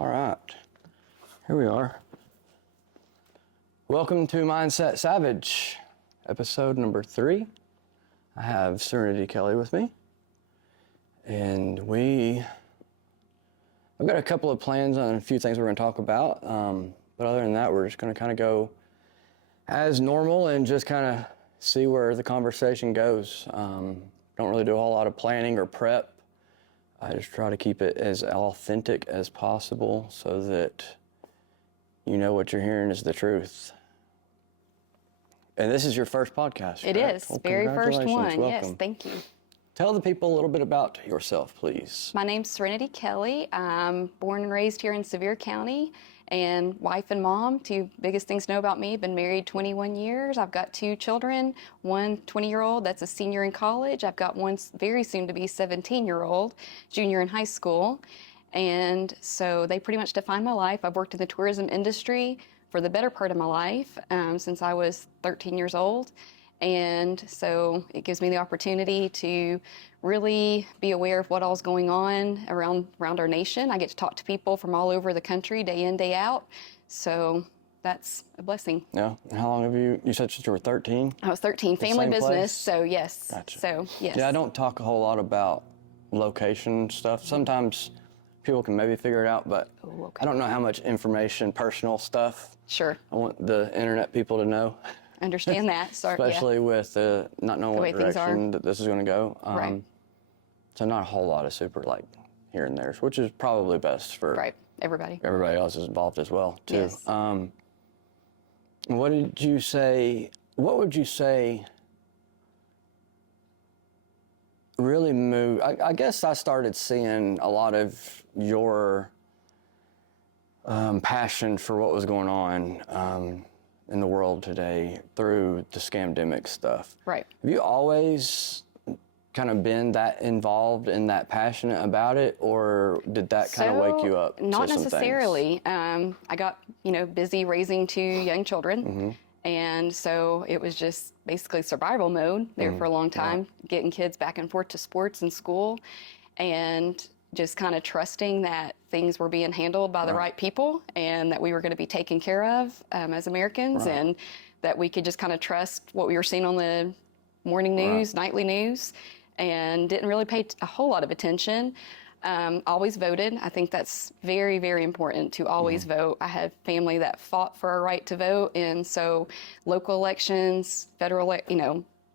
All right, here we are. Welcome to Mindset Savage, episode number 3. I have Serenity Kelly with me, and I've got a couple of plans on a few things we're going to talk about, but other than that, we're just going to kind of go as normal and just kind of see where the conversation goes. Don't really do a whole lot of planning or prep. I just try to keep it as authentic as possible so that you know what you're hearing is the truth. And this is your first podcast, It right? is. Well, very first one. welcome. Yes, thank you. Tell the people a little bit about yourself, please. My name's Serenity Kelly. I'm born and raised here in Sevier County, and wife and mom. Two biggest things to know about me. Been married 21 years. I've got 2 children, one 20-year-old that's a senior in college. I've got one very soon to be 17-year-old, junior in high school. And so they pretty much define my life. I've worked in the tourism industry for the better part of my life since I was 13 years old. And so it gives me the opportunity to really be aware of what all's going on around our nation. I get to talk to people from all over the country, day in, day out. So that's a blessing. Yeah. And how long have you said since you were 13? I was 13, family same business. place? So yes. Gotcha. So yes. Yeah, I don't talk a whole lot about location stuff. Sometimes people can maybe figure it out, but I don't know how much information, personal stuff. Sure. I want the internet people to know. Understand that. Sorry. Especially with not knowing what direction that this is going to go. Right. So not a whole lot of super like here and there, which is probably best for everybody else is involved as well too. Yes. What would you say really moved? I guess I started seeing a lot of your passion for what was going on in the world today through the SCAMdemic stuff. Right. Have you always kind of been that involved and that passionate about it, or did that kind of wake you up? Not to some necessarily. I got busy raising 2 young children, and so it was just basically survival mode there for a long time, getting kids back and forth to sports and school, and just kind of trusting that things were being handled by the right people and that we were going to be taken care of as Americans, and that we could just kind of trust what we were seeing on the morning news, nightly news, and didn't really pay a whole lot of attention. Always voted. I think that's very, very important to always vote. I have family that fought for our right to vote, and so local elections, federal,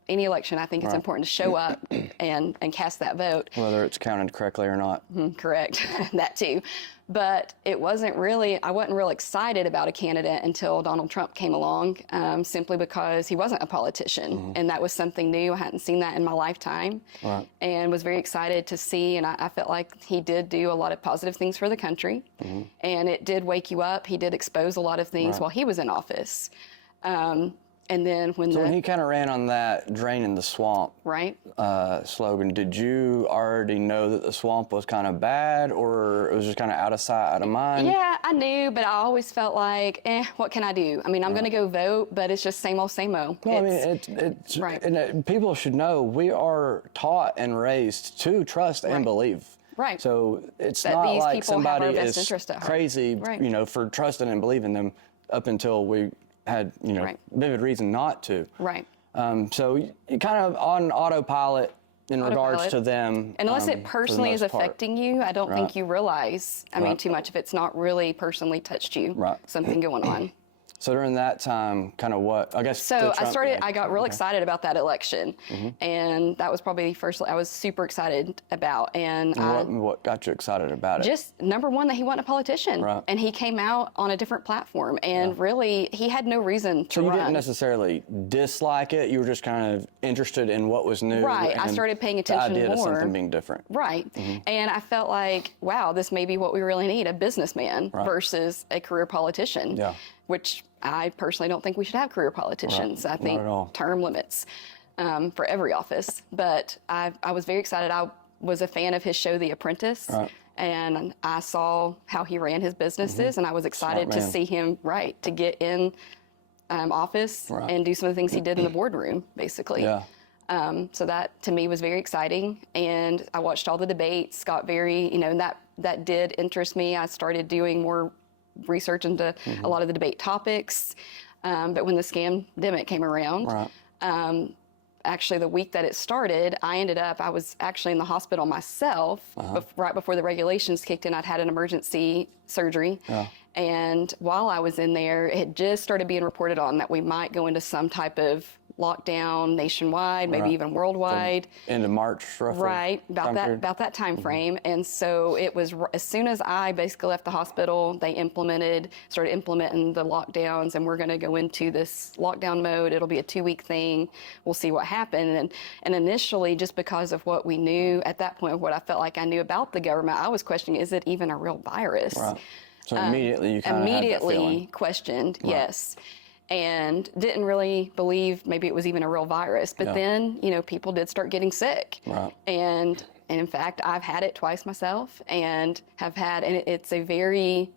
any election, I think it's important to show up and cast that vote. Whether it's counted correctly or not. Correct, that too. But I wasn't real excited about a candidate until Donald Trump came along, simply because he wasn't a politician. And that was something new. I hadn't seen that in my lifetime. And was very excited to see, and I felt like he did do a lot of positive things for the country. And it did wake you up. He did expose a lot of things while he was in office. And then when he kind of ran on that draining the swamp slogan, did you already know that the swamp was kind of bad, or it was just kind of out of sight, out of mind? Yeah, I knew, but I always felt like, what can I do? I mean, I'm going to go vote, but it's just same old, same old. Well, it's and people should know we are taught and raised to trust and believe. Right. So it's that not like somebody is crazy, for trusting and believing them up until we had, vivid reason not to. Right. So you kind of on autopilot in regards to them. Unless it personally is affecting you, I don't think you realize, too much if it's not really personally touched you, something going on. So during that time, kind of what, I guess. So I got real excited about that election. And that was probably the first I was super excited about. And what got you excited about it? Just number one, that he wasn't a politician. And he came out on a different platform. And really, he had no reason to run. So you didn't necessarily dislike it. You were just kind of interested in what was new. Right. I started paying attention more. The idea of something being different. Right. And I felt like, wow, this may be what we really need, a businessman versus a career politician. Yeah. Which I personally don't think we should have career politicians. I think term limits for every office. But I was very excited. I was a fan of his show, The Apprentice. And I saw how he ran his businesses, and I was excited to see him, to get in office and do some of the things he did in the boardroom, basically. So that, to me, was very exciting. And I watched all the debates, got very, and that that did interest me. I started doing more research into a lot of the debate topics. But when the SCAMdemic came around, actually the week that it started, I was actually in the hospital myself right before the regulations kicked in. I'd had an emergency surgery. And while I was in there, it had just started being reported on that we might go into some type of lockdown nationwide, maybe even worldwide. Into March, roughly. Right, about that time frame. And so it was, as soon as I basically left the hospital, they started implementing the lockdowns, and we're going to go into this lockdown mode. It'll be a 2-week thing. We'll see what happens. And initially, just because of what we knew at that point, what I felt like I knew about the government, I was questioning, is it even a real virus? Right. So immediately you kind of had that feeling. Questioned, yes. And didn't really believe maybe it was even a real virus. But then, people did start getting sick. Right. And in fact, I've had it twice myself, and it's a very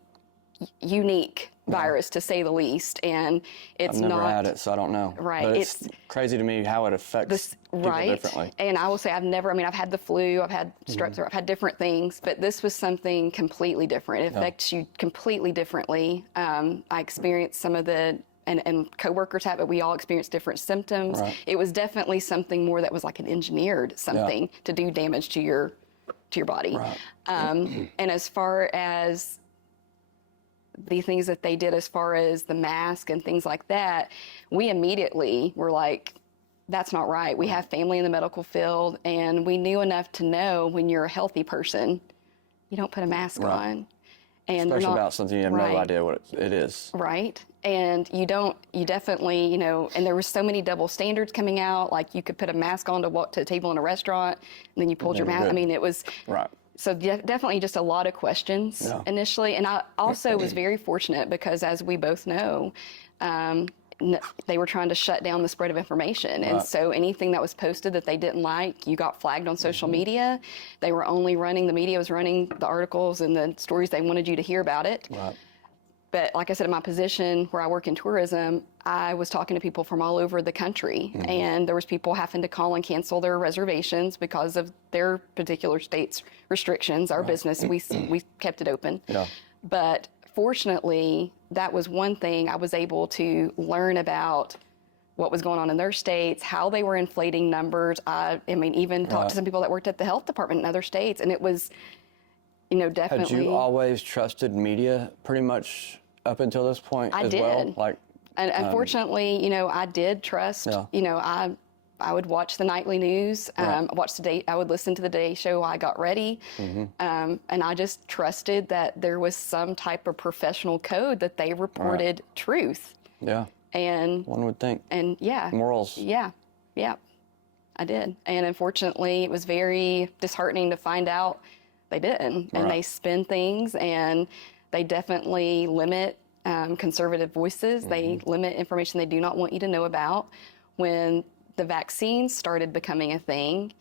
unique virus, to say the least. And it's I've never had it, so I don't know. Right. But it's crazy to me how it affects people differently. And I will say I've had the flu, I've had strep throat, I've had different things, but this was something completely different. It affects you completely differently. I experienced some of and coworkers have it. We all experienced different symptoms. Right. It was definitely something more that was like an engineered something to do damage to your body. Right. And as far as the things that they did, as far as the mask and things like that, we immediately were like, that's not right. We have family in the medical field, and we knew enough to know when you're a healthy person, you don't put a mask on. And especially about something you have no idea what it is. Right. And you definitely, and there were so many double standards coming out, like you could put a mask on to walk to a table in a restaurant, and then you pulled your mask. I mean, it was, so definitely just a lot of questions initially. And I also was very fortunate because, as we both know, they were trying to shut down the spread of information. And so anything that was posted that they didn't like, you got flagged on social media. They were the media was running the articles and the stories they wanted you to hear about it. Right. But like I said, in my position where I work in tourism, I was talking to people from all over the country. And there was people having to call and cancel their reservations because of their particular state's restrictions. Our business, we kept it open. But fortunately, that was one thing I was able to learn about what was going on in their states, how they were inflating numbers. I mean, even talked to some people that worked at the health department in other states, and it was, definitely. Had you always trusted media pretty much up until this point as well? And unfortunately, I did trust, I would watch the nightly news, I would listen to the Day Show while I got ready, and I just trusted that there was some type of professional code that they reported truth. Yeah. And one would think. And morals. Yeah, I did. And unfortunately, it was very disheartening to find out they didn't. And they spin things, and they definitely limit conservative voices. They limit information they do not want you to know about. When the vaccines started becoming a thing,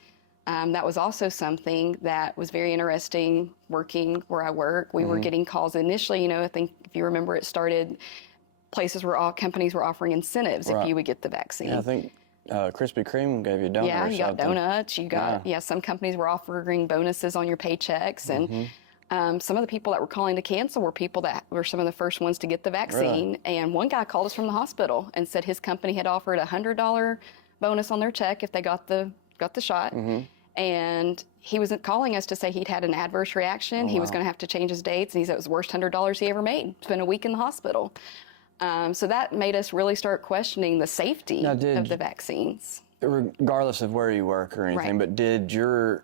that was also something that was very interesting working where I work. We were getting calls initially, I think if you remember, it started places where all companies were offering incentives if you would get the vaccine. Yeah, I think Krispy Kreme gave you donuts. Yeah, you got donuts. You got, some companies were offering bonuses on your paychecks. And some of the people that were calling to cancel were people that were some of the first ones to get the vaccine. Really? And one guy called us from the hospital and said his company had offered a $100 bonus on their check if they got the shot. And he wasn't calling us to say he'd had an adverse reaction. He was going to have to change his dates, and he said it was the worst $100 he ever made. Spent a week in the hospital. So that made us really start questioning the safety of the vaccines. Regardless of where you work or anything, but did your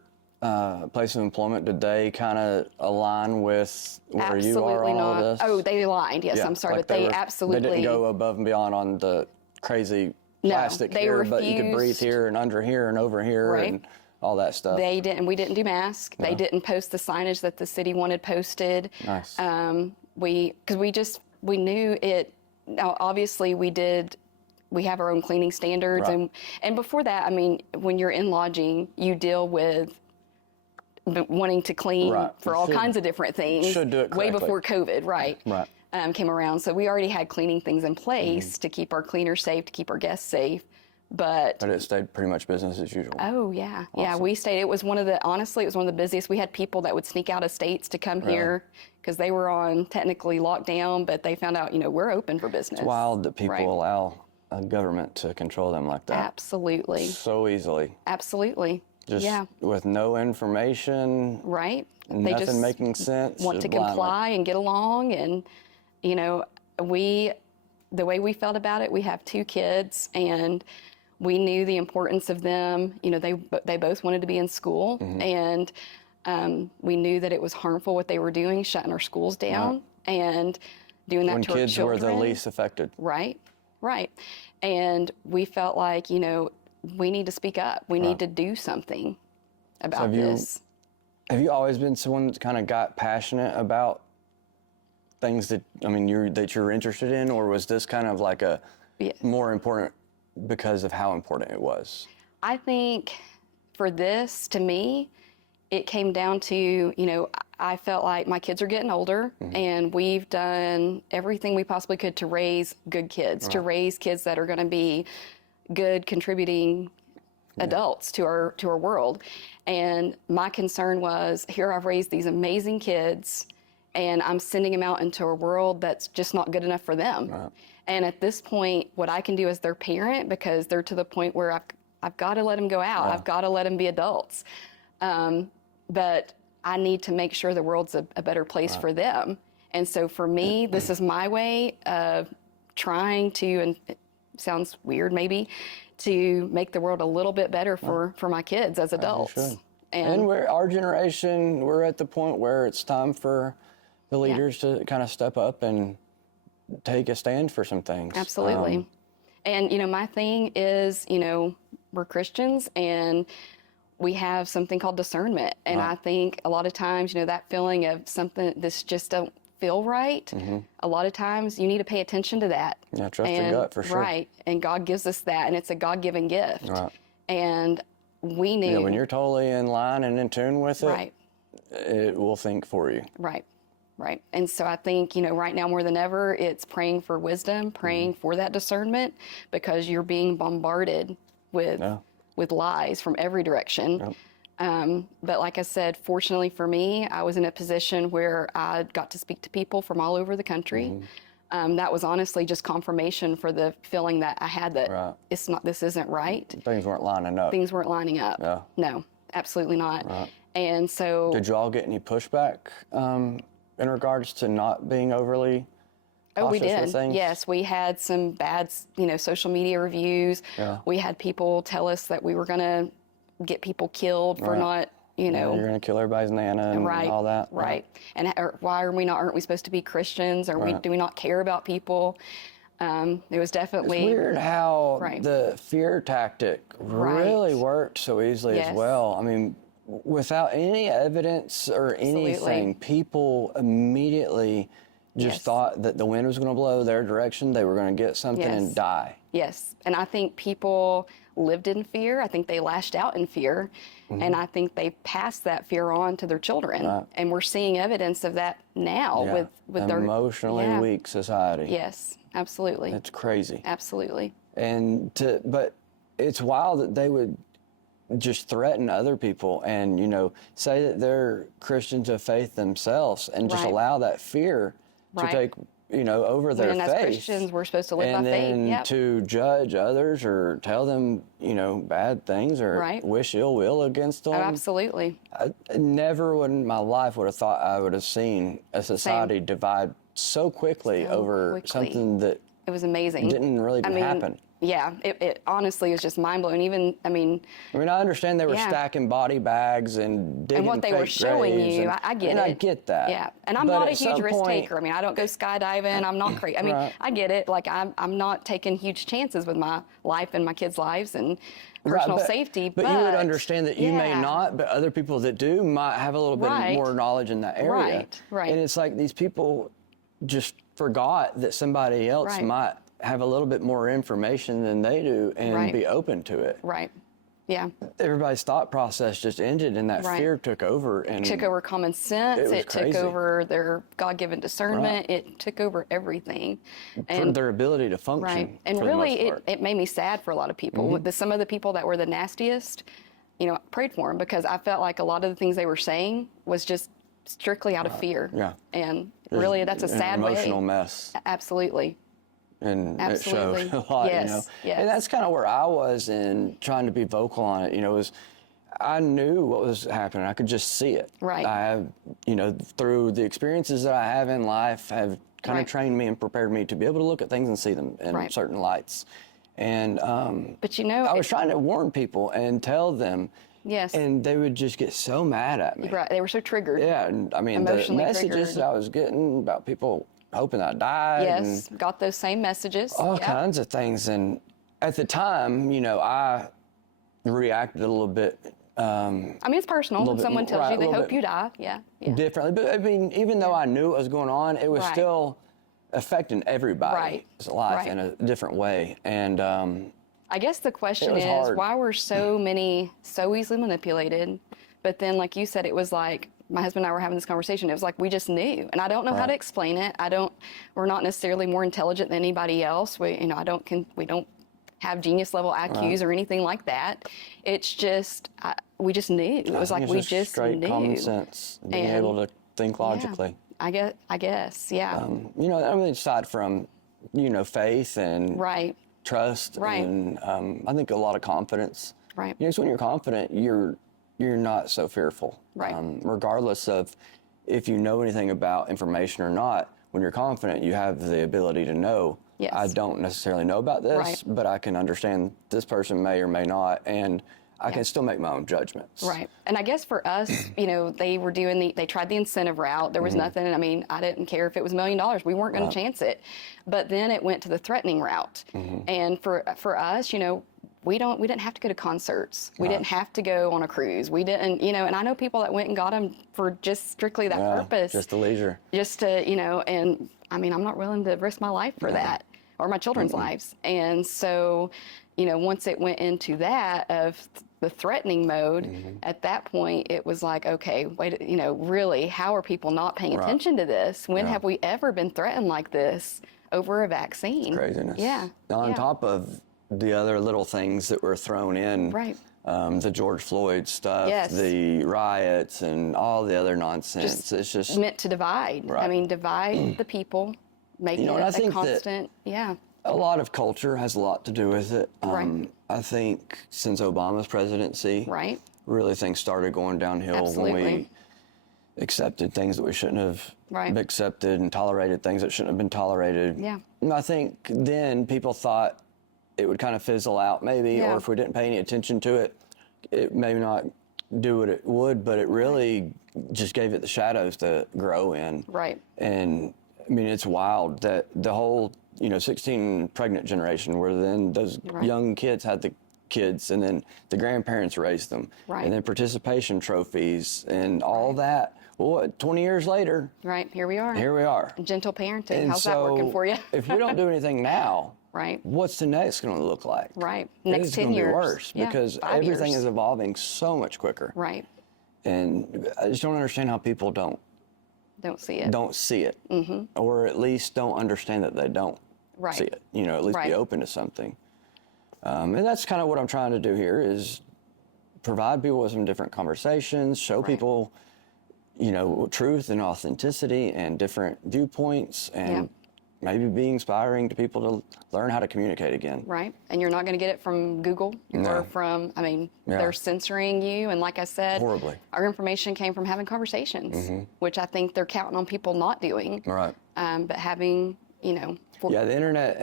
place of employment, did they kind of align with where you are on all this? Oh, they aligned. Yes, I'm sorry, but they absolutely. They didn't go above and beyond on the crazy plastic here, but you could breathe here and under here and over here and all that stuff. They didn't. We didn't do masks. They didn't post the signage that the city wanted posted. Nice. Because we knew it. Now, obviously, we have our own cleaning standards, and before that, I mean, when you're in lodging, you deal with wanting to clean for all kinds of different things. Should do it correctly. Way before COVID, came around. So we already had cleaning things in place to keep our cleaners safe, to keep our guests safe. But it stayed pretty much business as usual. oh yeah, yeah. Awesome. We stayed. It was one of the honestly, it was one of the busiest. We had people that would sneak out of states to come here because they were on technically lockdown, but they found out, we're open for business. It's wild that people Right. allow a government to control them like that. Absolutely, So easily. Absolutely. Just yeah. with no information, Right. They nothing just making sense. want to just blindly. comply and get along, and the way we felt about it, we have 2 kids, and we knew the importance of them. They both wanted to be in school, and we knew that it was harmful what they were doing, shutting our schools down and doing that When to our kids children. were the least affected. Right, right. And we felt like, we need to speak up. We need to do something about this. Have you always been someone that kind of got passionate about things that you're interested in, or was this kind of like a more important because of how important it was? I think for this, to me, it came down to, I felt like my kids are getting older, and we've done everything we possibly could to raise good kids, to raise kids that are going to be good, contributing adults to our world. And my concern was, here I've raised these amazing kids, and I'm sending them out into a world that's just not good enough for them. Right. And at this point, what I can do as their parent, because they're to the point where I've got to let them go out. I've got to let them be adults. But I need to make sure the world's a better place for them. And so for me, this is my way of trying to, and it sounds weird maybe, to make the world a little bit better for my kids as adults. You should. And our generation, we're at the point where it's time for the leaders to kind of step up and take a stand for some things. Absolutely. And, my thing is, we're Christians, and we have something called discernment. And I think a lot of times, that feeling of something that's just don't feel right, a lot of times you need to pay attention to that. Yeah, trust your gut for sure. Right. And God gives us that, and it's a God-given gift. Right. And we knew. When you're totally in line and in tune with it, Right. it will think for you. Right. Right. And so I think, right now more than ever, it's praying for wisdom, praying for that discernment, because you're being bombarded with lies from every direction. But like I said, fortunately for me, I was in a position where I got to speak to people from all over the country. That was honestly just confirmation for the feeling that I had that this isn't right. Things weren't lining up. Things weren't lining up. Yeah. No, absolutely not. And so. Did you all get any pushback in regards to not being overly Oh, we cautious did. with things? Yes, we had some bad, social media reviews. Yeah. We had people tell us that we were going to get people killed for not, You're going to kill everybody's Nana and all that. Right. And why aren't we supposed to be Christians? Do we not care about people? It was definitely. It's weird how the fear tactic really worked so easily as well. I mean, without any evidence or anything, people immediately just thought that the wind was going to blow their direction, they were going to get something and die. Yes, and I think people lived in fear. I think they lashed out in fear, and I think they passed that fear on to their children. And we're seeing evidence of that now with their emotionally weak society. Yes, absolutely. It's crazy. Absolutely. But it's wild that they would just threaten other people and, say that they're Christians of faith themselves and just allow that fear to take, over their and faith. as Christians, we're supposed to live by faith. And then to judge others or tell them, bad things or wish ill will against them. Oh, absolutely. I never in my life would have thought I would have seen a society divide so quickly over something that it was amazing. Didn't really happen. Yeah, it honestly is just mind-blowing. I understand they were stacking body bags and digging and what they were showing you, I get it. I get that. Yeah, and I'm not a huge risk taker. I don't go skydiving. I'm not crazy. I get it. Like, I'm not taking huge chances with my life and my kids' lives and personal safety. But you would understand that you may not, but other people that do might have a little bit more knowledge in that area. Right. And it's like these people just forgot that somebody else might have a little bit more information than they do and be open to it. Right. Yeah. everybody's thought process just ended, and that Right. fear took over. And Took over common sense. was It took crazy. over their God-given discernment. It took over everything. for their ability to function. Right. And for the most really, part. it made me sad for a lot of people. Some of the people that were the nastiest, I prayed for them because I felt like a lot of the things they were saying was just strictly out of fear. Yeah. And really, that's a sad an emotional way. mess. Absolutely. And Absolutely. it showed a lot, Yes, yes. And that's kind of where I was in trying to be vocal on it. I knew what was happening. I could just see it. Right. I have, through the experiences that I have in life, have kind Right. of trained me and prepared me to be able to look at things and see them in Right. certain lights. And But I was trying to warn people and tell them. Yes. And they would just get so mad at me. Right. They were so triggered. Yeah, and I mean, the Emotionally messages triggered. I was getting about people hoping I died. Yes. And Got those same messages. all Yep. kinds of things. And at the time, I reacted a little bit I mean, it's personal. When bit someone more- tells right, you a they little hope bit you die. Yeah. Yeah. differently. But I mean, even though I knew what was going on, it was Right. still affecting everybody's Right. life Right. in a different way. And I guess the question was is hard. why were so many so easily manipulated? But then, like you said, it was like my husband and I were having this conversation. It was like we just knew, and I don't know how to Right. explain it. We're not necessarily more intelligent than anybody else. We don't have genius level IQs or anything like that. It's just we just knew. It was I like think we it's just straight knew. common sense, being And- able to think logically. I guess, yeah. I mean, aside from, faith and Right. trust Right. and I think a lot of confidence. Right. So when you're confident, you're not so fearful. Right. Regardless of if you know anything about information or not, when you're confident, you have the ability to know. Yes. I don't necessarily know about this, Right. but I can understand this person may or may not, and I can still make my own judgments. Right. And I guess for us, they tried the incentive route. There was nothing. I mean, I didn't care if it was $1 million. We weren't going to chance it. But then it went to the threatening route. And for us, we didn't have to go to concerts. We didn't have to go on a cruise. We didn't, and I know people that went and got them for just strictly that purpose. Just the leisure. Just to, and I mean, I'm not willing to risk my life for that or my children's lives. And so, once it went into that of the threatening mode, at that point, it was like, okay, wait, really, how are people not paying attention to this? When have we ever been threatened like this over a vaccine? Craziness. Yeah. On yeah. top of the other little things that were thrown in. Right. The George Floyd stuff, Yes. the riots, and all the other nonsense. It's just meant to divide. I Right. mean, divide the people, make it and I a think that constant. Yeah. a lot of culture has a lot to do with it. Right. I think since Obama's presidency, Right. really things started going downhill when Absolutely. we accepted things that we shouldn't have Right. accepted and tolerated things that shouldn't have been tolerated. Yeah. And I think then people thought it would kind of fizzle out maybe, Yeah. or if we didn't pay any attention to it, it may not do what it would, but it really just gave it the shadows to grow in. Right. And I mean, it's wild that the whole, 16 pregnant generation, where then those Right. young kids had the kids and then the grandparents raised them. Right. And then participation trophies and all that. Well, what, 20 years later, Right. Here we are. here we are. Gentle parenting. And How's that working for you? if we don't do anything now, Right. what's the next going to look like? Right. It Next is 10 gonna years. be worse Yeah, because 5 everything years. is evolving so much quicker. Right. And I just don't understand how people don't see it. see it, or at least don't understand that they don't Right. see it. At least Right. be open to something. And that's kind of what I'm trying to do here is provide people with some different conversations, show people, truth and authenticity and different viewpoints, and maybe be inspiring to people to learn how to communicate again. Right. And you're not going to get it from Google or from, they're censoring you. And like I said, Horribly. our information came from having conversations, which I think they're counting on people not doing. Right. But having, Yeah, the internet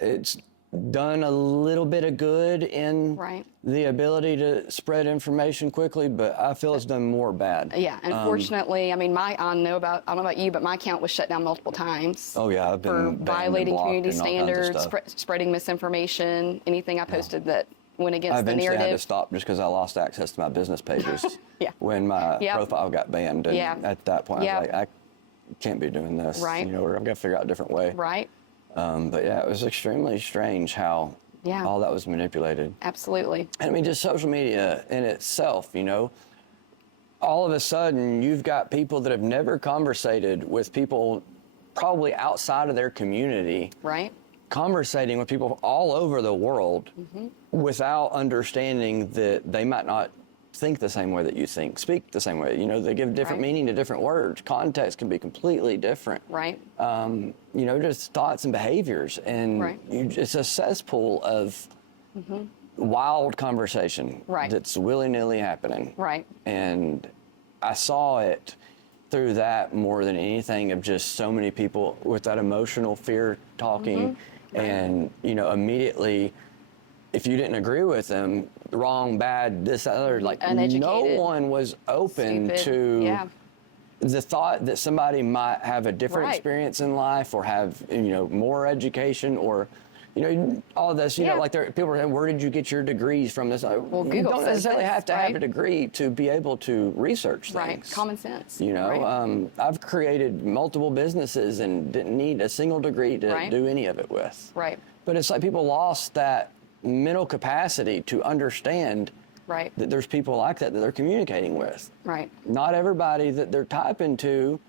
it's done a little bit of good in Right. the ability to spread information quickly, but I feel it's done more bad. Yeah, unfortunately, I don't know about you, but my account was shut down multiple times. Oh yeah, I've been for banned and violating blocked community and all kinds of standards, stuff. spreading misinformation, anything I posted that went I against the eventually had to narrative. stop just because I lost access to my business pages. Yeah. When my Yep. profile got banned, and Yeah. at that point I Yep. was like, I can't be doing this. Right. We're gonna figure out a different way. Right. But yeah, it was extremely strange how Yeah. all that was manipulated. Absolutely. And I mean, just social media in itself, all of a sudden you've got people that have never conversated with people probably outside of their community. Right. Conversating with people all over the world without understanding that they might not think the same way that you think, speak the same way. They give different meaning to different words. Context can be completely different. Right. Just thoughts and behaviors. And it's a cesspool of wild conversation that's willy-nilly happening. Right. And I saw it through that more than anything, of just so many people with that emotional fear talking. And, immediately, if you didn't agree with them, wrong, bad, this, other, like, no one was open to the thought that somebody might have a different experience in life, or have, more education, or, all this, like people are saying, where did you get your degrees from? This, well, Google you don't says necessarily this, have to have a degree to be able to research things. Right, common sense. I've created multiple businesses and didn't need a single degree to do any of it with. Right. But it's like people lost that mental capacity to understand that there's people like that they're communicating with. Right. Not everybody that they're typing to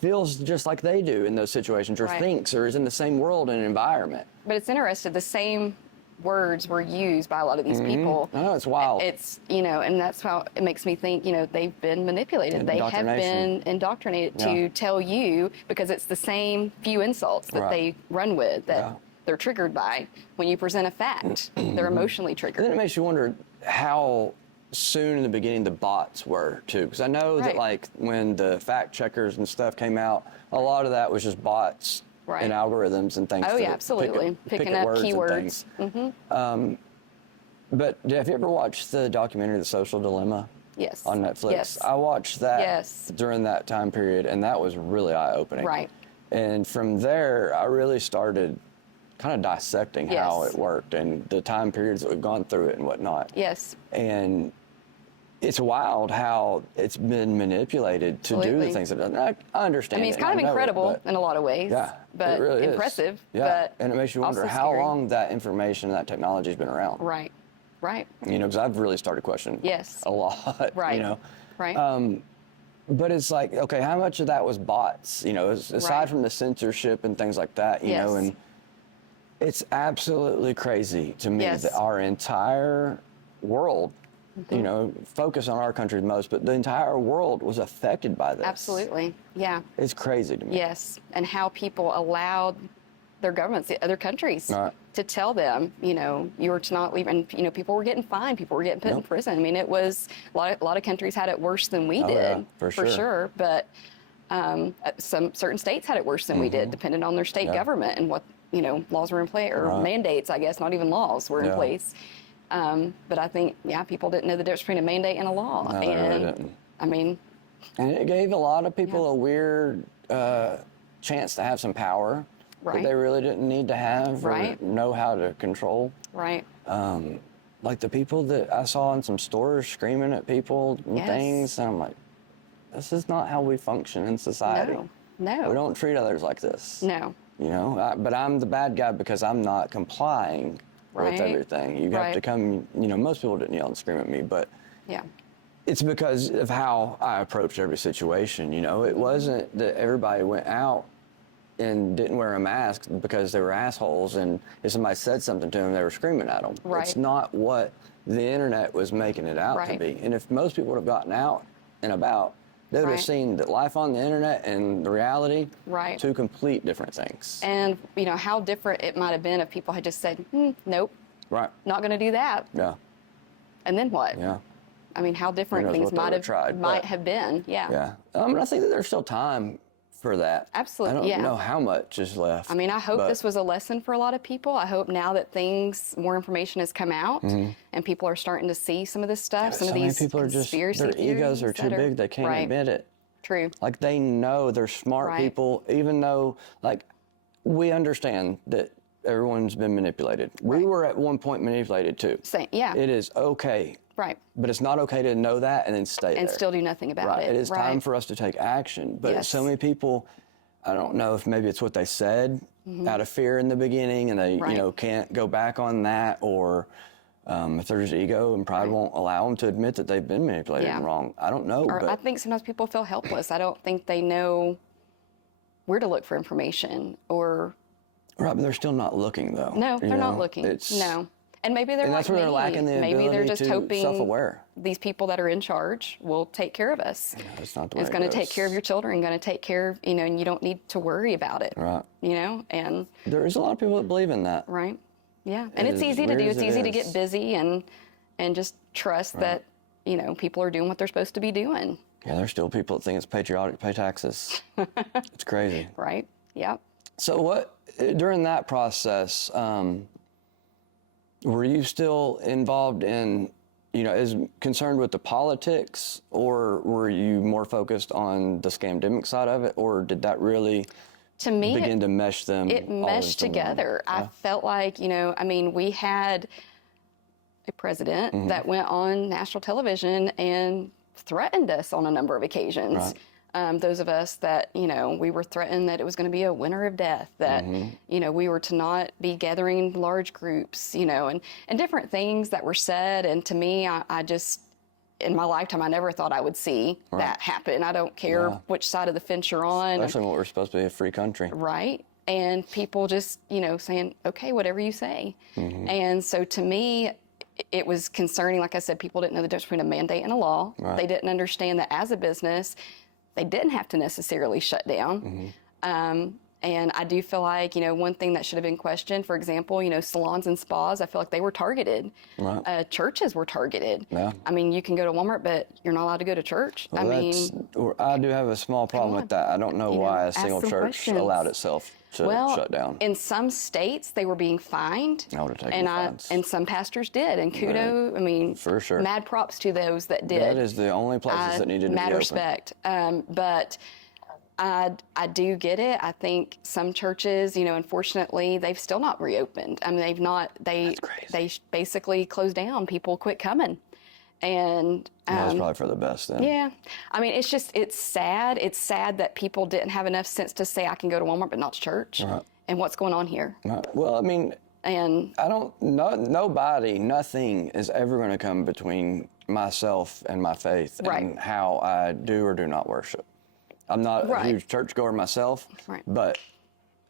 feels just like they do in those situations, or thinks, or is in the same world and environment. But it's interesting, the same words were used by a lot of these people. I know, it's wild. It's, and that's how it makes me think, they've been manipulated. They have been indoctrinated to tell you, because it's the same few insults that they run with, that they're triggered by. When you present a fact, they're emotionally triggered. And then it makes you wonder how soon in the beginning the bots were too, because I know that, like, when the fact checkers and stuff came out, a lot of that was just bots and algorithms and things. Oh yeah, absolutely. Picking up keywords. But have you ever watched the documentary The Social Dilemma? Yes. On Netflix? Yes. I watched that during that time period, and that was really eye-opening. Right. And from there, I really started kind of dissecting how it worked and the time periods that we've gone through it and whatnot. Yes. And it's wild how it's been manipulated to do the things that it does. I understand. I mean, it's kind of incredible in a lot of ways. Yeah, but it really impressive. Is. Yeah, but and it makes you wonder how long that information, that technology has been around. Right. Right. Because I've really started questioning. A lot. Right. Right. But it's like, okay, how much of that was bots? Aside from the censorship and things like that. You know, and it's absolutely crazy to me that our entire world, focus on our country the most, but the entire world was affected by this. Absolutely. Yeah. It's crazy to me. Yes. And how people allowed their governments, the other countries, to tell them, you were to not leave. And, people were getting fined. People were getting put in prison. I mean, it was, a lot of countries had it worse than we did. Yeah, for sure. But some certain states had it worse than we did, depending on their state government and what, laws were in place, or mandates, I guess, not even laws were in place. But I think, people didn't know the difference between a mandate and a law. No, they really didn't. I mean. And it gave a lot of people a weird chance to have some power that they really didn't need to have or know how to control. Right. Like the people that I saw in some stores screaming at people and things, and I'm like, this is not how we function in society. No. We don't treat others like this. No. But I'm the bad guy because I'm not complying with everything. You have to come, most people didn't yell and scream at me, but it's because of how I approached every situation. It wasn't that everybody went out and didn't wear a mask because they were assholes, and if somebody said something to them, they were screaming at them. It's not what the internet was making it out to be. And if most people would have gotten out and about, they would have seen that life on the internet and the reality, two complete different things. And, how different it might have been if people had just said, nope, not going to do that. Yeah. And then what? Yeah. I mean, how different things might have been. Yeah. Yeah. I think that there's still time for that. Absolutely. I don't know how much is left. I mean, I hope this was a lesson for a lot of people. I hope now that more information has come out and people are starting to see some of this stuff, some of these people are just, their egos are too big, they can't admit it. True. Like, they know they're smart people, even though, like, we understand that everyone's been manipulated. We were at one point manipulated too. It is okay. Right. But it's not okay to know that and then stay there. And still do nothing about it. It is time for us to take action. But so many people, I don't know if maybe it's what they said out of fear in the beginning, and they, Right. can't go back on that, or if there's ego and pride won't allow them to admit that they've been manipulated and wrong. I don't know, Or but I think sometimes people feel helpless. I don't think they know where to look for information, or right, but they're still not looking though. no, they're not looking. It's, No. And maybe they're and like that's where they're me. lacking the Maybe they're ability just to hoping self-aware. these people that are in charge will take care of us. That's not the way It's it going to goes. take care of your children, going to take care of, and you don't need to worry about it. Right. And There is a lot of people that believe in that. right. Yeah. And it's As easy to weird do. as It's it easy to is. get busy and just trust that, people are doing what they're supposed to be doing. Yeah, there's still people that think it's patriotic to pay taxes. It's crazy. Right. Yep. So during that process, were you still involved in, as concerned with the politics, or were you more focused on the SCAMdemic side of it, or did that really To me, begin to mesh them? it all meshed into one? together. I felt like, we had a president Mm-hmm. that went on national television and threatened us on a number of occasions. Right. Those of us that, we were threatened that it was going to be a winter of death, that, Mm-hmm. we were to not be gathering in large groups, and different things that were said. And to me, I just, in my lifetime, I never thought I would see that happen. I don't care which side of the fence you're on. Especially when we're supposed to be a free country. Right. And people just, saying, okay, whatever you say. And so to me, it was concerning. Like I said, people didn't know the difference between a mandate and a law. Right. They didn't understand that as a business, they didn't have to necessarily shut down. And I do feel like, one thing that should have been questioned, for example, salons and spas, I feel like they were targeted. Right. Churches were targeted. Yeah. I mean, you can go to Walmart, but you're not allowed to go to church. Well, I do have a small problem with that. I don't know why a ask single some church questions. allowed itself to shut down. In some states, they were being fined. I would have taken fines. And some pastors did. And kudos, For sure. mad props to those that did. That is the only places that needed to be mad open. respect. But I do get it. I think some churches, unfortunately, they've still not reopened. I mean, they've not. They basically closed down. People quit coming, and That was probably for the best then. yeah. I mean, it's sad. It's sad that people didn't have enough sense to say I can go to Walmart but not to church. Right. And what's going on here? Right. Well, I mean, And nothing is ever going to come between myself and my faith Right. and how I do or do not worship. I'm not Right. a huge churchgoer myself, Right. but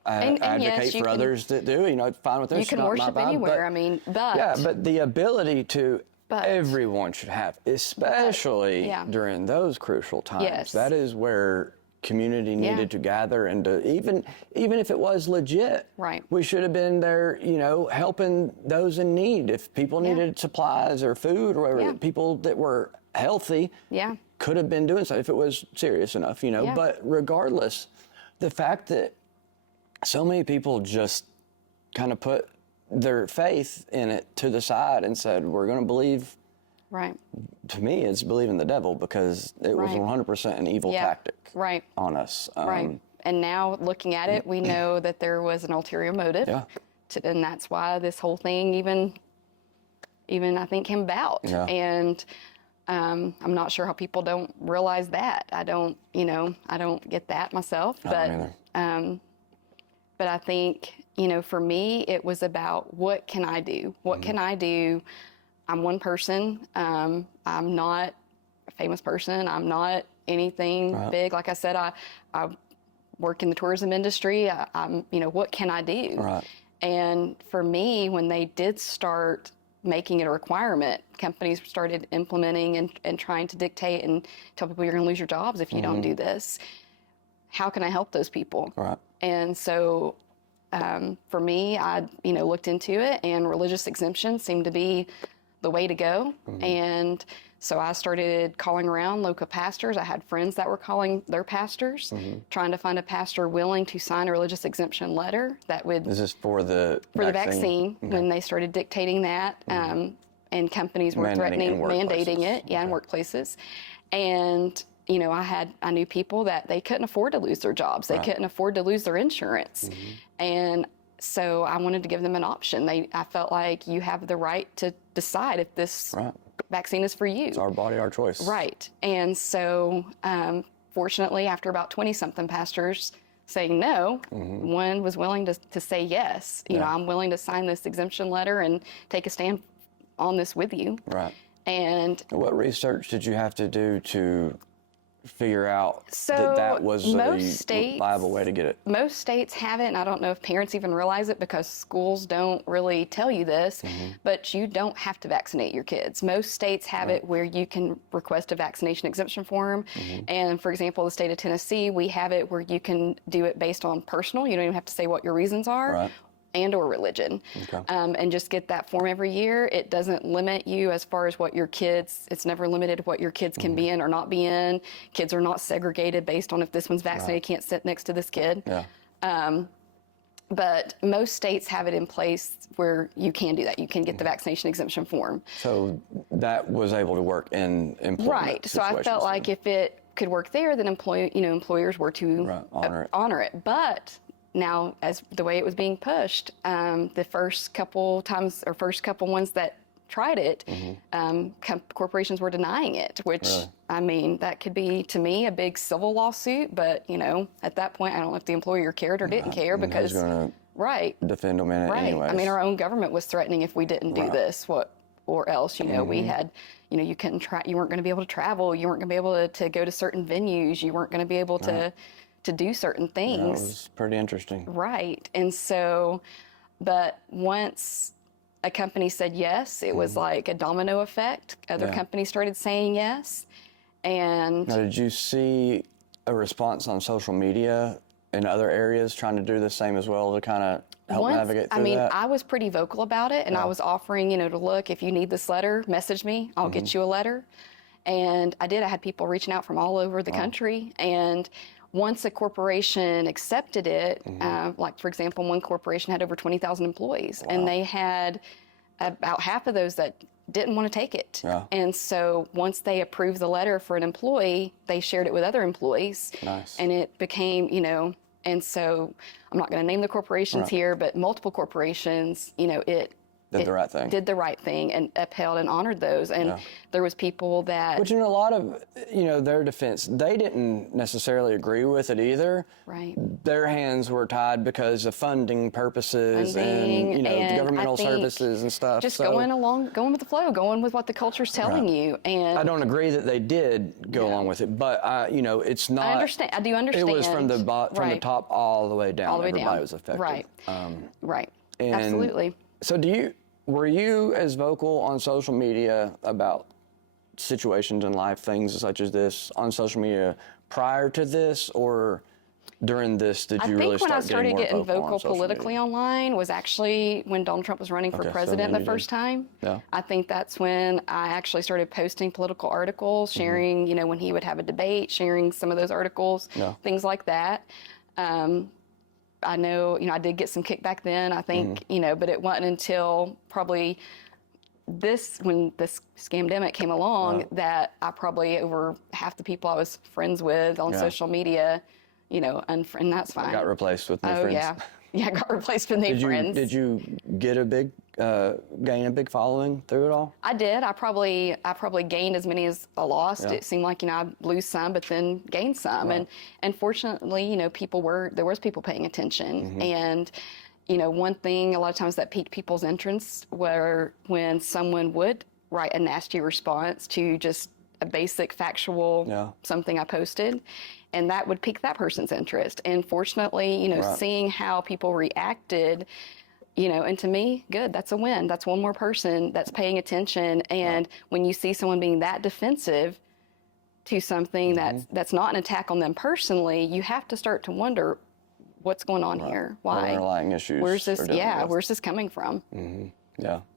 I And yes, advocate you for can- others that do. It's fine with them. you It's can not my worship vibe, anywhere. but- I mean, but yeah, but the ability to But- everyone should have, especially Yeah. during those crucial times. Yes. That is where community needed to gather and to even if it was legit. Right. We should have been there, helping those in need. If people needed supplies or food or whatever, Yeah. people that were healthy Yeah. could have been doing so if it was serious enough, Yeah. But regardless, the fact that so many people just kind of put their faith in it to the side and said, we're going to believe, right. to me, it's believing the devil, because it was Right. 100% an evil tactic Right. on us. Right. And now looking at it, we know that there was an ulterior motive. Yeah. And that's why this whole thing even I think came about. Yeah. And I'm not sure how people don't realize that. I don't get that myself. I don't either. But I think, for me, it was about what can I do? What can I do? I'm one person. I'm not a famous person. I'm not anything big. Like I said, I work in the tourism industry. I'm, what can I do? Right. And for me, when they did start making it a requirement, companies started implementing and trying to dictate and tell people you're going to lose your jobs if you don't do this. How can I help those people? Right. And so for me, I looked into it, and religious exemption seemed to be the way to go. And so I started calling around local pastors. I had friends that were calling their pastors, trying to find a pastor willing to sign a religious exemption letter that would This is for the vaccine when they started dictating that, and companies were Mandating in mandating it, workplaces. in workplaces. And I knew people that they couldn't afford to lose their jobs. They couldn't afford to lose their insurance. And so I wanted to give them an option. I felt like you have the right to decide if this vaccine is for you. It's our body, our choice. Right. And so, fortunately, after about 20-something pastors saying no. One was willing to say yes. You know, I'm willing to sign this exemption letter and take a stand on this with you. Right. And what research did you have to do to figure out so that was most a viable way to get it? Most states have it, and I don't know if parents even realize it because schools don't really tell you this, but you don't have to vaccinate your kids. Most states have it where you can request a vaccination exemption form. And for example, the state of Tennessee, we have it where you can do it based on personal. You don't even have to say what your reasons are. Right. And or religion, and just get that form every year. It doesn't limit you as far as what your kids, it's never limited what your kids can be in or not be in. Kids are not segregated based on if this one's vaccinated, can't sit next to this kid. But most states have it in place where you can do that. You can get the vaccination exemption form. So that was able to work in employment. Right. So I felt like if it could work there, then employers were to honor it. But now, as the way it was being pushed, the first couple times or first couple ones that tried it, corporations were denying it, which, I mean, that could be, to me, a big civil lawsuit. But, you know, at that point, I don't know if the employer cared or didn't care because, defend them in it anyways. I mean, our own government was threatening if we didn't do this, or else, you know, we had, you know, you weren't going to be able to travel, you weren't going to be able to go to certain venues, you weren't going to be able to do certain things. That was pretty interesting. Right. And so, but once a company said yes, it was like a domino effect. Other companies started saying yes. And now, did you see a response on social media in other areas trying to do the same as well to kind of help navigate through that? I was pretty vocal about it, and I was offering, you know, to look, if you need this letter, message me, I'll get you a letter. And I did. I had people reaching out from all over the country. And once a corporation accepted it, like, for example, one corporation had over 20,000 employees, and they had about half of those that didn't want to take it. And so once they approved the letter for an employee, they shared it with other employees. And it became, you know, and so I'm not going to name the corporations here, but multiple corporations, you know, did the right thing and upheld and honored those. And there was people that... Which in a lot of, you know, their defense, they didn't necessarily agree with it either. Right. Their hands were tied because of funding purposes and, you know, governmental services and stuff. Just going with the flow, going with what the culture's telling you. And I don't agree that they did go along with it, but, you know, it's not... I do understand. It was from the top all the way down. All the way Everybody down. was affected. Right. And Absolutely. So were you as vocal on social media about situations in life, things such as this, on social media prior to this, or during this did you really start getting more vocal? I think when I started getting vocal politically online was actually when Donald Trump was running for president the first time. I think that's when I actually started posting political articles, sharing, you know, when he would have a debate, sharing some of those articles, things like that. I know, you know, I did get some kickback then, I think, you know, but it wasn't until probably when this SCAMdemic came along that I probably, over half the people I was friends with on social media, you know, and that's fine. Got replaced with new friends. Yeah, got replaced with new friends. Did you get gain a big following through it all? I did. I probably gained as many as I lost. It seemed like, you know, I'd lose some, but then gain some. And fortunately, you know, there was people paying attention. And, you know, one thing a lot of times that piqued people's interest were when someone would write a nasty response to just a basic factual something I posted. And that would pique that person's interest. And fortunately, you know, seeing how people reacted, you know, and to me, good, that's a win. That's one more person that's paying attention. And when you see someone being that defensive to something that's not an attack on them personally, you have to start to wonder what's going on here. Why? What underlying issues. Where's this coming from?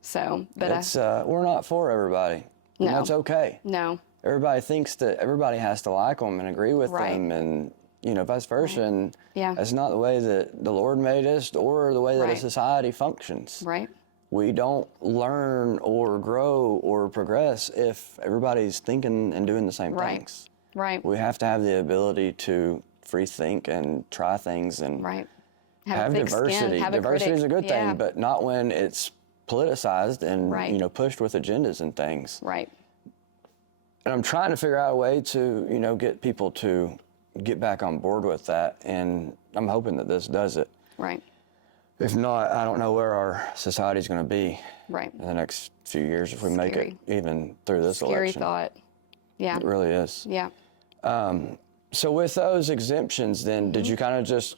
So, but we're not for everybody. No. And that's okay. No. Everybody thinks that everybody has to like them and agree with them, and, you know, vice versa. And that's not the way that the Lord made us or the way that a society functions. We don't learn or grow or progress if everybody's thinking and doing the same things. We have to have the ability to free think and try things and have diversity. Diversity is a good thing, but not when it's politicized and, you know, pushed with agendas and things. And I'm trying to figure out a way to, you know, get people to get back on board with that, and I'm hoping that this does it. Right. If not, I don't know where our society's going to be Right. in the next few years if we make it even through this Scary election. thought. Yeah. It really is. Yeah. So with those exemptions, then, did you kind of just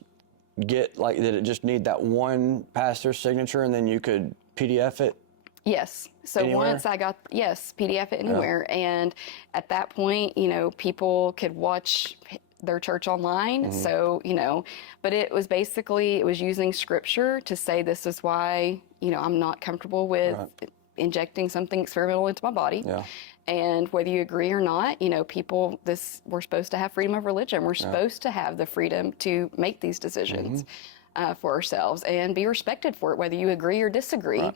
get, like, did it just need that one pastor's signature and then you could PDF it? Yes. So Anywhere? once I got, yes, PDF it anywhere. And at that point, you know, people could watch their church online. So, you know, but it was basically, it was using scripture to say, this is why, you know, I'm not comfortable with injecting something experimental into my body. Yeah. And whether you agree or not, you know, people, we're supposed to have freedom of religion. We're supposed to have the freedom to make these decisions for ourselves and be respected for it, whether you agree or disagree. Right.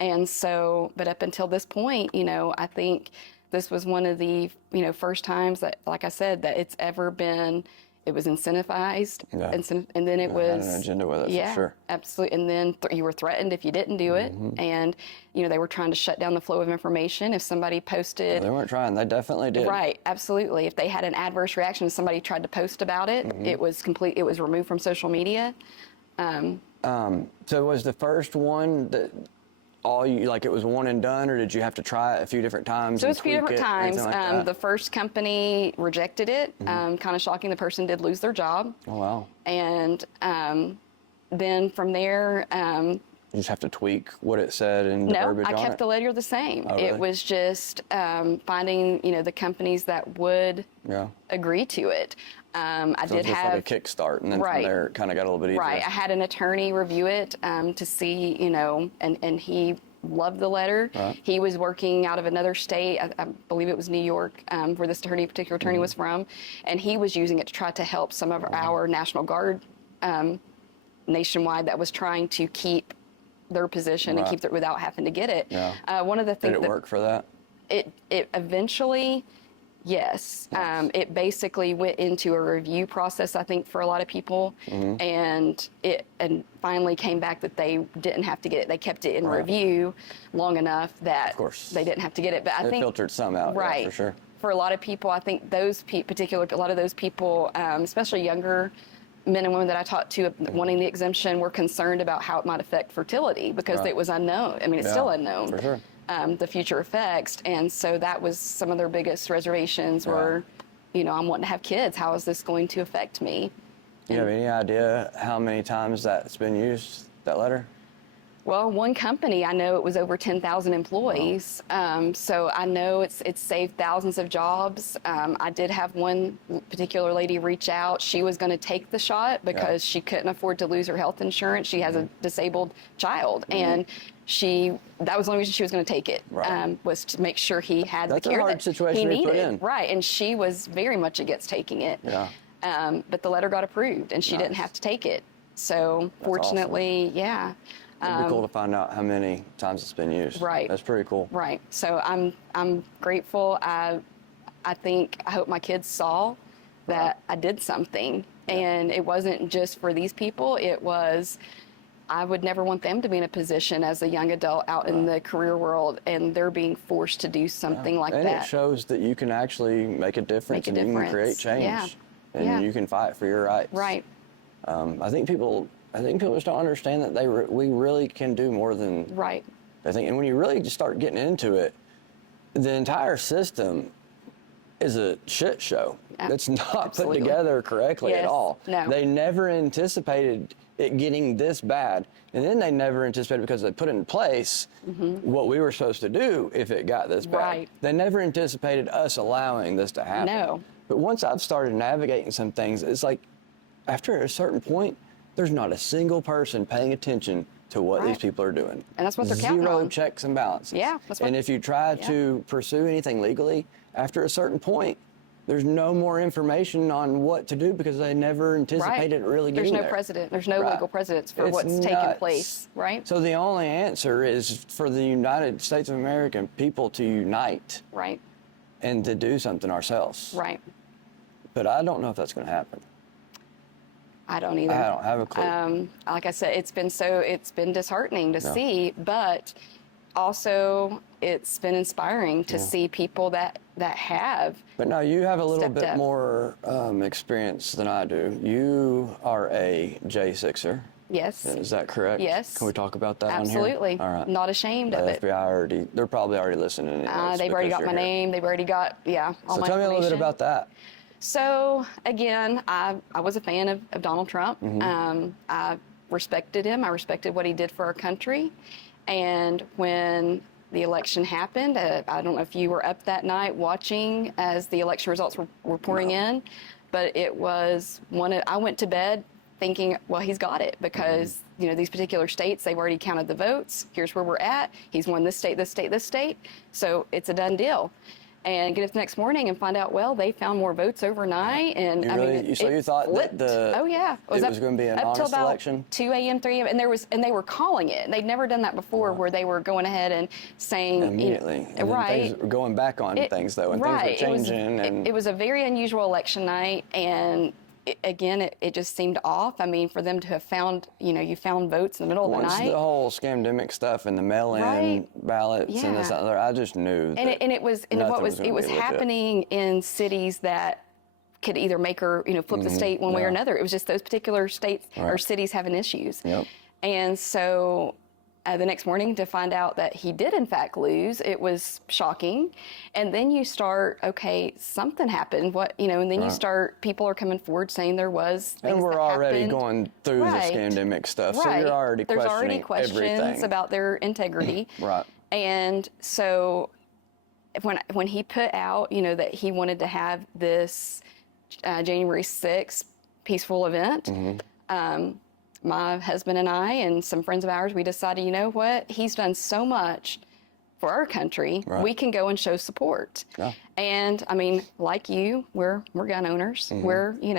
And so, but up until this point, you know, I think this was one of the, you know, first times that, like I said, that it's ever been, it was incentivized. Yeah. And then it was. Had an agenda with it, for sure. Absolutely. And then you were threatened if you didn't do it. And, you know, they were trying to shut down the flow of information. If somebody posted. They weren't trying. They definitely did. Right. Absolutely. If they had an adverse reaction, if somebody tried to post about it, it was removed from social media. So was the first one that like it was one and done, or did you have to try it a few different times? So it was a few different times. Like that? The first company rejected it. Kind of shocking. The person did lose their job. Oh, wow. And then from there, you just have to tweak what it said and the verbiage I on kept it? the letter the same. Oh, really? It was just finding, you know, the companies that would agree to it. I So did it was have like a kickstart, and then from there it kind of got a little bit easier. Right. I had an attorney review it to see, you know, and he loved the letter. Right. He was working out of another state. I believe it was New York, where this particular attorney was from, and he was using it to try to help some of our National Guard nationwide that was trying to keep their position and keep it without having to get it. Yeah. One of the things Did it work for that? it eventually. Yes. It basically went into a review process, I think, for a lot of people, and finally came back that they didn't have to get it. They kept it in review long enough that they didn't have to get it. But I think filtered some out, right, for sure. For a lot of people, I think those a lot of those people, especially younger men and women that I talked to wanting the exemption, were concerned about how it might affect fertility because it was unknown. I mean, it's still unknown. For sure. The future effects. And so that was some of their biggest reservations were, you know, I'm wanting to have kids. How is this going to affect me? Do you have any idea how many times that's been used, that letter? Well, one company, I know it was over 10,000 employees. So I know it's saved thousands of jobs. I did have one particular lady reach out. She was going to take the shot because she couldn't afford to lose her health insurance. She has a disabled child, and that was the only reason she was going to take it, was to make sure he had the care that he needed. Right, and she was very much against taking it. Yeah. But the letter got approved, and she didn't have to take it. So fortunately, It'd be cool to find out how many times it's been used. Right. That's pretty cool. Right. So I'm grateful. I hope my kids saw that I did something, and it wasn't just for these people. It was, I would never want them to be in a position as a young adult out in the career world, and they're being forced to do something like that. And it shows that you can actually make a difference, and you can create change, and you can fight for your rights. Right. I think people just don't understand that we really can do more than they think. And when you really just start getting into it, the entire system is a shit show. It's not put together correctly at all. No. They never anticipated it getting this bad, and then they never anticipated, because they put in place what we were supposed to do if it got this bad. Right. They never anticipated us allowing this to happen. No. But once I've started navigating some things, it's like after a certain point, there's not a single person paying attention to what these people are doing. And that's what they're counting on. Zero checks and balances. Yeah. And if you try to pursue anything legally, after a certain point, there's no more information on what to do, because they never anticipated it really getting there. There's no precedent. There's no legal precedence for what's taken place, right? So the only answer is for the United States of American people to unite. Right. And to do something ourselves. Right. But I don't know if that's going to happen. I don't either. I don't have a clue. Like I said, it's been disheartening to see, but also it's been inspiring to see people that have. But now you have a little stepped bit up. more experience than I do. You are a J6er. Yes. Is that correct? Yes. Can we talk about that Absolutely. on here? All right. Not ashamed of The it. FBI they're probably already listening. Anyways, They've already because got my you're here. name. They've already got, all So my tell me a little bit information. about that. So again, I was a fan of Donald Trump. I respected him. I respected what he did for our country. And when the election happened, I don't know if you were up that night watching as the election results were pouring in, but it was I went to bed thinking, well, he's got it because, these particular states, they've already counted the votes. Here's where we're at. He's won this state, this state, this state. So it's a done deal. And get up the next morning and find out, well, they found more votes overnight. And You thought flipped. that Oh yeah, it was going to be an up till honest about election? 2 a.m., 3 a.m. And they were calling it. They'd never done that before, where they were going ahead and saying Immediately. And then right. things were going back on things though, and right. things were changing. It was a very unusual election night, and it just seemed off. I mean, for them to have found, you found votes in the middle of the Once night. the whole SCAMdemic stuff and the mail-in Right. ballots and this Yeah. and other, I just knew. And it was nothing what was gonna it was be legit. happening in cities that could either make or flip the state one way or yeah. another. It was just those particular states or Right. cities having issues. Yep. And so the next morning to find out that he did in fact lose, it was shocking. And then you start, okay, something happened. And then you start, people are coming forward saying there was things And we're that already happened. going through Right. the SCAMdemic stuff, so Right. you're already There's already questioning questions everything. about their integrity. Right. And so when he put out, that he wanted to have this January 6th peaceful event, my husband and I and some friends of ours, we decided, you know what, he's done so much for our country, Right. we can go and show support. Yeah. And I mean, like you, we're gun owners. We're, we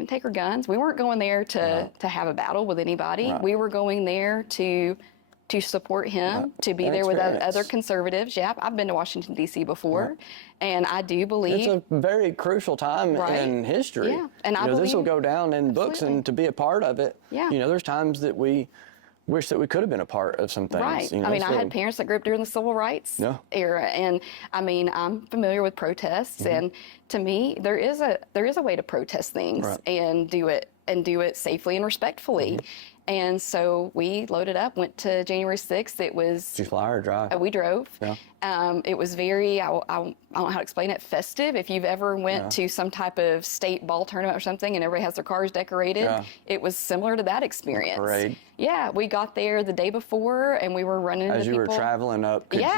didn't take our guns. We weren't going there to have a battle with anybody. Right. We were going there to support him, Right. to be And there with experience. other conservatives. Yeah, I've been to Washington, D.C. before, and I do believe... It's a very crucial time Right. in history. Yeah, and I this will believe- go down in books, Absolutely. and to be a part of it, Yeah. there's times that we wish that we could have been a part of some things. Right. I I had parents that grew up during the civil rights Yeah. era, and I'm familiar with protests, and to me, there is a way to protest things Right. and do it safely and respectfully. And so we loaded up, went to January 6th. It was Did you fly or drive? we drove. Yeah. It was very, I don't know how to explain it, festive. If you've ever went to some type of state ball tournament or something and everybody has their cars decorated, Yeah. it was similar to that experience. Parade. Yeah, we got there the day before and we were running As into you people. were traveling up, People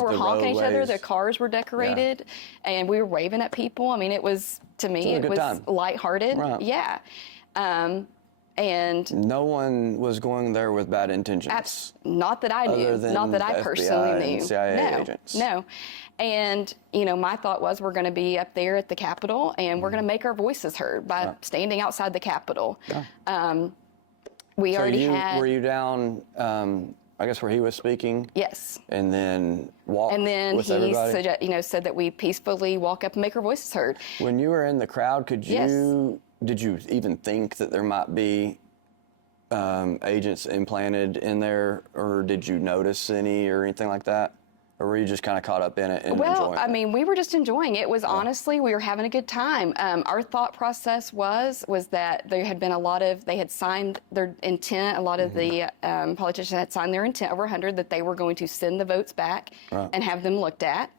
were was the honking at each other. roadways- The cars were decorated, and we were waving at people. I mean, it was, to me, a it good was time. lighthearted. Right. Yeah. And No one was going there with bad intentions. not that I knew, Other than not that I the personally FBI knew. and CIA no, agents. no. And my thought was we're going to be up there at the Capitol, and we're going to make our voices heard by standing outside the Capitol. We So already had. were you down? I guess where he was speaking. Yes. And then walked And then with he everybody. said that we peacefully walk up and make our voices heard. When you were in the crowd, Yes. did you even think that there might be agents implanted in there, or did you notice any or anything like that? Or were you just kind of caught up in it and Well, enjoying I it? mean, we were just enjoying it. It was honestly, we were having a good time. Our thought process was that there had been they had signed their intent. A lot of the politicians had signed their intent, over 100, that they were going to send the votes back and have them looked at.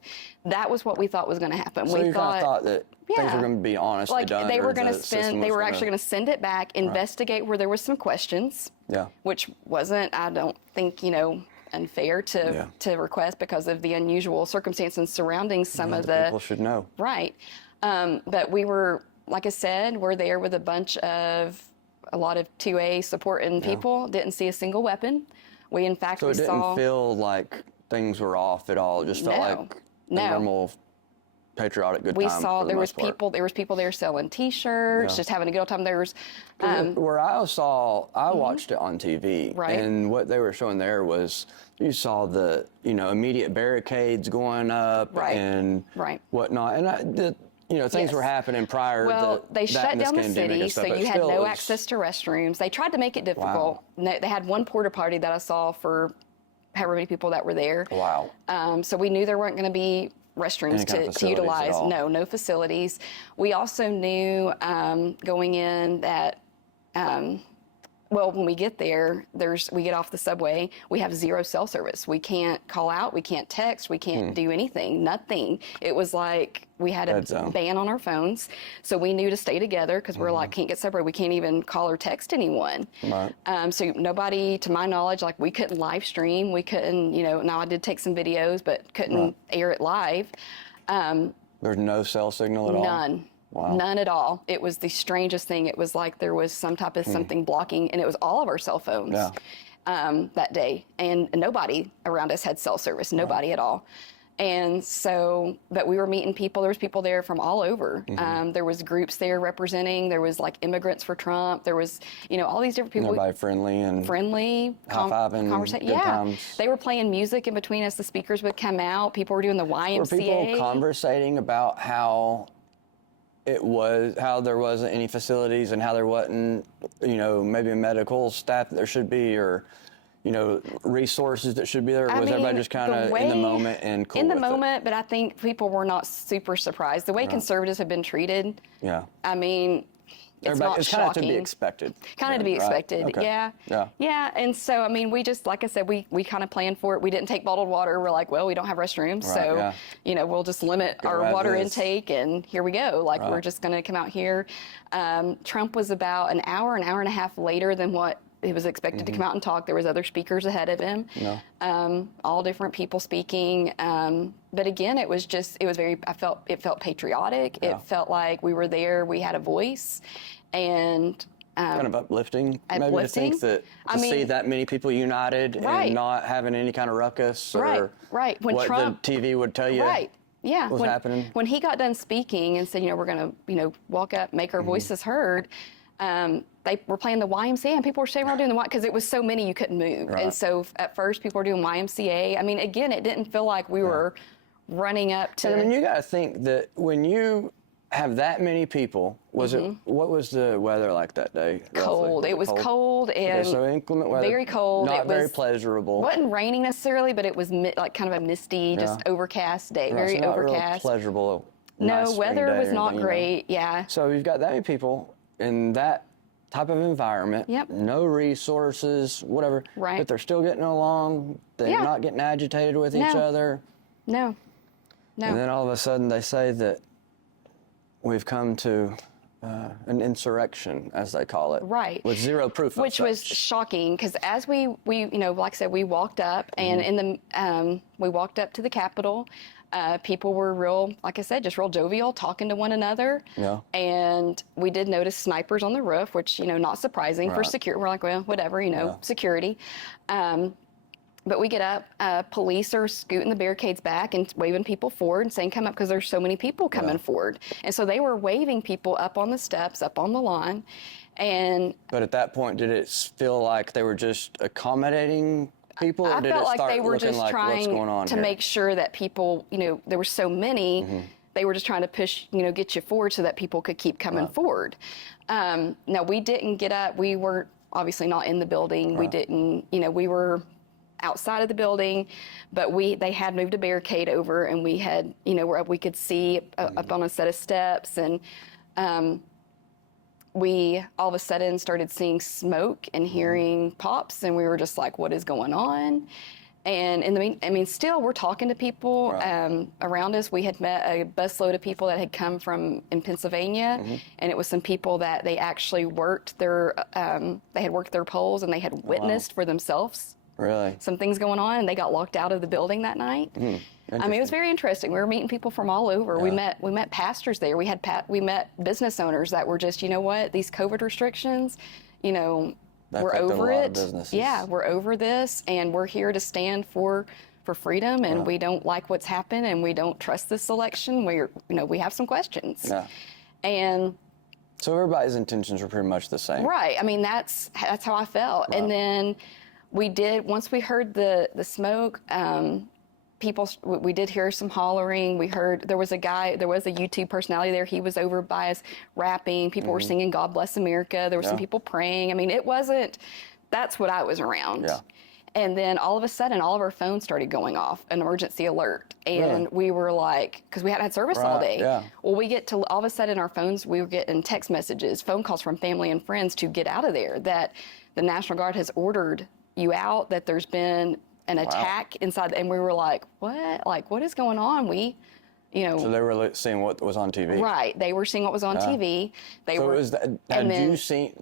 That was what we thought was going to happen. So we you kind of thought that things Yeah. were going to be honestly like done. they or were going to the system they was were gonna- actually going to send it back, investigate where there was some questions, Yeah. which wasn't, I don't think, unfair to request because of the unusual circumstances surrounding some of the People should know. right. But we were, like I said, we're there with a lot of 2A supporting people. Didn't see a single weapon. We, in fact, So we it didn't saw. feel like things were off at all. It just felt No. like a No. normal, patriotic good We time. saw for the there was most part. people. There was people there selling T-shirts, Yeah. just having a good old time. There was. Where I watched it on TV, Mm-hmm. Right. and what they were showing there was you saw the immediate barricades going up Right. and Right. whatnot, and things Yes. were happening prior. Well, to they that shut and down the SCAMdemic city, and so stuff, but you had still, it no was- access to restrooms. They tried to make it difficult. Wow. No, they had one porta potty that I saw for however many people that were there. Wow. So we knew there weren't going to be restrooms to utilize. No facilities. We also knew going in that, well, when we get there, we get off the subway, we have zero cell service. We can't call out, we can't text, we can't do anything, nothing. It was like we had a ban on our phones. So we knew to stay together because we're like, can't get separated. We can't even call or text anyone. Right. So nobody, to my knowledge, like we couldn't live stream. We couldn't, now I did take some videos, but couldn't air it live. There's no cell signal at all? None. Wow. None at all. It was the strangest thing. It was like there was some type of something blocking, and it was all of our cell phones that day. And nobody around us had cell service, nobody at all. And so, but we were meeting people. There was people there from all over. There was groups there representing. There was like immigrants for Trump. There was, all these different people. Everybody friendly, high-fiving, conversation. good times. They were playing music in between as the speakers would come out. People were doing the YMCA. Were people conversating about how there wasn't any facilities and how there wasn't, maybe a medical staff that there should be, or, resources that should be there? Or was everybody just kind of in the moment and cool in the with moment, but I think people were not super surprised. The way conservatives have been treated, it's not it's shocking. kind of to be expected. Kind of to be expected, okay. Yeah. And so, we just, like I said, we kind of planned for it. We didn't take bottled water. We're like, well, we don't have restrooms, so, we'll just limit our water intake, and here we go. Like, we're just going to come out here. Trump was about an hour and a half later than what he was expected to come out and talk. There was other speakers ahead of him, all different people speaking. But again, it was very, it felt patriotic. It felt like we were there, we had a voice, and kind of uplifting, maybe to think that, see that many people united and not having any kind of ruckus or when what Trump, the TV would tell you. Yeah, was happening. When he got done speaking and said, we're going to, walk up, make our voices heard, they were playing the YMCA, and people were saying we're doing the because it was so many you couldn't move. And so at first people were doing YMCA. Again, it didn't feel like we were running up to. And you got to think that when you have that many people, what was the weather like that day? Cold. Roughly? It was cold and so inclement weather. Very cold. Not very pleasurable. It wasn't raining necessarily, but it was like kind of a misty, just overcast day. Very so not overcast. Real pleasurable. No, nice weather was not great. So you've got that many people in that type of environment, no resources, whatever, but they're still getting along, they're not getting agitated with each other. No. And then all of a sudden they say that we've come to an insurrection, as they call it. Right. With zero proof of Which was shocking, because as we like I said, we walked up, and we walked up to the Capitol. People were real, like I said, just real jovial, talking to one another. Yeah. And we did notice snipers on the roof, which, not surprising for security. We're like, well, whatever, security. But we get up, police are scooting the barricades back and waving people forward and saying, come up, because there's so many people coming forward. And so they were waving people up on the steps, up on the lawn. But at that point, did it feel like they were just accommodating people? I felt like they were just trying to make sure that people, there were so many, they were just trying to push, get you forward so that people could keep coming forward. Now, we didn't get up. We were obviously not in the building. We didn't, we were outside of the building, but they had moved a barricade over, and we had, where we could see up on a set of steps, and we all of a sudden started seeing smoke and hearing pops, and we were just like, what is going on? And in the still we're talking to people around us. We had met a busload of people that had come from in Pennsylvania, and it was some people that they actually worked they had worked their polls, and they had witnessed for themselves. Really? Some things going on, and they got locked out of the building that night. It was very interesting. We were meeting people from all over. Yeah. We met pastors there. We met business owners that were just, these COVID restrictions, we're over it. Yeah, we're over this, and we're here to stand for freedom, and we don't like what's happened, and we don't trust this election. We have some questions. Yeah. And so everybody's intentions were pretty much the same. Right. That's how I felt. Right. And then once we heard the smoke, we did hear some hollering. We heard there was a YouTube personality there. He was over by us rapping. People were singing God Bless America. There were some people praying. That's what I was around. Yeah. And then all of a sudden, all of our phones started going off, an emergency alert. And Really? we were like, because we hadn't had service all Right, day. yeah. Well, we get to, all of a sudden, our phones, we were getting text messages, phone calls from family and friends to get out of there, that the National Guard has ordered you out, that there's been an attack inside. And we were like, what? Like, what is going on? So they were seeing what was on TV. Right. They were seeing what was on TV. They So were. you seen,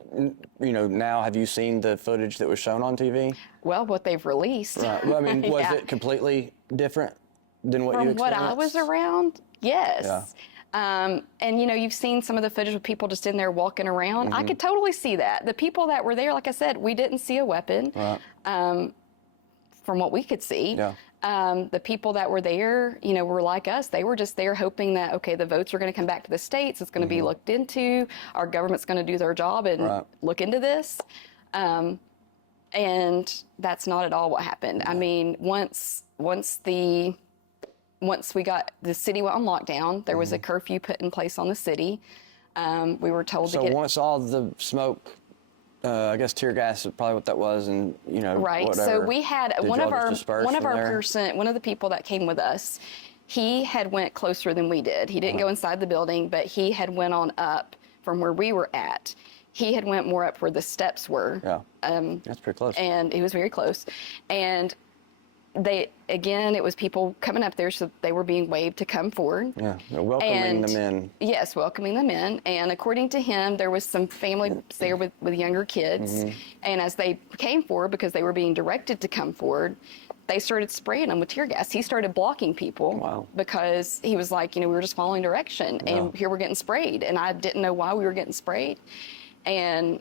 now have you seen the footage that was shown on TV? Well, what they've released. Right. Well, I mean, was Yeah. it completely different than what you From experienced? what I was around, yes. Yeah. And you've seen some of the footage of people just in there walking around. I could totally see that. The people that were there, like I said, we didn't see a weapon. Right. From what we could see. Yeah. The people that were there, were like us. They were just there hoping that, okay, the votes are going to come back to the states. It's going to be looked into. Our government's going to do their job and look into this. And that's not at all what happened. I mean, once we got, the city went on lockdown, there was a curfew put in place on the city. We were told to get. So once all the smoke, I guess tear gas is probably what that was, and Right. whatever. So we had Did one y'all of just our disperse from there? one of the people that came with us. He had went closer than we did. He didn't go inside the building, but he had went on up from where we were at. He had went more up where the steps were. Yeah. That's pretty close. And he was very close. And it was people coming up there, so they were being waved to come forward. Yeah, they're welcoming them in. Yes, welcoming them in. And according to him, there was some families there with younger kids. And as they came forward, because they were being directed to come forward, they started spraying them with tear gas. He started blocking people because he was like, we were just following direction, and here we're getting sprayed. And I didn't know why we were getting sprayed. And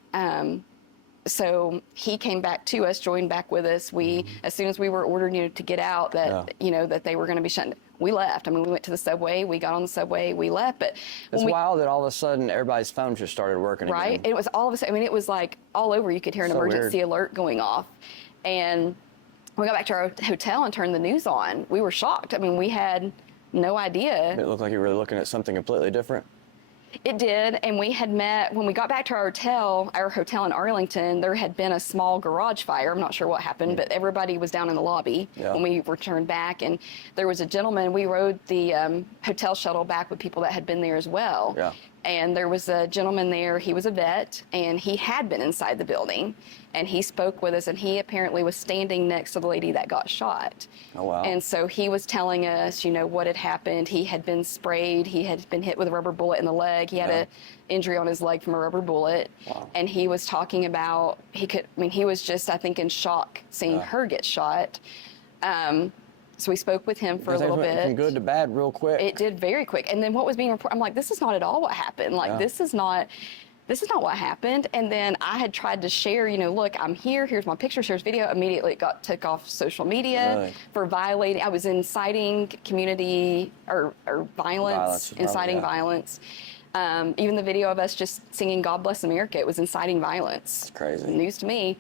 so he came back to us, joined back with us. We, as soon as we were ordered, to get out, that that they were going to be shut. We left. I mean, we went to the subway. We got on the subway. We left. But it's wild that all of a sudden everybody's phones just started working again. Right. It was all of a sudden. I mean, it was like all over. You could hear an emergency alert going off, and we got back to our hotel and turned the news on. We were shocked. I mean, we had no idea. It looked like you were looking at something completely different. It did, and we had met, when we got back to our hotel in Arlington, there had been a small garage fire. I'm not sure what happened, but everybody was down in the lobby when we returned back, and there was a gentleman, we rode the hotel shuttle back with people that had been there as well. Yeah. And there was a gentleman there, he was a vet, and he had been inside the building, and he spoke with us, and he apparently was standing next to the lady that got shot. Oh, wow. And so he was telling us, what had happened. He had been sprayed. He had been hit with a rubber bullet in the leg. He had an injury on his leg from a rubber bullet. Wow. And he was talking about, he was just, I think, in shock seeing her get shot. So we spoke with him for a little bit. From good to bad real quick. It did very quick. And then what was being reported, I'm like, this is not at all what happened. Like, this is not what happened. And then I had tried to share, look, I'm here. Here's my picture. Here's video. Immediately it took off social media for violating. I was inciting community or violence, inciting violence. Even the video of us just singing God Bless America, it was inciting violence. It's crazy. News to me.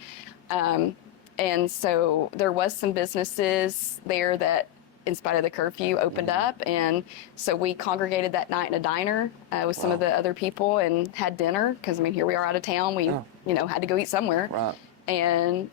And so there was some businesses there that, in spite of the curfew, opened up. And so we congregated that night in a diner with some of the other people and had dinner. Because, here we are out of town. We, had to go eat somewhere. Right. And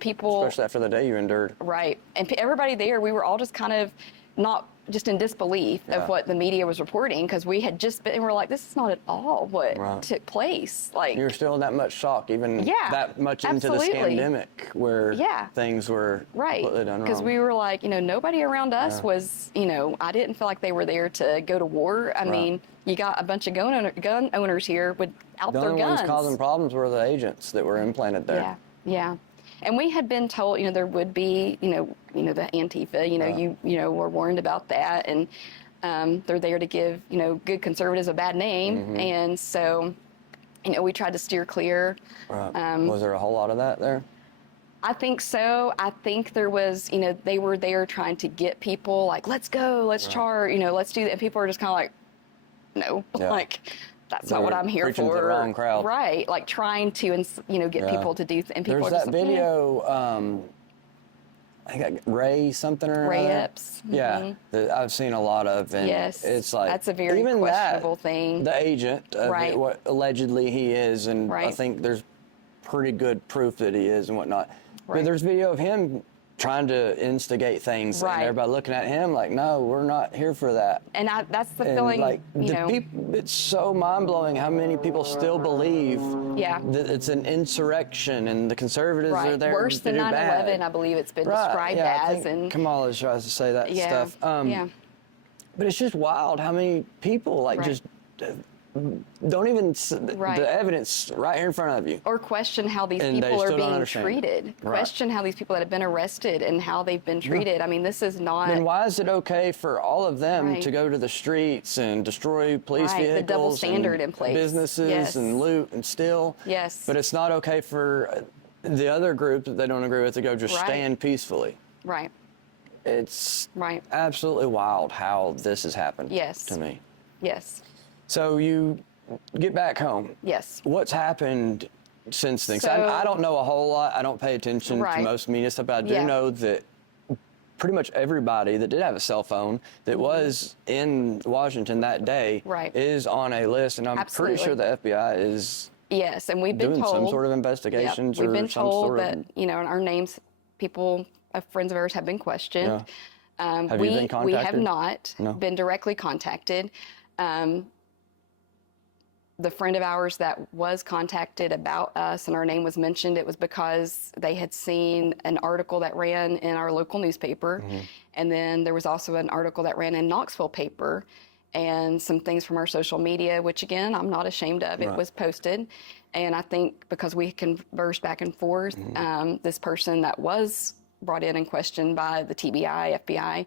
people... Especially after the day you endured. Right. And everybody there, we were all just kind of not just in disbelief of what the media was reporting, because we had just been, and we're like, this is not at all what took place. Like, you were still in that much shock, even that much into the SCAMdemic, where things were completely done wrong. Because we were like, nobody around us was, I didn't feel like they were there to go to war. I mean, you got a bunch of gun owners here without their guns. The only ones causing problems were the agents that were implanted there. Yeah. And we had been told, there would be, the Antifa, you were warned about that. And they're there to give, good conservatives a bad name. And so, we tried to steer clear. Right. Was there a whole lot of that there? I think so. I think there was, they were there trying to get people like, let's go, let's charge, let's do that. And people are just kind of like, no, like, that's not what I'm here preaching for. To the wrong crowd. Right. Like trying to, get people to do, and people There's are just that video, I think Ray something or Ray another. Epps. Yeah, that I've seen a lot of. And it's like, that's a very even questionable thing. The agent, what allegedly he is, and I think there's pretty good proof that he is and whatnot. But there's video of him trying to instigate things, and everybody looking at him like, no, we're not here for that. And that's the And feeling, like, it's so mind-blowing how many people still believe that it's an insurrection and the conservatives are there worse than 9/11, I believe it's been described as. And Kamala tries to say that stuff. But it's just wild how many people just don't even the evidence right here in front of you, or question how these people are being treated. Question how these people that have been arrested and how they've been treated. I mean, this is not. And why is it okay for all of them to go to the streets and destroy police vehicles, the double standard in place, businesses and loot and steal? Yes. But it's not okay for the other group that they don't agree with to go just stand peacefully. Right. It's absolutely wild how this has happened. To me. Yes. So you get back home. Yes. What's happened since then? 'Cause I don't know a whole lot. I don't pay attention to most media stuff, but I do know that pretty much everybody that did have a cell phone that was in Washington that day is on a list, and I'm pretty sure the FBI is and we've been doing told some sort of investigations we've been or some told sort that, of, our names, people, friends of ours have been questioned. Have you been contacted? We have not been directly contacted. The friend of ours that was contacted about us and our name was mentioned, it was because they had seen an article that ran in our local newspaper. And then there was also an article that ran in Knoxville paper, and some things from our social media, which again, I'm not ashamed of. It was posted. And I think because we conversed back and forth, this person that was brought in and questioned by the TBI, FBI,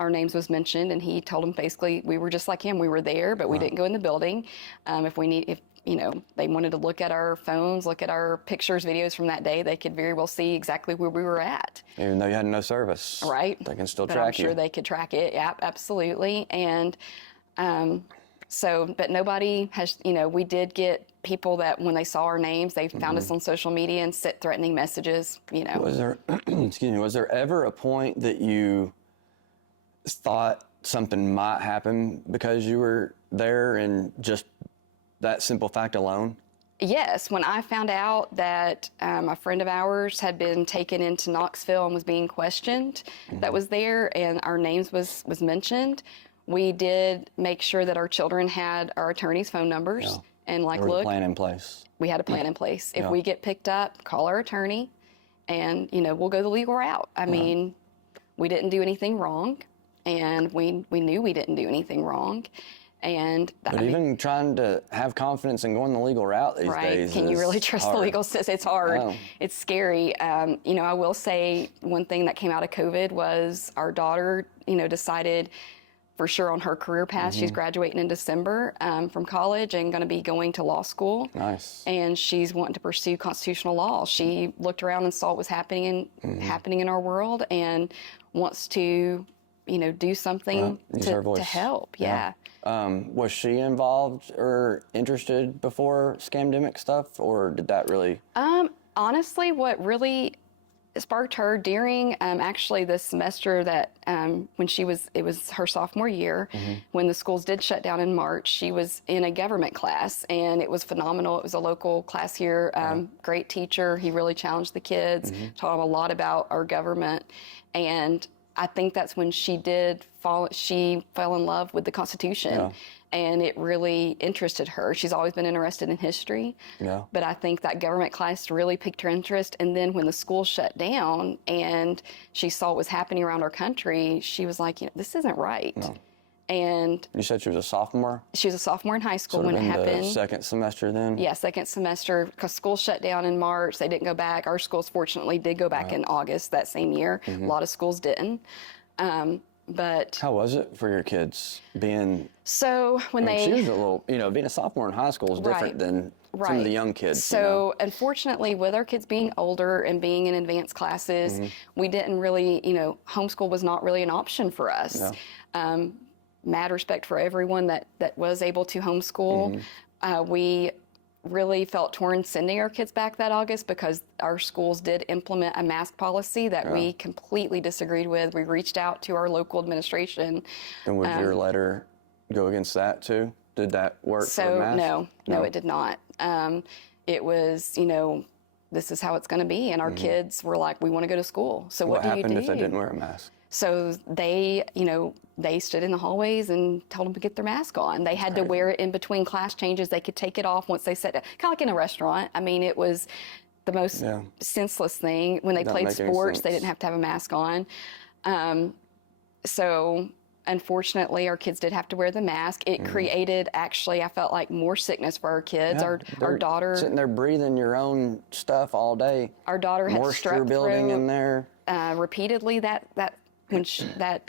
our names was mentioned, and he told them basically we were just like him. We were there, but we didn't go in the building. If they wanted to look at our phones, look at our pictures, videos from that day, they could very well see exactly where we were at. Even though you had no service. They can still but track I'm sure they could track it. Yeah, absolutely. And but nobody has, we did get people that when they saw our names, they found us on social media and sent threatening messages, Was there, was there ever a point that you thought something might happen because you were there, and just that simple fact alone? Yes, when I found out that a friend of ours had been taken into Knoxville and was being questioned, that was there, and our names was mentioned, we did make sure that our children had our attorney's phone numbers. And there was a plan in place. We had a plan in place. If we get picked up, call our attorney, and we'll go the legal route. I mean, we didn't do anything wrong. And we knew we didn't do anything wrong. And but even trying to have confidence in going the legal route these days, can you really trust the legal system? It's hard. It's scary. I will say one thing that came out of COVID was our daughter, decided for sure on her career path. She's graduating in December from college and going to be going to law school. Nice. And she's wanting to pursue constitutional law. She looked around and saw what was happening in our world and wants to do something to help. Was she involved or interested before SCAMdemic stuff, or did that really? Honestly, what really sparked her during actually the semester that when it was her sophomore year, when the schools did shut down in March, she was in a government class, and it was phenomenal. It was a local class here, great teacher. He really challenged the kids, taught them a lot about our government, and I think that's when she fell in love with the Constitution, and it really interested her. She's always been interested in history, but I think that government class really piqued her interest. And then when the school shut down and she saw what was happening around our country, she was like, this isn't right. And you said she was a sophomore? She was a sophomore in high school when it happened. The second semester then? Yeah, second semester, because school shut down in March. They didn't go back. Our schools fortunately did go back in August that same year. A lot of schools didn't. But how was it for your kids being? So when she was a little, being a sophomore in high school is different than some of the young kids. So unfortunately, with our kids being older and being in advanced classes, we didn't really, homeschool was not really an option for us. Mad respect for everyone that was able to homeschool. We really felt torn sending our kids back that August because our schools did implement a mask policy that we completely disagreed with. We reached out to our local administration. And would your letter go against that too? Did that work for mask? No, it did not. It was, this is how it's going to be. And our kids were like, we want to go to school. So what do you do? What happened if they didn't wear a mask? So they, they stood in the hallways and told them to get their mask on. They had to wear it in between class changes. They could take it off once they sat down, kind of like in a restaurant. I mean, it was the most senseless thing. When they played sports, they didn't have to have a mask on. So unfortunately, our kids did have to wear the mask. It created, actually, I felt like more sickness for our kids. Our daughter sitting there breathing your own stuff all day. Our daughter had moisture strep building throat, in there repeatedly that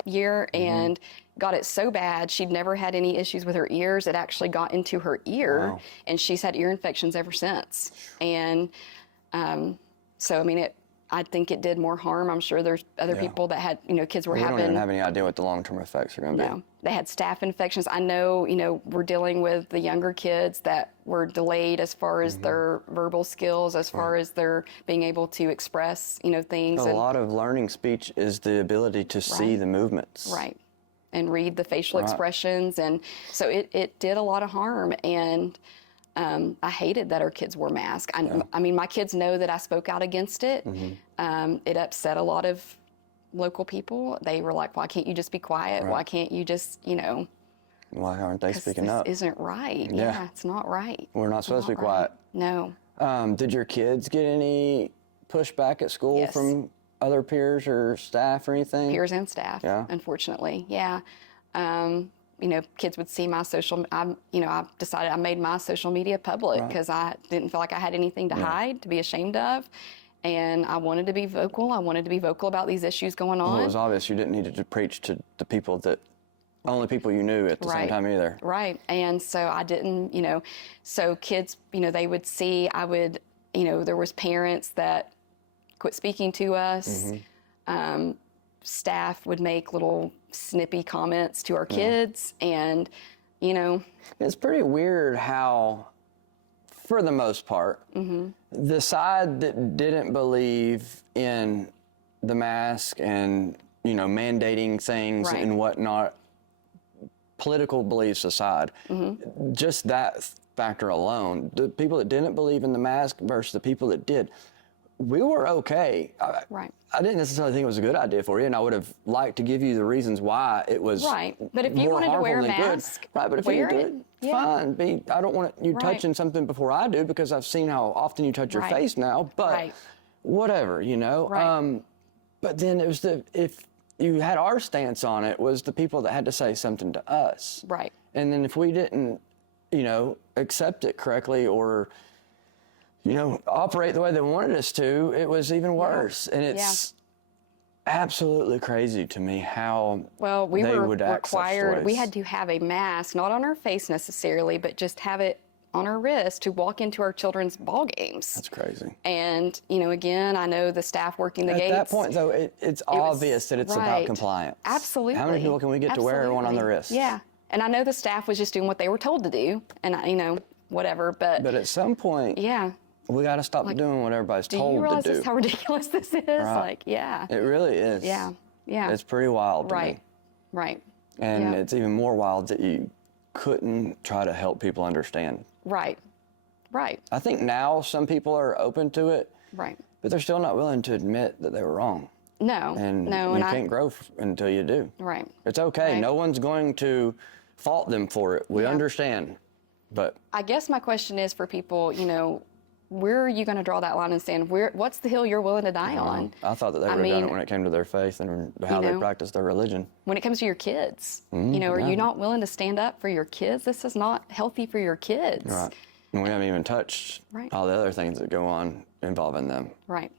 year, and got it so bad. She'd never had any issues with her ears. It actually got into her ear, and she's had ear infections ever since. And so, I mean, I think it did more harm. I'm sure there's other people that had, kids were having. We don't even have any idea what the long-term effects are going to be. No, they had staph infections. I know, we're dealing with the younger kids that were delayed as far as their verbal skills, as far as their being able to express, things. A lot of learning speech is the ability to see the movements. Right. And read the facial expressions. And so it did a lot of harm. And I hated that our kids wore masks. I mean, my kids know that I spoke out against it. It upset a lot of local people. They were like, why can't you just be quiet? Why can't you just, Why aren't they speaking up? This isn't right. Yeah, it's not right. We're not supposed to be quiet. No. Did your kids get any pushback at school from other peers or staff or anything? Peers and staff, unfortunately. Yeah. Kids would see my I decided I made my social media public because I didn't feel like I had anything to hide, to be ashamed of. And I wanted to be vocal. I wanted to be vocal about these issues going on. Well, it was obvious you didn't need to preach to the people only people you knew at the same time either. Right. And so I didn't, so kids, they would see, there was parents that quit speaking to us. Staff would make little snippy comments to our kids, and it's pretty weird how, for the most part, the side that didn't believe in the mask and mandating things and whatnot, political beliefs aside, just that factor alone, the people that didn't believe in the mask versus the people that did, we were okay. I didn't necessarily think it was a good idea for you, and I would have liked to give you the reasons why it was But if you wanted to wear a mask, but if you do it, fine. I don't want you touching something before I do because I've seen how often you touch your face now, but whatever, but then it was if you had our stance on it, was the people that had to say something to us. Right. And then if we didn't, accept it correctly or operate the way they wanted us to, it was even worse. And it's absolutely crazy to me how we they were would act required. We had to have a mask, not on our face necessarily, but just have it on our wrist to walk into our children's ball games. That's crazy. And, again, I know the staff working the gates. At that point, though, it's obvious that it's about compliance. Absolutely. How many people can we get to wear one on the wrist? Yeah. And I know the staff was just doing what they were told to do, and, whatever, but at some point, we got to stop doing what everybody's told to do. Do you realize this, how ridiculous this is? It really is. Yeah. It's pretty wild to me. Right. And it's even more wild that you couldn't try to help people understand. Right. I think now some people are open to it. Right. But they're still not willing to admit that they were wrong. No. And you can't grow until you do. Right. It's okay. No one's going to fault them for it. We understand. But I guess my question is for people, where are you going to draw that line and stand? What's the hill you're willing to die on? I thought that they would have done it when it came to their faith and how they practice their religion. When it comes to your kids, are you not willing to stand up for your kids? This is not healthy for your kids. Right. And we haven't even touched all the other things that go on involving them. Right.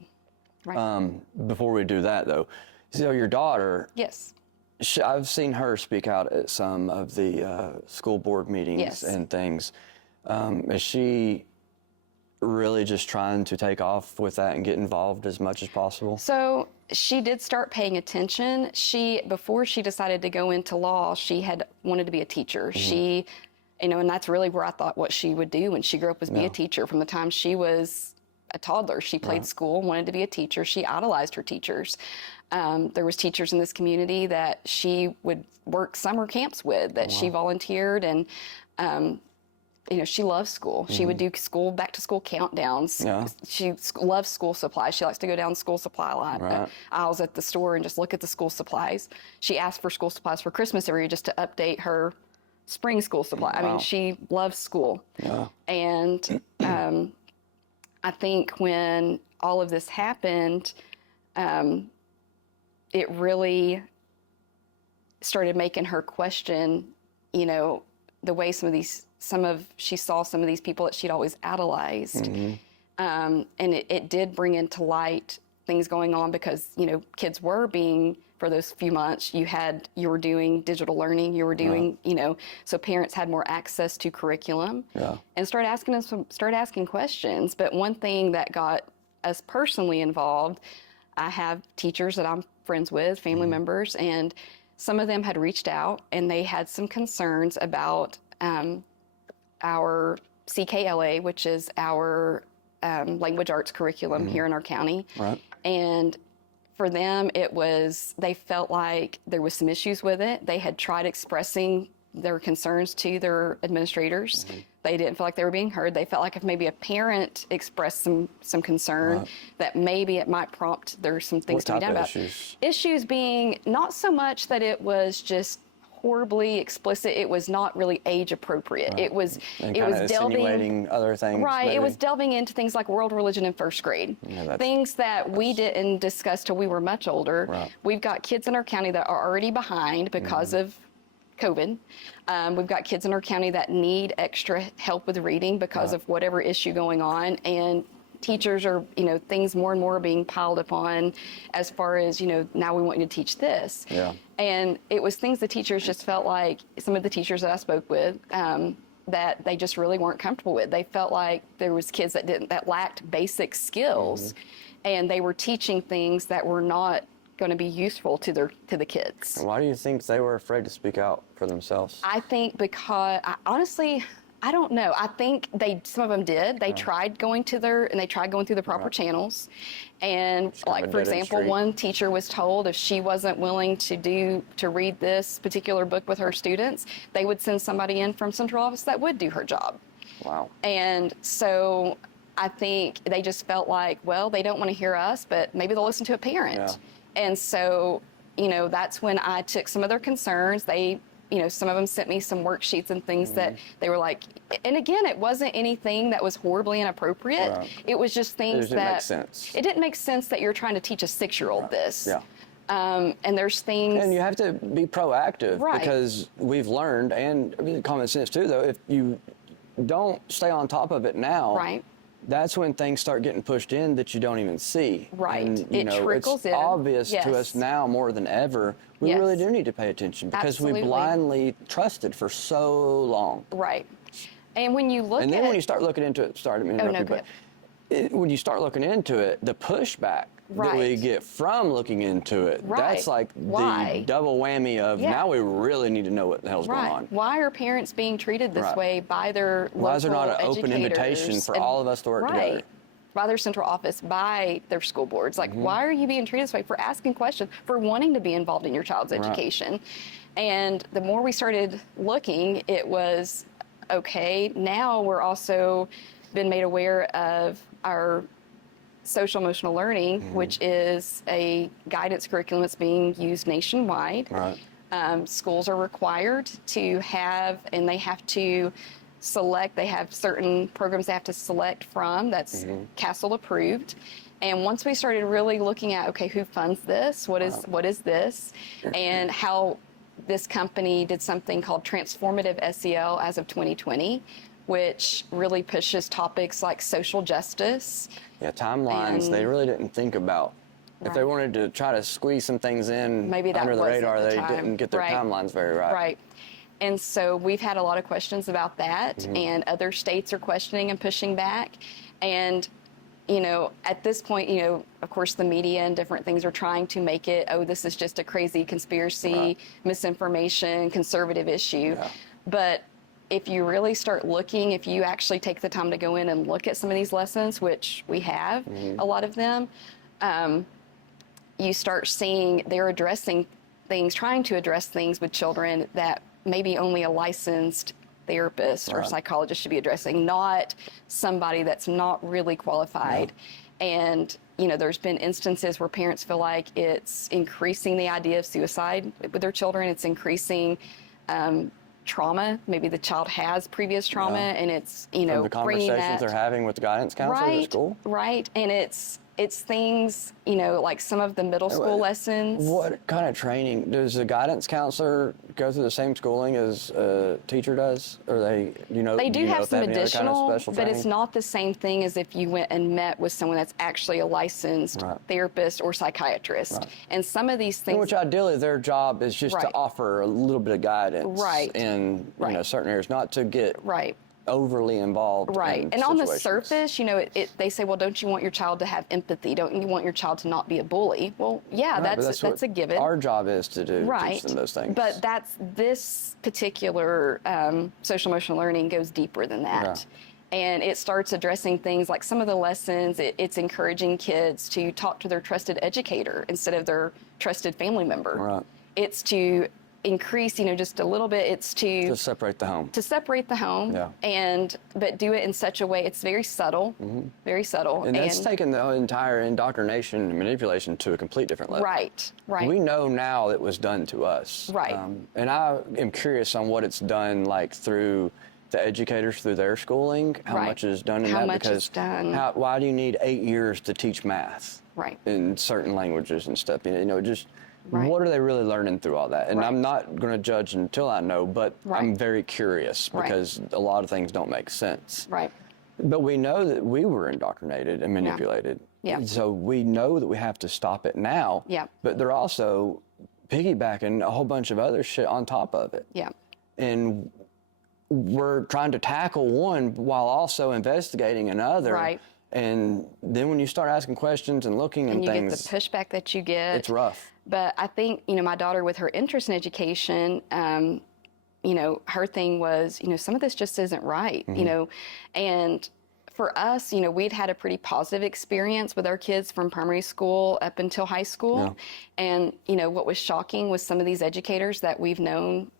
Before we do that, though, so your daughter. Yes. I've seen her speak out at some of the school board meetings and things. Is she really just trying to take off with that and get involved as much as possible? So she did start paying attention. Before she decided to go into law, she had wanted to be a teacher. She, and that's really where I thought what she would do when she grew up was be a teacher. From the time she was a toddler, she played school, wanted to be a teacher. She idolized her teachers. There was teachers in this community that she would work summer camps with, that she volunteered, and she loves school. She would do back to school countdowns. Yeah. She loves school supplies. She likes to go down the school supply Right. aisles at the store and just look at the school supplies. She asked for school supplies for Christmas every year just to update her spring school supply. I mean, she loves school. Yeah. And I think when all of this happened, it really started making her question, the way she saw some of these people that she'd always idolized. And it did bring into light things going on because, kids were being, for those few months, you were doing digital learning, you were doing, so parents had more access to curriculum. Yeah. And started asking questions. But one thing that got us personally involved, I have teachers that I'm friends with, family members, and some of them had reached out and they had some concerns about our CKLA, which is our language arts curriculum here in our county. Right. And for them, they felt like there was some issues with it. They had tried expressing their concerns to their administrators. They didn't feel like they were being heard. They felt like if maybe a parent expressed some concern, that maybe it might prompt there's some things to be done about. Issues being not so much that it was just horribly explicit. It was not really age appropriate. Right. It was insinuating other things. Right. Maybe. It was delving into things like world religion in first grade. Yeah, things that we didn't discuss till we were much older. Right. We've got kids in our county that are already behind because of COVID. We've got kids in our county that need extra help with reading because of whatever issue going on. And teachers are, things more and more are being piled upon as far as, now we want you to teach this. Yeah. And it was things the teachers just felt like, some of the teachers that I spoke with, that they just really weren't comfortable with. They felt like there was kids that lacked basic skills, and they were teaching things that were not going to be useful to the kids. Why do you think they were afraid to speak out for themselves? I think because, honestly, I don't know. I think some of them did. They tried going through the proper channels. And like, for example, one teacher was told if she wasn't willing to read this particular book with her students, they would send somebody in from central office that would do her job. Wow. And so I think they just felt like, well, they don't want to hear us, but maybe they'll listen to a parent. Yeah. And so, that's when I took some of their concerns. Some of them sent me some worksheets and things that they were like, and again, it wasn't anything that was horribly inappropriate. Right. It was just things it didn't make sense that you're trying to teach a 6-year-old this. Yeah. And there's things. And you have to be proactive, right, because we've learned, and common sense too, though, if you don't stay on top of it now, right, that's when things start getting pushed in that you don't even see. Right. And, it trickles it's in. obvious to us now more than ever. We really do need to pay attention because we blindly trusted for so long. Right. And when you look and then when you start looking into it, when you start looking into it, the pushback that we get from looking into it, that's like the double whammy of now we really need to know what the hell's going on. Why are parents being treated this way by their local Why is there not an open educators invitation for all of us to work together? By their central office, by their school boards. Like, why are you being treated this way? For asking questions, for wanting to be involved in your child's education. And the more we started looking, it was, okay, now we're also been made aware of our social emotional learning, which is a guidance curriculum that's being used nationwide. Right. Schools are required to have, and they have to select, they have certain programs they have to select from that's CASEL approved. And once we started really looking at, okay, who funds this? What is this? And how this company did something called Transformative SEL as of 2020, which really pushes topics like social justice. Yeah, timelines, they really didn't think about. If they wanted to try to squeeze some things in under the radar, they didn't get their timelines very right. Right. And so we've had a lot of questions about that, and other states are questioning and pushing back. And, at this point, of course, the media and different things are trying to make it, oh, this is just a crazy conspiracy, misinformation, conservative issue. Yeah. But if you really start looking, if you actually take the time to go in and look at some of these lessons, which we have, a lot of them, you start seeing they're addressing things, trying to address things with children that maybe only a licensed therapist or psychologist should be addressing, not somebody that's not really qualified. And, you know, there's been instances where parents feel like it's increasing the idea of suicide with their children. It's increasing trauma. Maybe the child has previous trauma, and it's, you know, the bringing conversations that, they're having with the guidance counselors at school. Right. And it's things, you know, like some of the middle school lessons. What kind of training does a guidance counselor go through the same schooling as a teacher does? Or they, you know, They do have if they some any other additional, kind of special but it's training? not the same thing as if you went and met with someone that's actually a licensed therapist or psychiatrist. And some of these things, Which ideally their job is just to offer a little bit of guidance in you know, certain areas, not to get overly involved. In and on the situations. surface, you know, they say, well, don't you want your child to have empathy? Don't you want your child to not be a bully? Well, yeah, that's a given. Our job is to do, teach them those things. But this particular social emotional learning goes deeper than that. And it starts addressing things like some of the lessons, it's encouraging kids to talk to their trusted educator instead of their trusted family member. It's to increase, you know, just a little bit. It's to separate the home. But do it in such a way, it's very subtle, very subtle. And that's taken the entire indoctrination and manipulation to a complete different level. Right. We know now it was done to us. And I am curious on what it's done, like through the educators, through their schooling, how much is done in that, because why do you need 8 years to teach math in certain languages and stuff? You know, just what are they really learning through all that? And I'm not going to judge until I know, but I'm very curious because a lot of things don't make sense. But we know that we were indoctrinated and manipulated. So we know that we have to stop it now. But they're also piggybacking a whole bunch of other shit on top of it. And we're trying to tackle one while also investigating another. And then when you start asking questions and looking and things, get the pushback that you get. It's rough. But I think, you know, my daughter with her interest in education, you know, her thing was, you know, some of this just isn't right, you know, and for us, you know, we'd had a pretty positive experience with our kids from primary school up until high school. And, you know, what was shocking was some of these educators that we've known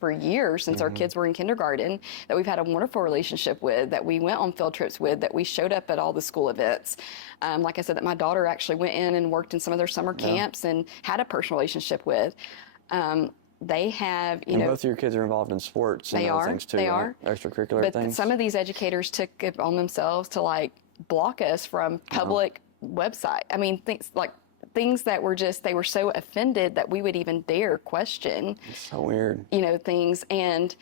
for years since our kids were in kindergarten, that we've had a wonderful relationship with, that we went on field trips with, that we showed up at all the school events. Like I said, that my daughter actually went in and worked in some of their summer camps and had a personal relationship with. They have, you know, both of your kids are involved in sports and other things too. They are extracurricular things. But some of these educators took it on themselves to like block us from public website. I mean, things that were just, they were so offended that we would even dare question. It's so weird. You know, things. And,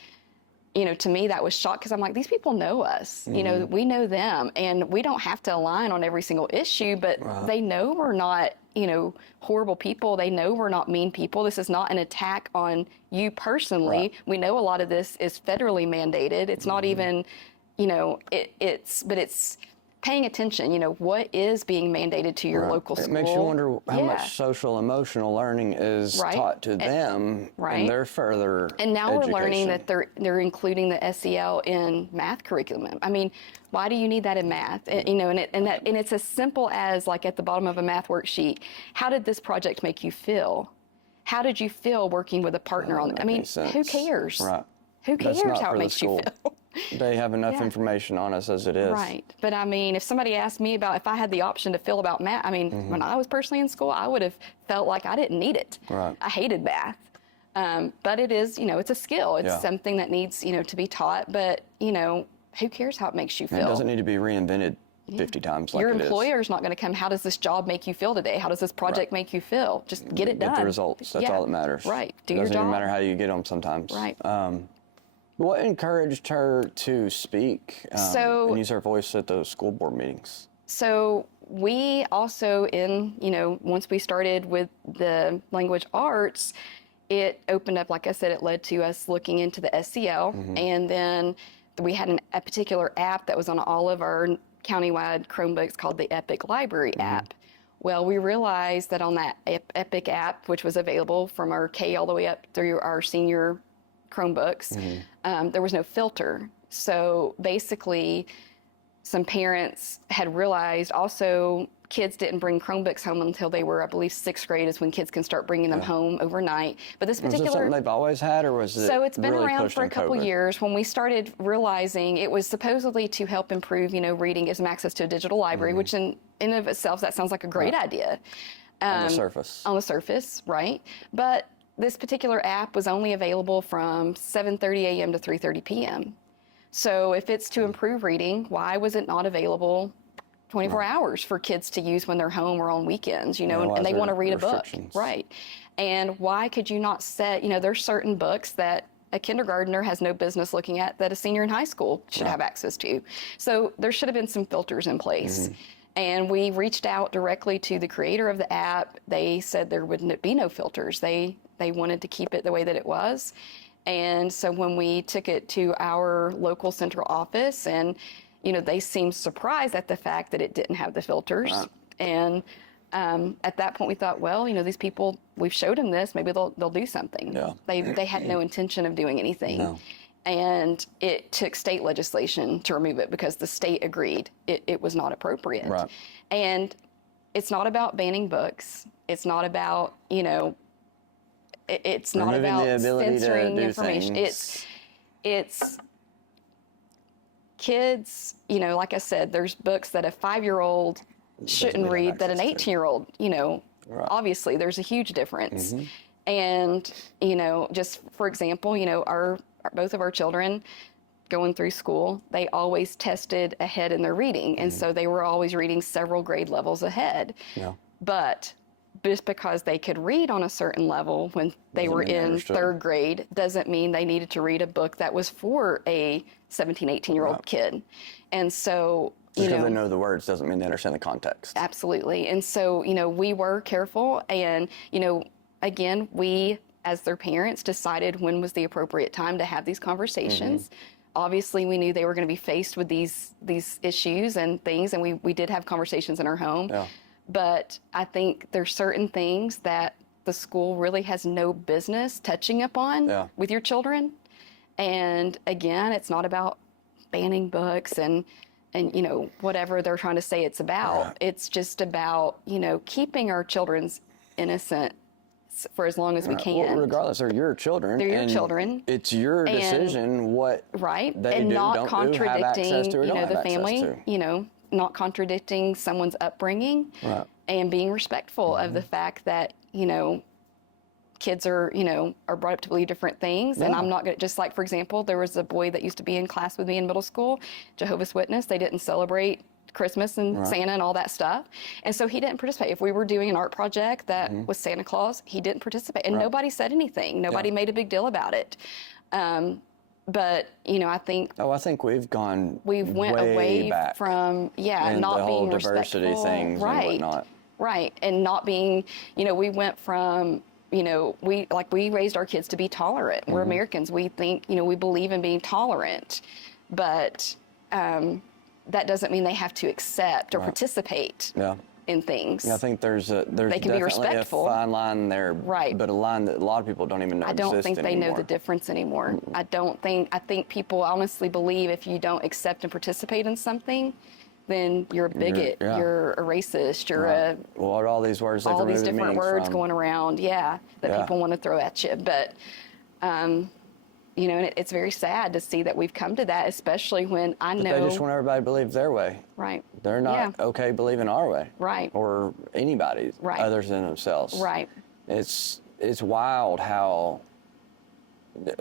you know, to me that was shock because I'm like, these people know us. You know, we know them, and we don't have to align on every single issue, but they know we're not, you know, horrible people. They know we're not mean people. This is not an attack on you personally. We know a lot of this is federally mandated. It's not even, you know, it's paying attention, you know, what is being mandated to your local school. It makes you wonder how much social emotional learning is taught to them in their further And now education. we're learning that they're including the SEL in math curriculum. I mean, why do you need that in math? And, you know, and it's as simple as, like, at the bottom of a math worksheet, how did this project make you feel? How did you feel working with a partner on it? I mean, who cares? Who cares how it makes you feel? They have enough information on us as it is. But I mean, if somebody asked me about if I had the option to feel about math, I mean, when I was personally in school, I would have felt like I didn't need it. I hated math. But it is, you know, it's a skill. It's something that needs, you know, to be taught. But, you know, who cares how it makes you feel? It doesn't need to be reinvented 50 times like Your it is. Your employer's not going to come, how does this job make you feel today? How does this project make you feel? Just get it done. Get the results. That's all that matters. Do your job. It doesn't even matter how you get them sometimes. What encouraged her to speak and use her voice at those school board meetings? So we also, you know, once we started with the language arts, it opened up, like I said, it led to us looking into the SEL. And then we had a particular app that was on all of our countywide Chromebooks called the Epic Library app. Well, we realized that on that Epic app, which was available from our K all the way up through our senior Chromebooks, there was no filter. So basically, some parents had realized also kids didn't bring Chromebooks home until they were, I believe, 6th grade is when kids can start bringing them home overnight. But this Was it particular... something they've always had, or was it So it's been really around pushed for a in couple COVID? years. When we started realizing it was supposedly to help improve, reading, give them access to a digital library, which in and of itself, that sounds like a great idea. On the surface. On the surface, right? But this particular app was only available from 7:30 a.m. to 3:30 p.m. So if it's to improve reading, why was it not available 24 hours for kids to use when they're home or on weekends, why and is they there want to read a book, restrictions? right? And why could you not set, there's certain books that a kindergartner has no business looking at that a senior in high school should have access to. So there should have been some filters in place. And we reached out directly to the creator of the app. They said there would be no filters. They wanted to keep it the way that it was. And so when we took it to our local central office, and they seemed surprised at the fact that it didn't have the filters. Right. And at that point we thought, well, these people, we've showed them this, maybe they'll do something. Yeah. They had no intention of doing anything. No. And it took state legislation to remove it because the state agreed it was not appropriate. Right. And it's not about banning books. It's not about, it's not Removing about the ability to censoring do information. things. It's kids, like I said, there's books that a 5-year-old shouldn't read that an 18-year-old, Right. obviously there's a huge difference. And, just for example, both of our children going through school, they always tested ahead in their reading. And so they were always reading several grade levels ahead. Yeah. But just because they could read on a certain level when they were mean they in understood. 3rd grade doesn't mean they needed to read a book that was for a 17, 18-year-old Right. kid. And so, Just because they know the words doesn't mean they understand the context. absolutely. And so, we were careful. And, again, we, as their parents, decided when was the appropriate time to have these conversations. Obviously, we knew they were going to be faced with these issues and things, and we did have conversations in our home. Yeah. But I think there's certain things that the school really has no business touching upon Yeah. with your children. And again, it's not about banning books and whatever they're trying to say it's about. Right. It's just about, keeping our children's innocent for as long as we can. Well, regardless, they're your children. They're your and children. It's your decision what Right. they And do, not don't do, have access contradicting, to, or don't have the access family, to. Not contradicting someone's upbringing. Right. And being respectful of the fact that, kids are brought up to believe different things. And Yeah. I'm not going to, just like, for example, there was a boy that used to be in class with me in middle school, Jehovah's Witness. They didn't celebrate Christmas and Santa and all that stuff. And so he didn't participate. If we were doing an art project that was Santa Claus, he didn't participate. And nobody said anything. Nobody made a big deal about it. But, I think Oh, I think we've gone we've went way away back from, in not the whole being diversity respectful. things Right. and whatnot. Right. And not being, we went from, we raised our kids to be tolerant. We're Americans. We think, we believe in being tolerant. But that doesn't mean they have to accept or participate Yeah. in things. I think there's They can be definitely respectful. a fine line there, Right. but a line that a lot of people don't even know I don't exists think they anymore. know the difference anymore. I think people honestly believe if you don't accept and participate in something, then you're a bigot, yeah. you're a racist, you're Right. Well, what are all these words they've all these removed different meaning words from? going around, that Yeah. people want to throw at you. But, and it's very sad to see that we've come to that, especially when I But know. they just want everybody to believe their way. Right. They're not okay believing our way. Right. Or anybody's Right. others than themselves. Right. It's wild how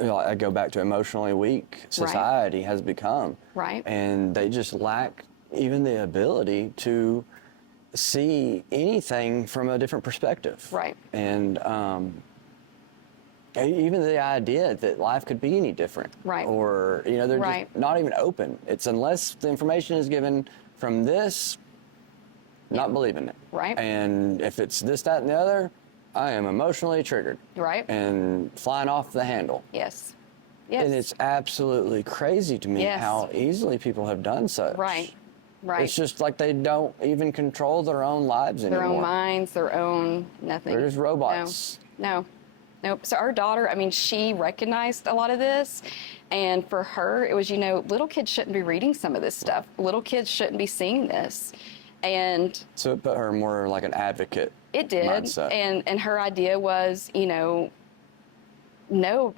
I go back to emotionally weak society has become. Right. And they just lack even the ability to see anything from a different perspective. Right. And even the idea that life could be any different. Right. Or, they're Right. just not even open. It's unless the information is given from this, not believing it. Right. And if it's this, that, and the other, I am emotionally triggered. Right. And flying off the handle. Yes. Yes. And it's absolutely crazy to me Yes. how easily people have done such. Right. Right. It's just like they don't even control their own lives anymore. Their own minds, their own nothing. They're just robots. No. Nope. So our daughter, I mean, she recognized a lot of this. And for her, it was, little kids shouldn't be reading some of this stuff. Little kids shouldn't be seeing this. And so it put her more like an advocate. It did. Mindset. And her idea was, no,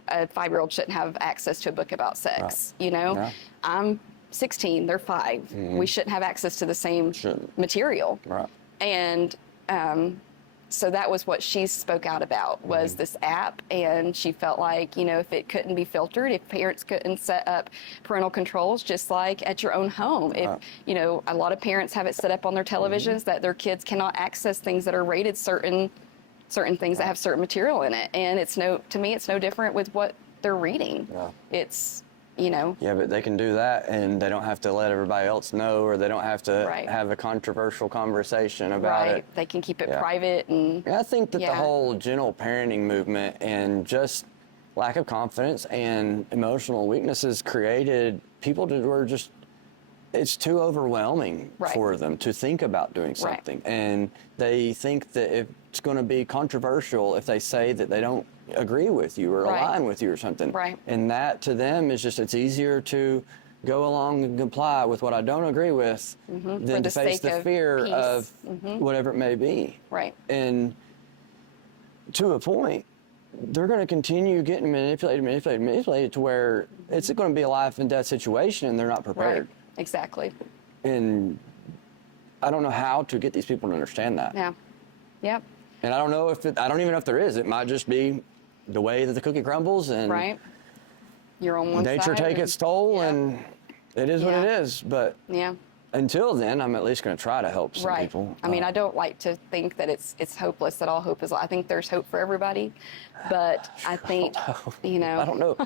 a 5-year-old shouldn't have access to a book about sex. Right. Yeah. I'm 16, they're 5. Mm-hmm. We shouldn't have access to the same material. Right. And so that was what she spoke out about, was this app. And she felt like, if it couldn't be filtered, if parents couldn't set up parental controls, just like at your own home. If, a lot of parents have it set up on their televisions that their kids cannot access things that are rated certain things that have certain material in it. And to me, it's no different with what they're reading. Yeah. It's, Yeah, but they can do that, and they don't have to let everybody else know, or they don't have to Right. have a controversial conversation about right. it. They can keep it Yeah. private. And I think that the Yeah. whole gentle parenting movement and just lack of confidence and emotional weaknesses created people who were just, it's too overwhelming Right. for them to think about doing something. And they think that it's going to be controversial if they say that they don't agree with you or Right. align with you or something. Right. And that to them is just, it's easier to go along and comply with what I don't agree with For than the to face sake the of fear peace. of whatever it may be. Right. And to a point, they're going to continue getting manipulated to where it's going to be a life and death situation, and they're not prepared. Right. Exactly. And I don't know how to get these people to understand that. Yeah. Yep. And I don't know I don't even know if there is. It might just be the way that the cookie crumbles, and Right. You're on one nature side. take its toll, Yeah. and it is what Yeah. it is. But Yeah. until then, I'm at least going to try to help some Right. people. I mean, I don't like to think that it's hopeless, that all hope is. I think there's hope for everybody, but I think, I don't know.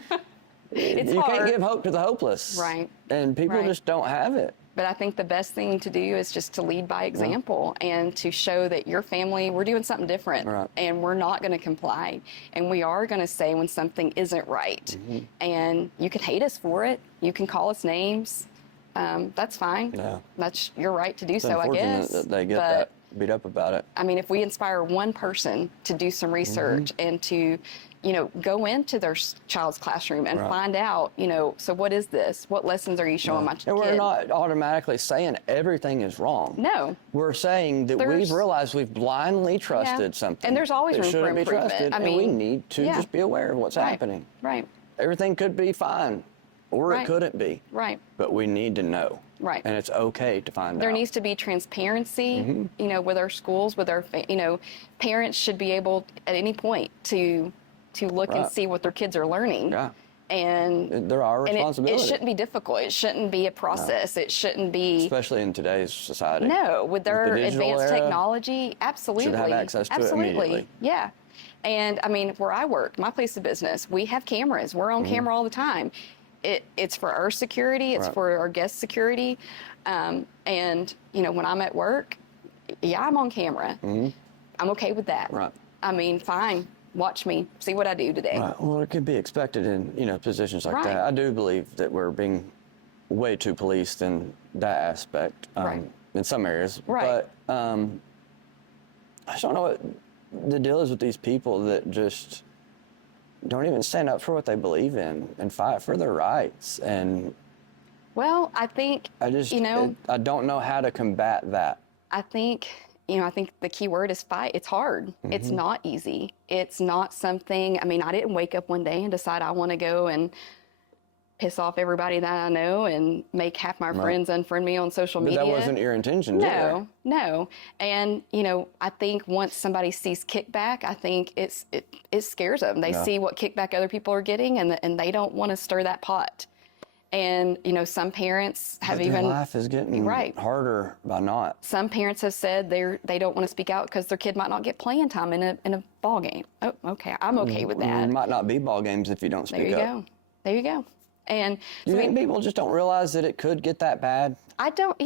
it's You hard. can't give hope to the hopeless. Right. And people Right. just don't have it. But I think the best thing to do is just to lead by example and to show that your family, we're doing something different, Right. and we're not going to comply, and we are going to say when something isn't right. And you can hate us for it. You can call us names. That's fine. Yeah. That's your right to do It's so, I unfortunate guess. that they get But, that beat up about it. I mean, if we inspire one person to do some research and to, go into their child's classroom and Right. find out, so what is this? What lessons are you showing my kid? And we're not automatically saying everything is wrong. No. We're saying that we've There's- realized we've blindly trusted Yeah. something. And there's always that room for shouldn't be improvement. trusted, I and we mean, need to yeah. just be aware of what's Right. happening. Right. Everything could be fine, or Right. it couldn't be. Right. But we need to know. Right. And it's okay to find There out. needs to be transparency, with our schools, with our, parents should be able at any point to look and Right. see what their kids are learning. Yeah. And They're our and responsibility. it shouldn't be difficult. It shouldn't be a process. It shouldn't be. Especially in today's society. No, with their the digital advanced era, technology, absolutely. have access to it absolutely. immediately. Yeah. And I mean, where I work, my place of business, we have cameras. We're on camera all the time. It's for our security. It's Right. for our guest security. And, when I'm at work, yeah, I'm on camera. I'm okay with that. Right. I mean, fine. Watch me. See what I do today. Right. Well, it could be expected in positions like Right. that. I do believe that we're being way too policed in that aspect Right. in some areas. Right. But I just don't know what the deal is with these people that just don't even stand up for what they believe in and fight for their rights. And Well, I think, I just I don't know how to combat that. I think the key word is fight. It's hard. It's not easy. It's not something, I didn't wake up one day and decide I want to go and piss off everybody that I know and make half my friends unfriend me on social But media. that wasn't your intention, No. And, I think once somebody sees kickback, I think it scares them. They see what kickback other people are getting, and they don't want to stir that pot. And, some parents have But even... their life is getting Right. harder by not. Some parents have said they don't want to speak out because their kid might not get playing time in a ball game. Oh, okay. I'm okay with There that. might not be ball games if you don't speak There you up. go. There you go. And Do so, you think people just don't realize that it could get that bad? I think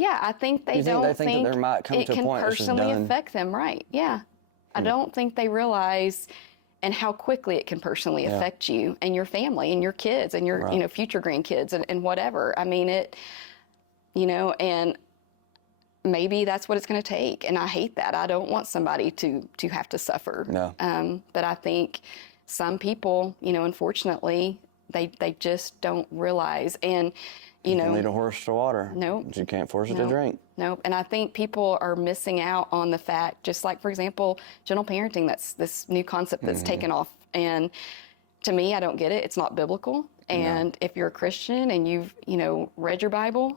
they You think don't they think that there might come it to a can point this is personally done? affect them, right? Yeah. I don't think they realize and how quickly it can personally affect you and your family and your kids and your Right. future grandkids and whatever. And maybe that's what it's going to take. And I hate that. I don't want somebody to have to suffer. No. But I think some people, unfortunately, they just don't realize. And, you can lead a horse to water. Nope. But you can't force it to drink. Nope. And I think people are missing out on the fact, just like, for example, gentle parenting, that's this new concept that's taken off. And to me, I don't get it. It's not biblical. And if you're a Christian and you've, read your Bible,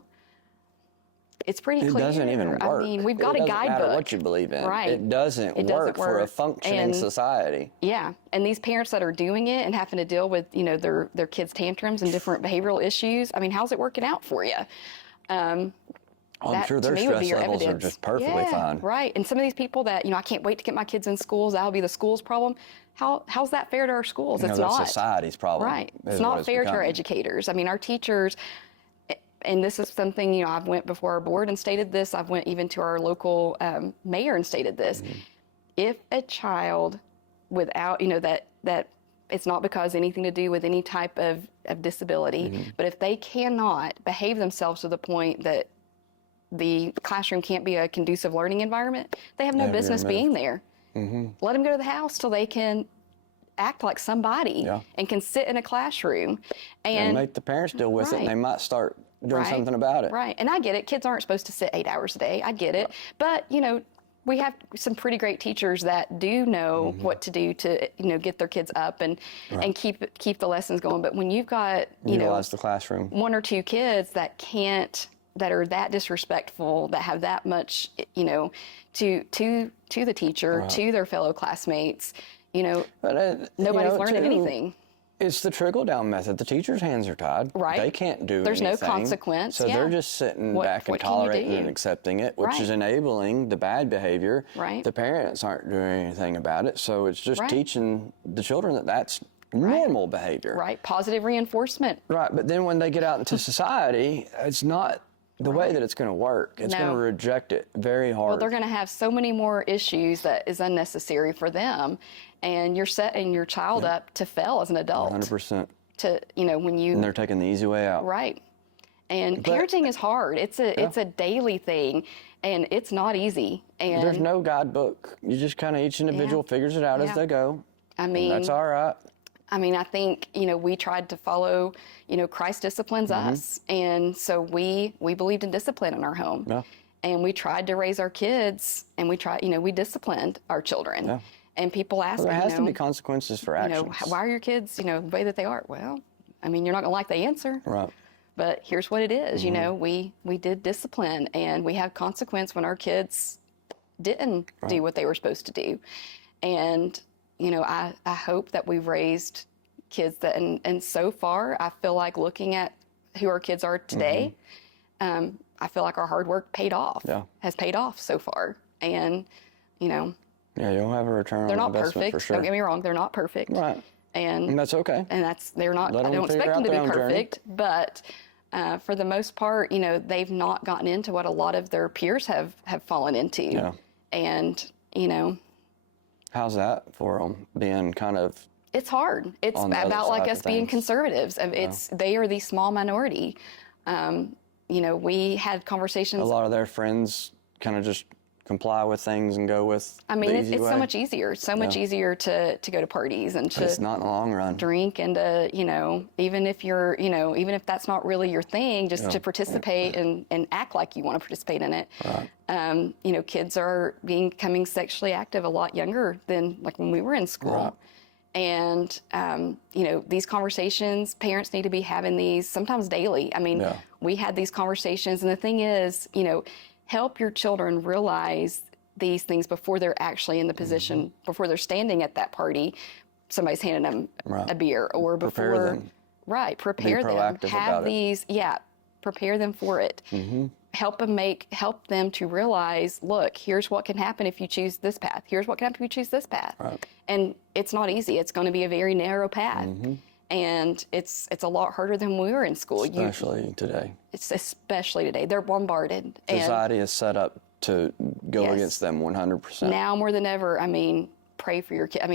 it's pretty clear. It doesn't even work. I mean, we've got a guidebook. It doesn't matter what you believe in. Right. It doesn't work for a functioning society. Yeah. And these parents that are doing it and having to deal with, their kids' tantrums and different behavioral issues, I mean, how's it working out for you? I'm sure their stress levels are just perfectly fine. Right. And some of these people that, I can't wait to get my kids in schools, that'll be the school's problem. How's that fair to our schools? It's not. That's society's problem. Right. It's not fair to our educators. I mean, our teachers, and this is something, I've went before our board and stated this. I've went even to our local mayor and stated this. If a child without, that it's not because anything to do with any type of disability, but if they cannot behave themselves to the point that the classroom can't be a conducive learning environment, they have no business being there. Let them go to the house till they can act like somebody and can sit in a classroom. And make the parents deal with it, and they might start doing something about it. Right. And I get it. Kids aren't supposed to sit 8 hours a day. I get it. But, we have some pretty great teachers that do know what to do to, get their kids up and keep the lessons going. But when you've got, utilize the classroom, 1 or 2 kids that are that disrespectful, that have that much, to the teacher, to their fellow classmates, but, nobody's learning anything. It's the trickle-down method. The teacher's hands are tied. Right. They can't do There's anything. no consequence. So they're just sitting back and tolerating and accepting it, which is enabling the bad behavior. Right. The parents aren't doing anything about it. So it's just teaching the children that that's normal behavior. Right. Positive reinforcement. Right. But then when they get out into society, it's not the way that it's going to work. It's going to reject it very hard. Well, they're going to have so many more issues that is unnecessary for them. And you're setting your child up to fail as an adult. 100%. To, when you... And they're taking the easy way out. Right. And parenting is hard. It's a daily thing, and it's not easy. And there's no guidebook. You just kind of, each individual figures it out as they go. I mean... And that's all right. I mean, I think, we tried to follow, Christ disciplines us. And so we believed in discipline in our home. Yeah. And we tried to raise our kids, and we disciplined our children. Yeah. And people ask me, there has to be consequences for actions. Why are your kids, the way that they are? Well, I mean, you're not going to like the answer. Right. But here's what it is. We did discipline, and we have consequence when our kids didn't do what they were supposed to do. And, I hope that we've raised kids that, and so far, I feel like looking at who our kids are today, I feel like our hard work has paid off so far. And, yeah, you'll have a return on investment for sure. Don't get me wrong, they're not perfect. Right. And that's okay. And they're not, I don't expect them to be perfect, but for the most part, they've not gotten into what a lot of their peers have fallen into. Yeah. And, how's that for them, being kind of... It's hard. It's about like us being conservatives. They are the small minority. We had conversations... A lot of their friends kind of just comply with things and go with it's so much easier. It's so much easier to go to parties and to... It's not in the long run. Drink and to, even if you're, even if that's not really your thing, just to participate and act like you want to participate in it. Right. Kids are becoming sexually active a lot younger than like when we were in school. Right. And, these conversations, parents need to be having these sometimes daily. I mean, we had these conversations, and the thing is, help your children realize these things before they're actually in the position, before they're standing at that party, somebody's handing them a beer, or before, prepare them, have these, prepare them for it. Help them to realize, look, here's what can happen if you choose this path. Here's what can happen if you choose this path. Right. And it's not easy. It's going to be a very narrow path. And it's a lot harder than when we were in school. Especially today. It's especially today. They're bombarded. Society is set up to go against them 100%. Now more than ever, pray for your kids.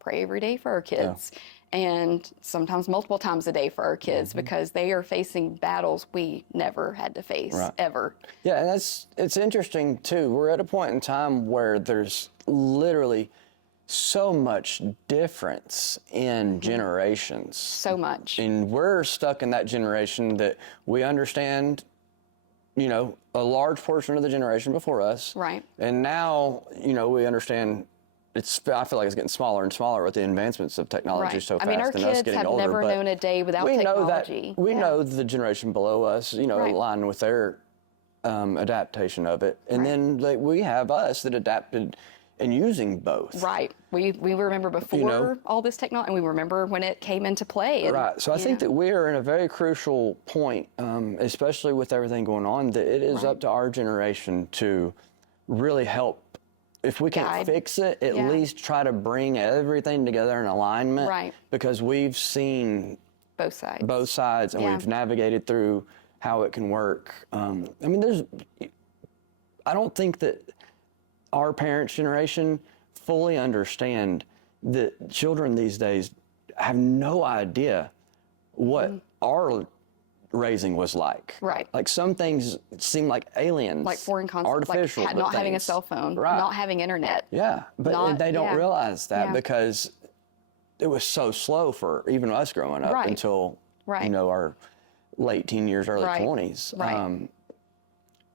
Pray every day for our kids. Yeah. And sometimes multiple times a day for our kids, because they are facing battles we never had to face, ever. Yeah, and it's interesting, too. We're at a point in time where there's literally so much difference in generations. So much. And we're stuck in that generation that we understand, you know, a large portion of the generation before us. Right. And now, you know, we understand I feel like it's getting smaller and smaller with the advancements of technology so fast. I mean, our and us kids getting have older, never but known a day without we technology. We know the generation below us, you know, align with their adaptation of it. And then we have us that adapted and using both. Right. We remember before all this technology, and we remember when it came into play. And, right. So I think that we are in a very crucial point, especially with everything going on, that it is up to our generation to really help. If we can't fix it, at least try to bring everything together in alignment. Right. Because we've seen both sides. Both sides, and we've navigated through how it can work. I mean, I don't think that our parents' generation fully understand that children these days have no idea what our raising was like. Right. Like some things seem like aliens. Like foreign concepts. Artificial. Like not having a cell phone. Right. Not having internet. Yeah. But they don't realize that because it was so slow for even us growing up until, you know, our late teen years, early 20s. Right.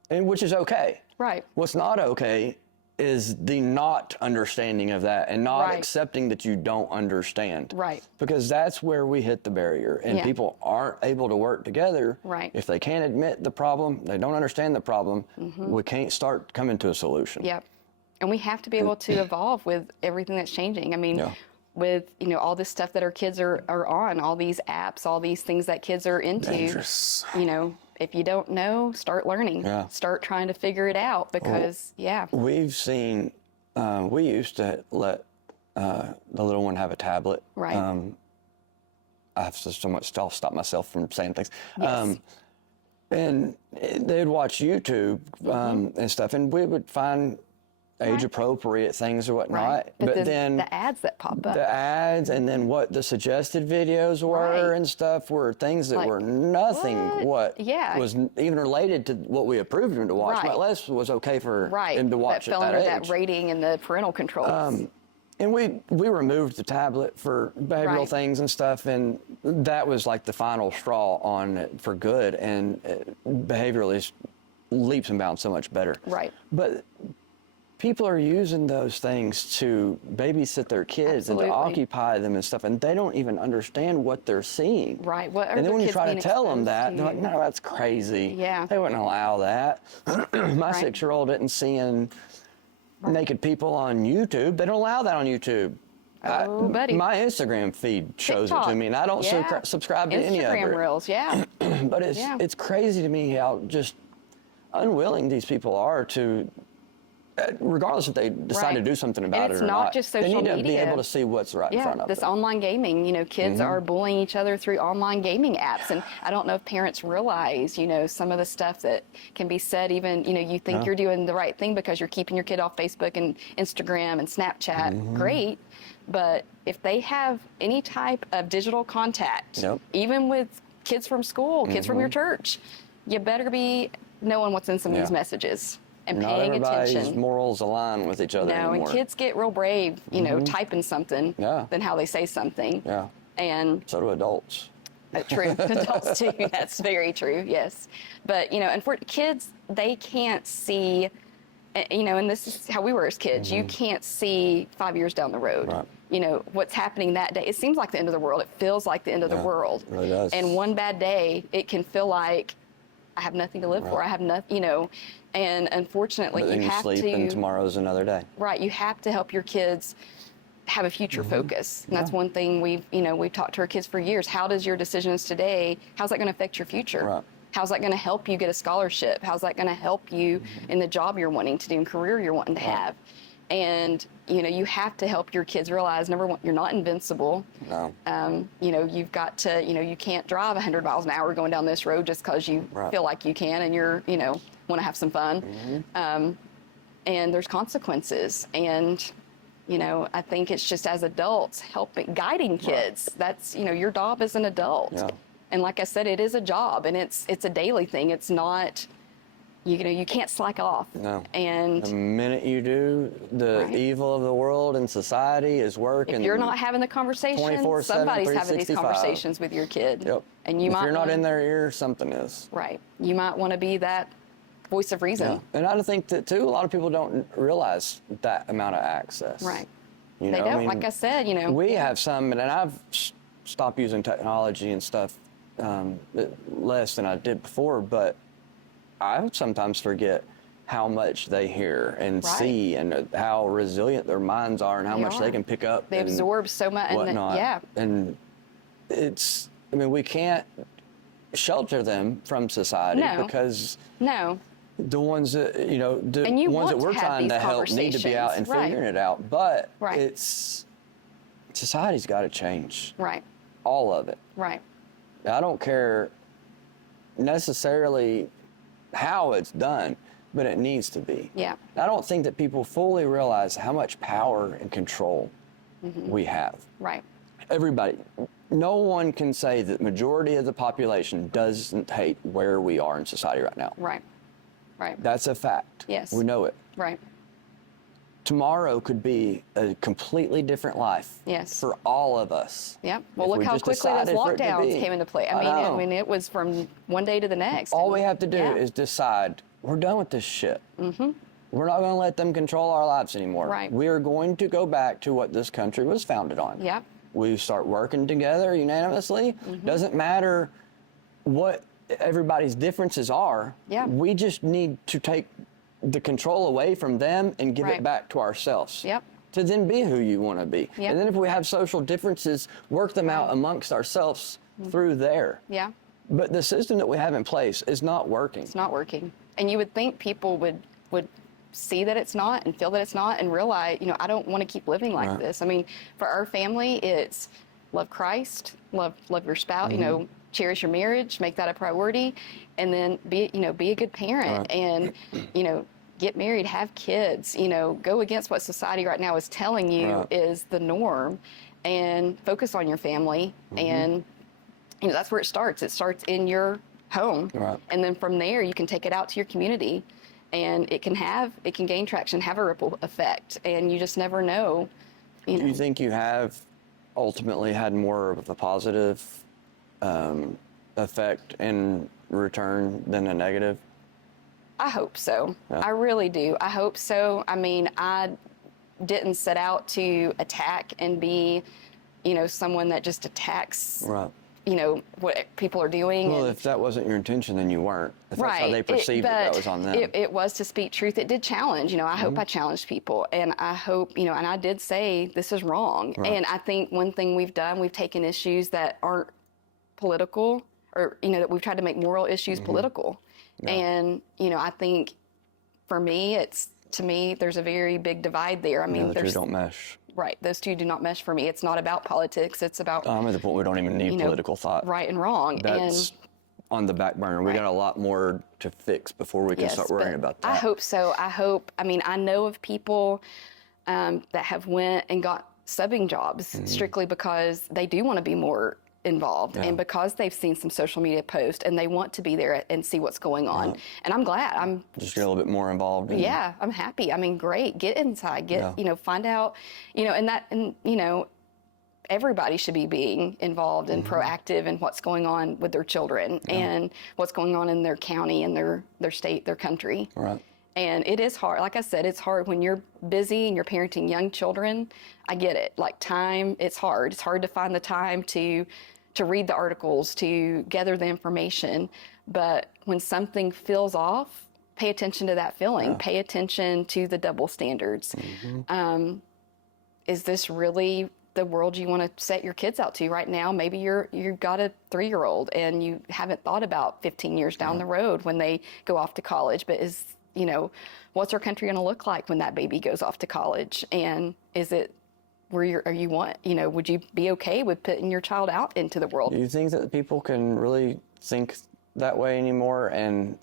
And which is okay. Right. What's not okay is the not understanding of that and not accepting that you don't understand. Right. Because that's where we hit the barrier, and people aren't able to work together. Right. If they can't admit the problem, they don't understand the problem, we can't start coming to a solution. Yep. And we have to be able to evolve with everything that's changing. I mean, with, you know, all this stuff that our kids are on, all these apps, all these things that kids are into. Dangerous. You know, if you don't know, start learning. Yeah. Start trying to figure it out because, We've seen, we used to let the little one have a tablet. Right. I have so much, I'll stop myself from saying things. Yes. And they'd watch YouTube and stuff, and we would find age-appropriate things or whatnot. Right. But then the ads that pop up. The ads, and then what the suggested videos were and stuff were things that were nothing what was even related to what we approved them to watch, much less was okay for him to watch that at that fell age. under that rating and the parental controls. And we removed the tablet for behavioral things and stuff, and that was like the final straw on it for good, and behaviorally is leaps and bounds so much better. Right. But people are using those things to babysit their kids and to occupy them and stuff, and they don't even understand what they're seeing. Right. What are and then when you kids try to tell them exposed that, to? they're like, no, that's crazy. Yeah. They wouldn't allow that. My 6-year-old isn't seeing naked people on YouTube. They don't allow that on YouTube. Oh, buddy. My Instagram feed shows it to me, and I don't subscribe to any of it. Instagram Reels, But it's crazy to me how just unwilling these people are to, regardless if they decide to do something about it or not. It's not just social media. They need to be media. able to see what's right in front of them. This online gaming, you know, kids are bullying each other through online gaming apps. And I don't know if parents realize, you know, some of the stuff that can be said, even, you know, you think you're doing the right thing because you're keeping your kid off Facebook and Instagram and Snapchat. Great. But if they have any type of digital contact, even with kids from school, kids from your church, you better be knowing what's in some of these messages. And not paying everybody's attention. morals align with each other anymore. And kids get real brave, you know, typing something than how they say something. Yeah. And so do adults. True. Adults too. That's very true. Yes. But, you know, and for kids, they can't see, you know, and this is how we were as kids. You can't see 5 years down the road. Right. You know, what's happening that day. It seems like the end of the world. It feels like the end of the world. It really does. And one bad day, it can feel like I have nothing to live for. I have nothing, you know. And unfortunately, but then you have sleep, to. And tomorrow's another day. Right. You have to help your kids have a future focus. And that's one thing we've talked to our kids for years. How does your decisions today, how's that going to affect your future? Right. How's that going to help you get a scholarship? How's that going to help you in the job you're wanting to do and career you're wanting to have? And, you know, you have to help your kids realize, number one, you're not invincible. No. You know, you've got to, you know, you can't drive 100 miles an hour going down this road just because you feel like you can and you're, you know, want to have some fun. And there's consequences. And, you know, I think it's just as adults guiding kids. That's, you know, your job as an adult. Yeah. And like I said, it is a job and it's a daily thing. It's not, you can't slack off. No. And the minute you do, the evil of the world and society is working. if you're not having the conversation, 24/7, somebody's having these 365. conversations with your kid. Yep. And you if might you're not wanna- in their ear, something is. Right. You might want to be that voice of reason. Yeah. And I think that too, a lot of people don't realize that amount of access. Right. You They know, don't. I mean, Like I said, we have some, and I've stopped using technology and stuff less than I did before, but I sometimes forget how much they hear and Right. see, and how resilient their minds are, and how They much are. they can pick up. They and absorb so much. whatnot. Yeah. And I mean, we can't shelter them from society No. because No. the ones that, the And you ones that want to we're have trying to these help need to be out and conversations. Right. figuring it out. But Right. society's got to change. Right. All of it. Right. I don't care necessarily how it's done, but it needs to be. Yeah. I don't think that people fully realize how much power and control we have. Right. Everybody, no one can say that majority of the population doesn't hate where we are in society right now. Right. Right. That's a fact. Yes. We know it. Right. Tomorrow could be a completely different life. Yes. For all of us. Yeah. Well, If look we how just quickly those decided for it to lockdowns be. came into play. I know. I mean, it was from one day to the next. All And- we have to do yeah. is decide we're done with this shit. Mm-hmm. We're not going to let them control our lives anymore. Right. We are going to go back to what this country was founded on. Yeah. We start working together unanimously. Doesn't matter what everybody's differences are. Yeah. We just need to take the control away from them and give Right. it back to ourselves. Yep. To then be who you want to be. Yep. And then if we have social differences, work them out amongst ourselves through there. Yeah. But the system that we have in place is not working. It's not working. And you would think people would see that it's not and feel that it's not and realize, I don't want to keep living like Right. this. I mean, for our family, it's love Christ, love your spouse, cherish your marriage, make that a priority, and then be a good parent Right. and, get married, have kids, go against what society right now is telling you Right. is the norm and focus on your family. And, that's where it starts. It starts in your home. Right. And then from there, you can take it out to your community and it can gain traction, have a ripple effect. And you just never know. Do you think you have ultimately had more of a positive effect in return than a negative? I hope so. Yeah. I really do. I hope so. I mean, I didn't set out to attack and be, someone that just attacks, Right. what people are doing. Well, and- if that wasn't your intention, then you weren't. If that's how they It- perceived it, that but was on them. It was to speak truth. It did challenge. I hope I challenged people, and I hope and I did say this is wrong. Right. And I think one thing we've done, we've taken issues that aren't political, or that we've tried to make moral issues political. And I think for me, there's a very big divide there. I mean, the two don't mesh. right. Those two do not mesh for me. It's not about politics. It's about I'm at the point we don't even need political thought. right and wrong. That's on the back burner. We Right. got a lot more to fix before we can start worrying but about that. I hope so. I know of people that have went and got subbing jobs strictly because they do want to be more involved and because they've seen some social media posts and they want to be there and see what's going on. Right. And I'm glad. Just get a little bit more involved. Yeah, I'm happy. I mean, great. Get inside. Find out, everybody should be being involved and proactive in what's going on with their children and what's going on in their county and their state, their country. Right. And it is hard. Like I said, it's hard when you're busy and you're parenting young children. I get it. Like time, it's hard. It's hard to find the time to read the articles, to gather the information. But when something feels off, pay attention to that feeling. Yeah. Pay attention to the double standards. Is this really the world you want to set your kids out to right now? Maybe you've got a 3-year-old and you haven't thought about 15 years down the road when they go off to college. But what's our country going to look like when that baby goes off to college? And is it where would you be okay with putting your child out into the world? Do you think that people can really think that way anymore and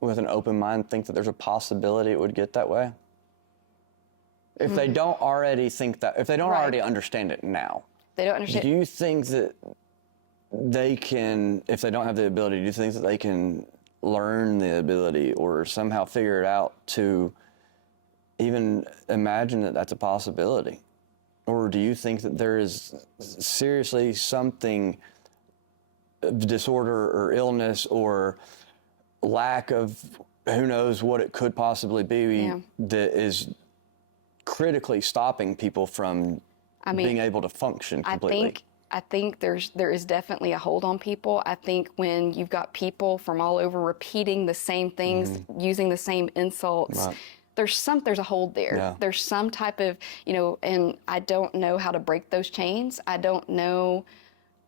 with an open mind think that there's a possibility it would get that way? If they don't already think that, if they don't Right. already understand it now, They don't understand. do you think that they can, if they don't have the ability, do you think that they can learn the ability or somehow figure it out to even imagine that that's a possibility? Or do you think that there is seriously something, disorder or illness or lack of who knows what it could possibly be, that is critically stopping people from being able to function completely? I think there is definitely a hold on people. I think when you've got people from all over repeating the same things, using the same insults, there's a hold there. Yeah. There's some type of, and I don't know how to break those chains. I don't know.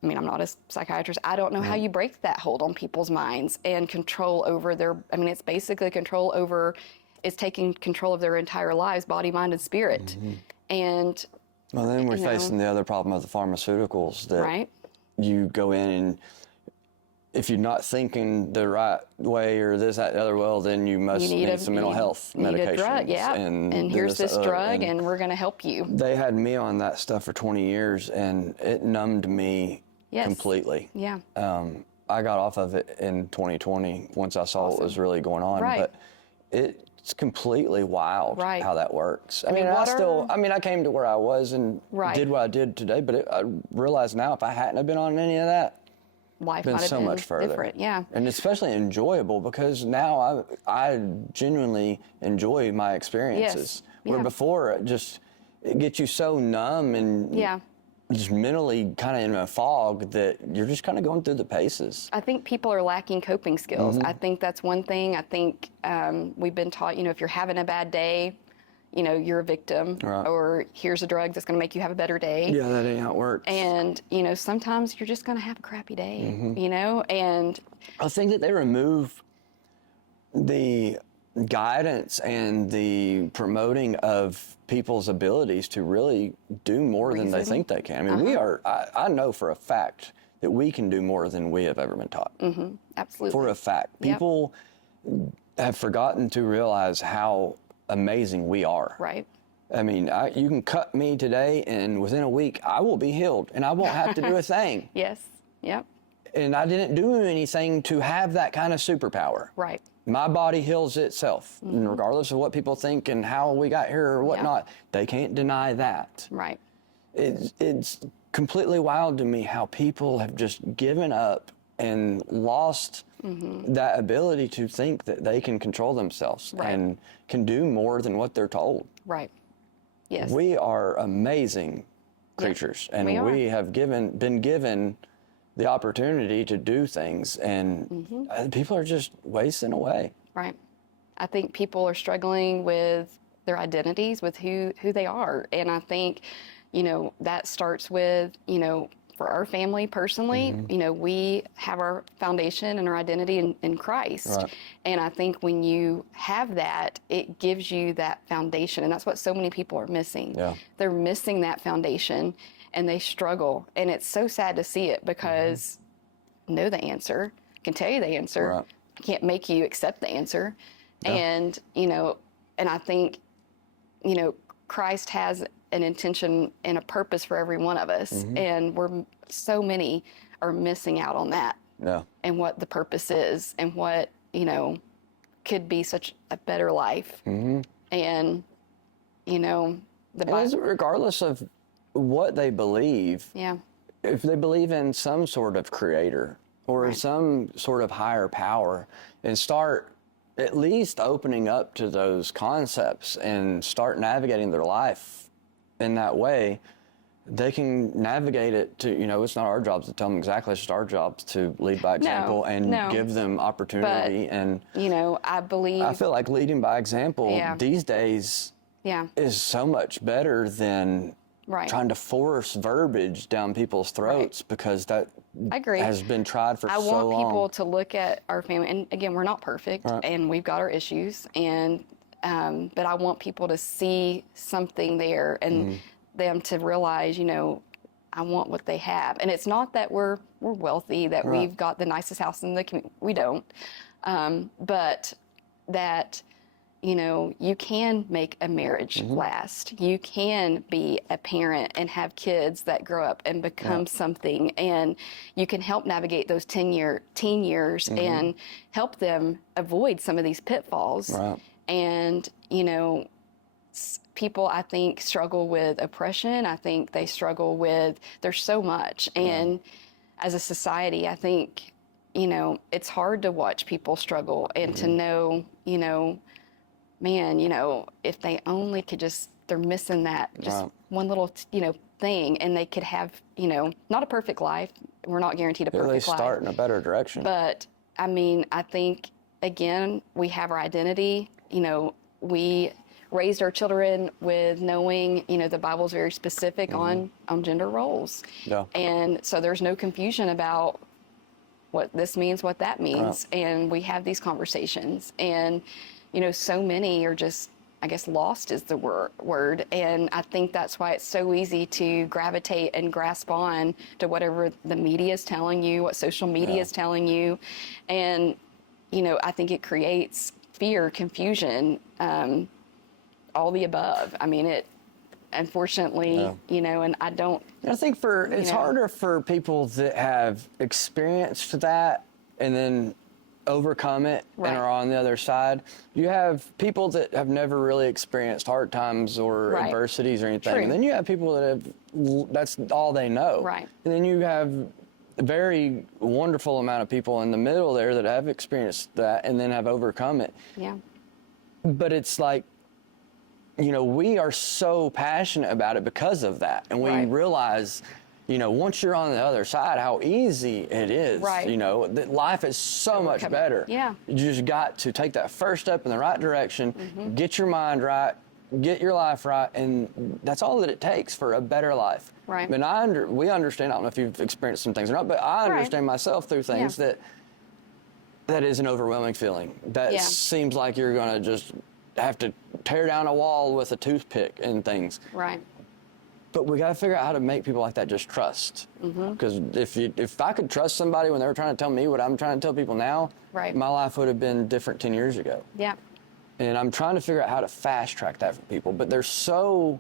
I mean, I'm not a psychiatrist. I don't know how you break that hold on people's minds and control over it's basically control over, it's taking control of their entire lives, body, mind, and spirit. And well, then we're facing the other problem of the pharmaceuticals that you go in and if you're not thinking the right way or this, that, the other, well, then you must need some mental health medications. Need a drug, and here's this drug, and we're going to help you. They had me on that stuff for 20 years, and it numbed me completely. Yeah. I got off of it in 2020 once I saw what was really going on. But it's completely wild how that works. I mean, I came to where I was and did what I did today, but I realize now if I hadn't have been on any of that, life been might have so been much further. Different, yeah. And especially enjoyable because now I genuinely enjoy my experiences. Where before it gets you so numb and just mentally kind of in a fog that you're just kind of going through the paces. I think people are lacking coping skills. I think that's one thing. I think we've been taught, if you're having a bad day, you're a victim, or here's a drug that's going to make you have a better day. Yeah, that ain't how it works. And, sometimes you're just going to have a crappy day, and I think that they remove the guidance and the promoting of people's abilities to really do more than they think they can. I mean, I know for a fact that we can do more than we have ever been taught. Absolutely. For a fact. People have forgotten to realize how amazing we are. Right. I mean, you can cut me today, and within a week, I will be healed, and I won't have to do a thing. Yes. Yep. And I didn't do anything to have that kind of superpower. Right. My body heals itself, and regardless of what people think and how we got here or whatnot, they can't deny that. Right. It's completely wild to me how people have just given up and lost that ability to think that they can control themselves and can do more than what they're told. Right. Yes. We are amazing creatures, and we have been given the opportunity to do things, and people are just wasting away. Right. I think people are struggling with their identities, with who they are, and I think, that starts with, for our family personally, we have our foundation and our identity in Christ. Right. And I think when you have that, it gives you that foundation. And that's what so many people are missing. Yeah. They're missing that foundation and they struggle. And it's so sad to see it because know the answer, can tell you the answer, right. Can't make you accept the answer. Yeah. And, and I think, Christ has an intention and a purpose for every one of us. And so many are missing out on that. Yeah. And what the purpose is and what, could be such a better life. And, regardless of what they believe. Yeah. If they believe in some sort of creator or right. some sort of higher power, and start at least opening up to those concepts and start navigating their life in that way, they can navigate it to, it's not our jobs to tell them exactly, it's just our jobs to lead by example give them opportunity. But, I feel like leading by example these days is so much better than trying to force verbiage down people's throats because that has been tried for so long. I want people to look at our family, and again, we're not perfect, and we've got our issues, and but I want people to see something there and them to realize, I want what they have. And it's not that we're wealthy, that we've got the nicest house in the community. We don't. But that, you know, you can make a marriage last. You can be a parent and have kids that grow up and become something, and you can help navigate those teen years and help them avoid some of these pitfalls. Right. And, you know, people, I think, struggle with oppression. I think they struggle with, there's so much. And as a society, I think, you know, it's hard to watch people struggle and to know, you know, man, you know, if they only could just, they're missing that just one little, you know, thing, and they could have, you know, not a perfect life. We're not guaranteed a perfect life. They start in a better direction. But I mean, I think, again, we have our identity. You know, we raised our children with knowing, you know, the Bible's very specific on gender roles. Yeah. And so there's no confusion about what this means, what that means. And we have these conversations. And, you know, so many are just, I guess, lost is the word. And I think that's why it's so easy to gravitate and grasp on to whatever the media is telling you, what social media is telling you. And, you know, I think it creates fear, confusion, all the above. I mean, it, unfortunately, you know, and I don't. I think it's harder for people that have experienced that and then overcome it and are on the other side. You have people that have never really experienced hard times or adversities or anything. True. And then you have people that have, that's all they know. Right. And then you have a very wonderful amount of people in the middle there that have experienced that and then have overcome it. Yeah. But it's like, you know, we are so passionate about it because of that. And we realize, you know, once you're on the other side, how easy it is. Right. You know, that life is so much better. Yeah. You just got to take that first step in the right direction, get your mind right, get your life right, and that's all that it takes for a better life. Right. And we understand, I don't know if you've experienced some things or not, but I understand myself through things that is an overwhelming feeling. That seems like you're going to just have to tear down a wall with a toothpick and things. Right. But we got to figure out how to make people like that just trust. Because if I could trust somebody when they were trying to tell me what I'm trying to tell people now, my life would have been different 10 years ago. Yeah. And I'm trying to figure out how to fast track that for people. But they're so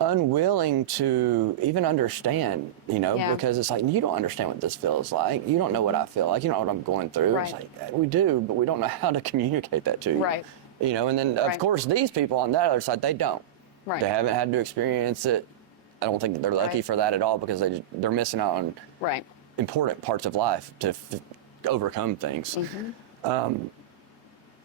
unwilling to even understand, you know, because it's like, you don't understand what this feels like. You don't know what I feel like. You don't know what I'm going through. Right. It's like, we do, but we don't know how to communicate that to you. Right. You know, and then, of course, these people on that other side, they don't. Right. They haven't had to experience it. I don't think that they're lucky for that at all, because they're missing out on important parts of life to overcome things.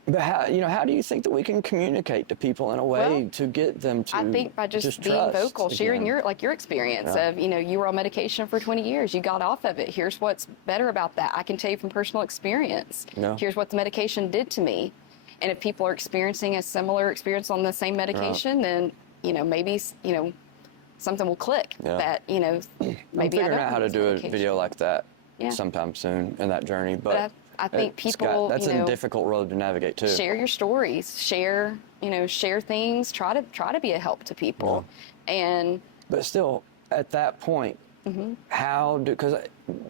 But how do you think that we can communicate to people in a way to get them to? I think by just being vocal, sharing your experience of, you know, you were on medication for 20 years, you got off of it. Here's what's better about that. I can tell you from personal experience. Here's what the medication did to me. And if people are experiencing a similar experience on the same medication, then, you know, maybe, you know, something will click that, you know, maybe I'm figuring out how to do a video like that sometime soon in that journey. But I think people, that's you know, a difficult road to navigate too. Share your stories, share things, try to be a help to people. But still, at that point, because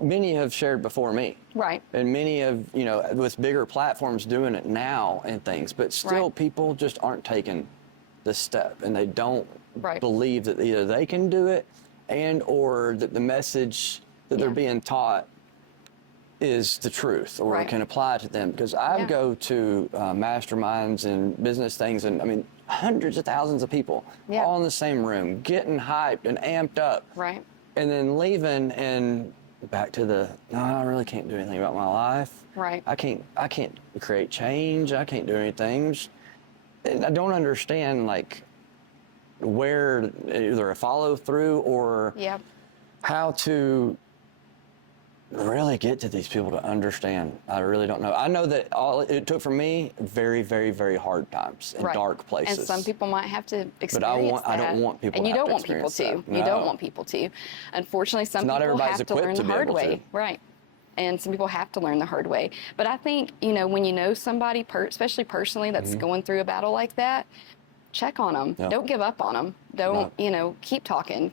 many have shared before me. Right. And many have, you know, with bigger platforms doing it now and things, but still people just aren't taking the step, and they don't believe that either they can do it or that the message that they're being taught is the truth or can apply to them. Because I go to masterminds and business things, and I mean, hundreds of thousands of people all in the same room, getting hyped and amped up. Right. And then leaving and back to no, I really can't do anything about my life. Right. I can't create change. I can't do anything. And I don't understand, like, where either a follow through or how to really get to these people to understand. I really don't know. I know that all it took for me very, very, very hard times in dark places. And some people might have to experience I don't want people and to you have don't to want people to. experience that. You No. don't want people to. Unfortunately, some Not people everybody's have to learn equipped the to be hard able way. to. Right. And some people have to learn the hard way. But I think, you know, when you know somebody, especially personally, that's going through a battle like that, check on them. Yeah. Don't give up on them. Don't, you know, keep talking.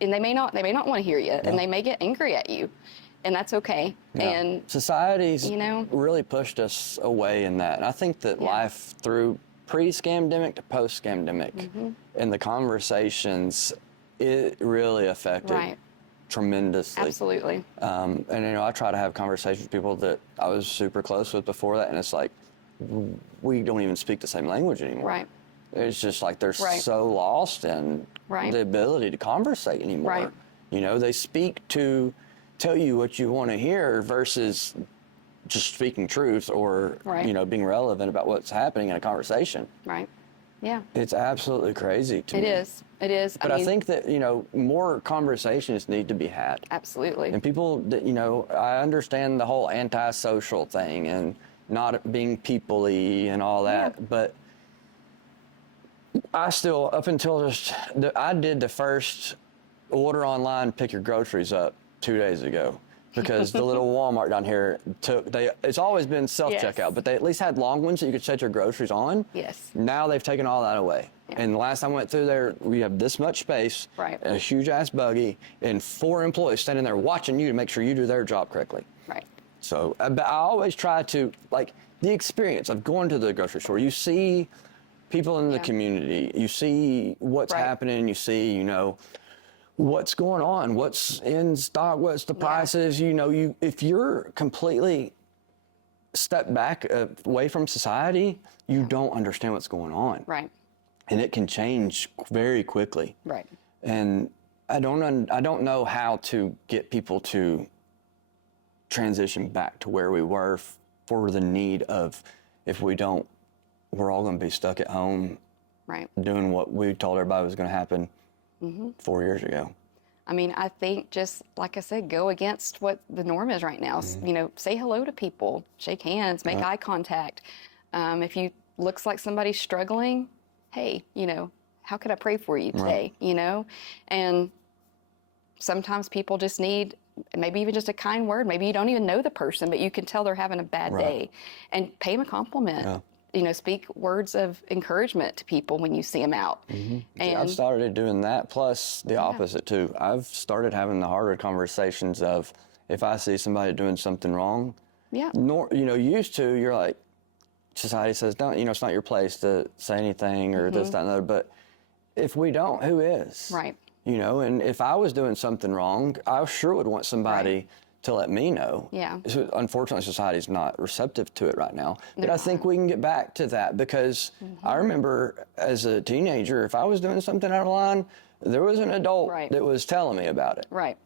And they may not want to hear you, and they may get angry at you. and that's okay. Yeah. And Society's you know, really pushed us away in that. And I think that life through pre-SCAMdemic to post-SCAMdemic and the conversations, it really affected tremendously. Absolutely. And you know, I try to have conversations with people that I was super close with before that, and it's like we don't even speak the same language anymore. Right. It's just like they're so lost in the ability to conversate anymore. Right. You know, they speak to tell you what you want to hear versus just speaking truth or you know, being relevant about what's happening in a conversation. Right. Yeah. It's absolutely crazy to me. It is. It is. But I think that, you know, more conversations need to be had. Absolutely. And people that, you know, I understand the whole antisocial thing and not being people-y and all that, but I still, up until I did the first order online, pick your groceries up 2 days ago. Because the little Walmart down here it's always been self-checkout, but they at least had long ones that you could set your groceries on. Yes. Now they've taken all that away. Yeah. And the last time I went through there, we have this much space, a huge ass buggy, and 4 employees standing there watching you to make sure you do their job correctly. Right. So I always try to, like, the experience of going to the grocery store. You see people in the community. You see what's happening. You see, you know, what's going on, what's in stock, what's the prices, you know, if you're completely stepped back away from society, you don't understand what's going on. Right. And it can change very quickly. Right. And I don't know how to get people to transition back to where we were for the need of, if we don't, we're all going to be stuck at home doing what we told everybody was going to happen 4 years ago. I mean, I think just, like I said, go against what the norm is right now. You know, say hello to people, shake hands, make eye contact. If you looks like somebody's struggling, hey, you know, how could I pray for you today? You know, and sometimes people just need maybe even just a kind word. Maybe you don't even know the person, but you can tell they're having a bad day, and pay them a compliment. Yeah. You know, speak words of encouragement to people when you see them out. And I've started doing that, plus the opposite too. I've started having the harder conversations of, if I see somebody doing something wrong, you know, used to, you're like, society says, don't, you know, it's not your place to say anything or this, that, and the other, but if we don't, who is? Right. You know, and if I was doing something wrong, I sure would want somebody to let me know. Yeah. So unfortunately, society's not receptive to it right now. But I think we can get back to that, because I remember as a teenager, if I was doing something out of line, there was an adult that was telling me about it. Right.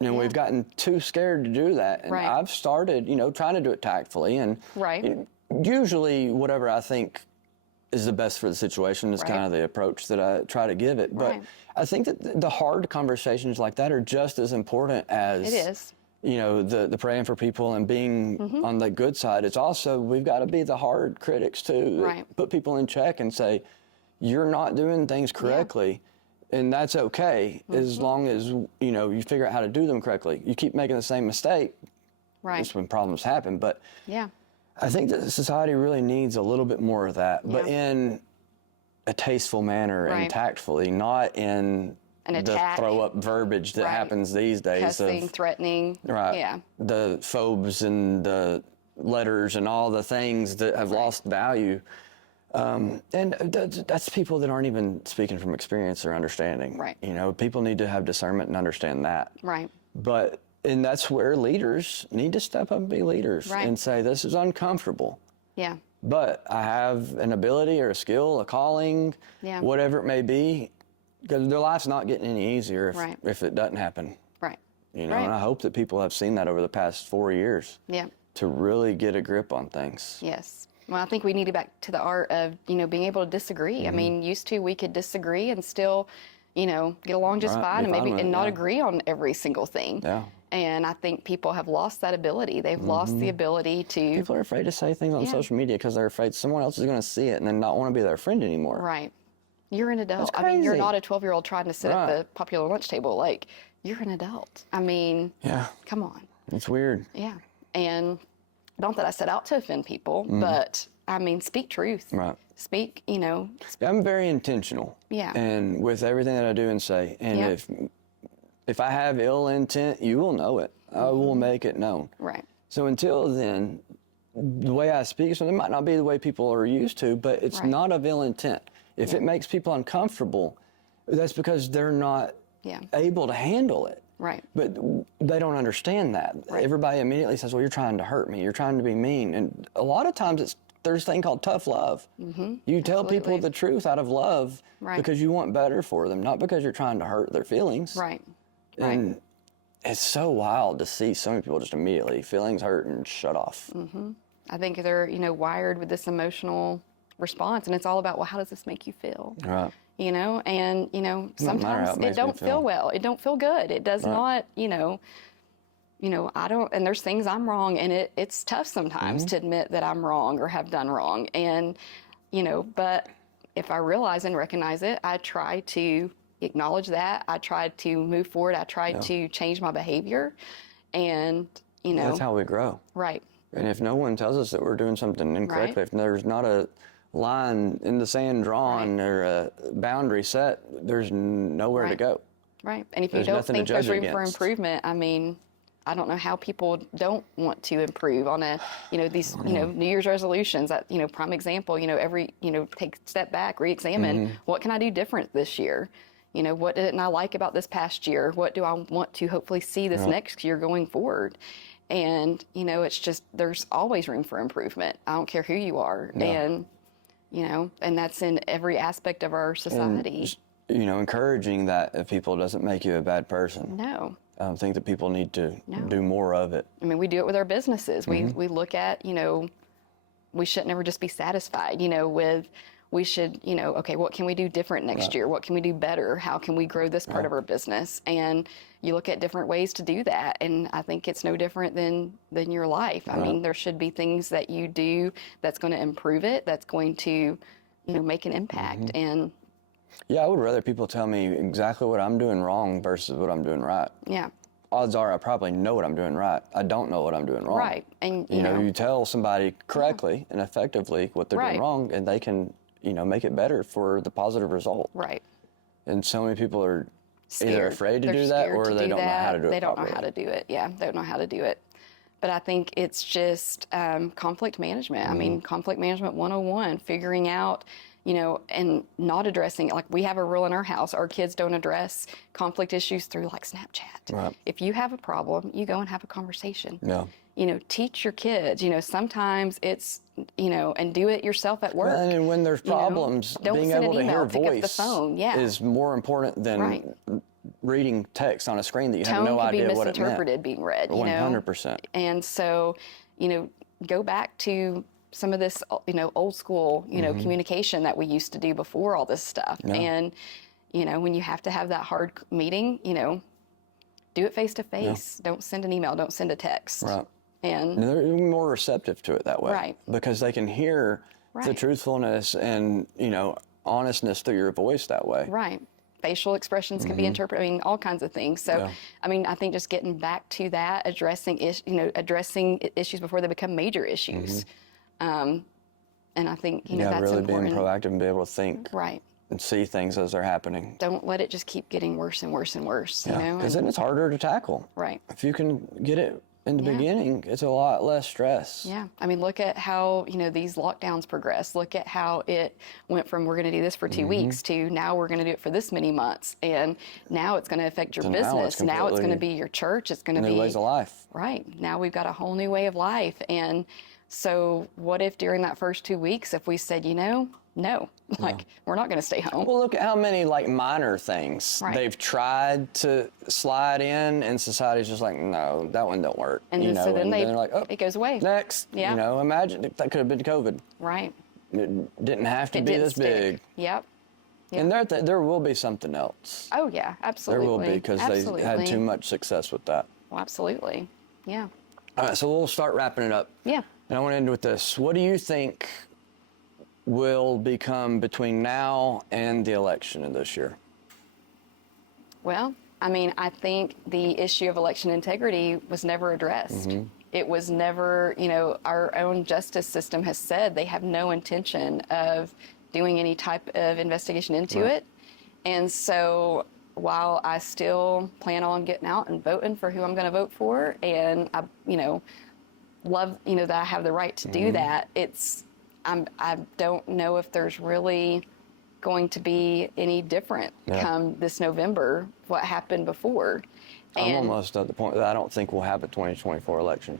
And we've gotten too scared to do that. And I've started, you know, trying to do it tactfully. And usually whatever I think is the best for the situation is kind of the approach that I try to give it. But I think that the hard conversations like that are just as important as it is. You know, the praying for people and being on the good side. It's also, we've got to be the hard critics too. Put people in check and say, you're not doing things correctly. And that's okay, as long as, you know, you figure out how to do them correctly. You keep making the same mistake, that's when problems happen. But I think that society really needs a little bit more of that, but in a tasteful manner and tactfully, not in the throw up verbiage that happens these days. Cussing, threatening. The phobes and the letters and all the things that have lost value. And that's people that aren't even speaking from experience or understanding. You know, people need to have discernment and understand that. But, and that's where leaders need to step up and be leaders and say, this is uncomfortable. But I have an ability or a skill, a calling, whatever it may be, because their life's not getting any easier if it doesn't happen. You know, and I hope that people have seen that over the past 4 years to really get a grip on things. Yes. Well, I think we need to get back to the art of, you know, being able to disagree. I mean, used to we could disagree and still, you know, get along just fine and maybe not agree on every single thing. And I think people have lost that ability. They've lost the ability to... People are afraid to say things on social media because they're afraid someone else is going to see it and then not want to be their friend anymore. You're an adult. I mean, you're not a 12-year-old trying to sit at the popular lunch table. Like, you're an adult. I mean, come on. It's weird. And not that I set out to offend people, but, I mean, speak truth. Speak, you know. I'm very intentional. And with everything that I do and say. And if I have ill intent, you will know it. I will make it known. Right. So until then, the way I speak, so it might not be the way people are used to, but it's not of ill intent. If it makes people uncomfortable, that's because they're not able to handle it. Right. But they don't understand that. Right. Everybody immediately says, well, you're trying to hurt me. You're trying to be mean. And a lot of times there's a thing called tough love. You tell people the truth out of love because you want better for them, not because you're trying to hurt their feelings. Right. And it's so wild to see so many people just immediately feelings hurt and shut off. I think they're, wired with this emotional response, and it's all about, well, how does this make you feel? Right. And, sometimes it don't feel well. It don't feel good. It does not, I don't, and there's things I'm wrong, and it's tough sometimes to admit that I'm wrong or have done wrong. And, but if I realize and recognize it, I try to acknowledge that. I try to move forward. I try to change my behavior. And, That's how we grow. Right. And if no one tells us that we're doing something incorrectly, if there's not a line in the sand drawn or a boundary set, there's nowhere to go. Right. And if you There's don't nothing to think there's judge room for against. improvement, I mean, I don't know how people don't want to improve on these, New Year's resolutions. That, prime example, every, take a step back, re-examine, what can I do different this year? What didn't I like about this past year? What do I want to hopefully see this next year going forward? And, it's just, there's always room for improvement. I don't care who you are. And, and that's in every aspect of our society. And, encouraging that of people doesn't make you a bad person. No. I think that people need to do more of it. I mean, we do it with our businesses. We look at, we should never just be satisfied, we should, okay, what can we do different next year? What can we do better? How can we grow this part of our business? And you look at different ways to do that. And I think it's no different than your life. I mean, there should be things that you do that's going to improve it, that's going to, make an impact. And yeah, I would rather people tell me exactly what I'm doing wrong versus what I'm doing right. Yeah. Odds are I probably know what I'm doing right. I don't know what I'm doing wrong. Right. And, you tell somebody correctly and effectively what they're doing wrong, and they can, make it better for the positive result. Right. And so many people are Scared. either afraid to They're do that scared or to they do don't know how to that. do it They don't know properly. how to do it. Yeah, they don't know how to do it. But I think it's just conflict management. I mean, conflict management 101, figuring out, and not addressing it. Like, we have a rule in our house, our kids don't address conflict issues through like Snapchat. Right. If you have a problem, you go and have a conversation. Yeah. Teach your kids, sometimes it's, and do it yourself at work. And when there's problems, Don't being send able an to hear email, pick up the voice phone. Yeah. is more important than reading text on a screen that you have Tone no could be idea what it misinterpreted meant. being read, 100%. And so, go back to some of this, old school, communication that we used to do before all this stuff. Yeah. And, when you have to have that hard meeting, do it face to face. Don't send an email. Don't send a text. Right. And they're more receptive to it that way. Right. Because they can hear the truthfulness and, honestness through your voice that way. Right. Facial expressions can be interpreted. I mean, all kinds of things. So, I mean, I think just getting back to that, addressing issues before they become major issues. And I think, that's really important. being proactive and be able to think Right. and see things as they're happening. Don't let it just keep getting worse and worse and worse. Because then it's harder to tackle. Right. If you can get it in the beginning, it's a lot less stress. Yeah. I mean, look at how, these lockdowns progress. Look at how it went from we're going to do this for 2 weeks to now we're going to do it for this many months. And now it's going to affect your business. Now it's going to be your church. It's going to be new ways of life. Right. Now we've got a whole new way of life. And so what if during that first 2 weeks, if we said, no, we're not going to stay home. Well, look at how many minor things they've tried to slide in, and society's just like, no, that one don't work. And so then they're like, oh, it goes away. next. Yeah. Imagine if that could have been COVID. Right. It didn't have to It be didn't this big. stick. Yep. And there will be something else. Oh yeah, absolutely. There will be, because they had too much success with that. Well, absolutely. Yeah. All right, so we'll start wrapping it up. Yeah. And I want to end with this. What do you think will become between now and the election of this year? Well, I mean, I think the issue of election integrity was never addressed. It was never, our own justice system has said they have no intention of doing any type of investigation into it. And so while I still plan on getting out and voting for who I'm going to vote for, and I, love, that I have the right to do that, I don't know if there's really going to be any different come this November what happened before. I'm almost at the point that I don't think we'll have a 2024 election.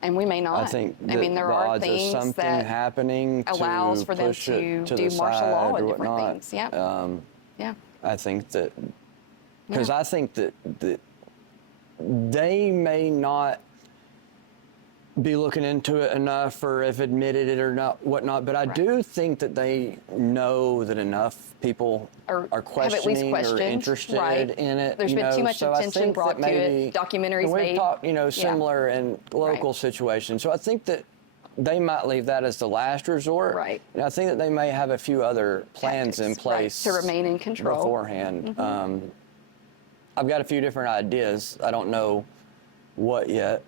And we may not. I think there are odds things of something that happening allows for them to do martial law and different things. Yeah. I think that, because I think that they may not be looking into it enough, or if admitted it or not, whatnot. But I do think that they know that enough people are questioning or interested in it. There's been too much attention brought to it. Documentaries made. We've talked, similar in local situations. So I think that they might leave that as the last resort. Right. And I think that they may have a few other plans in place to remain in control beforehand. I've got a few different ideas. I don't know what yet.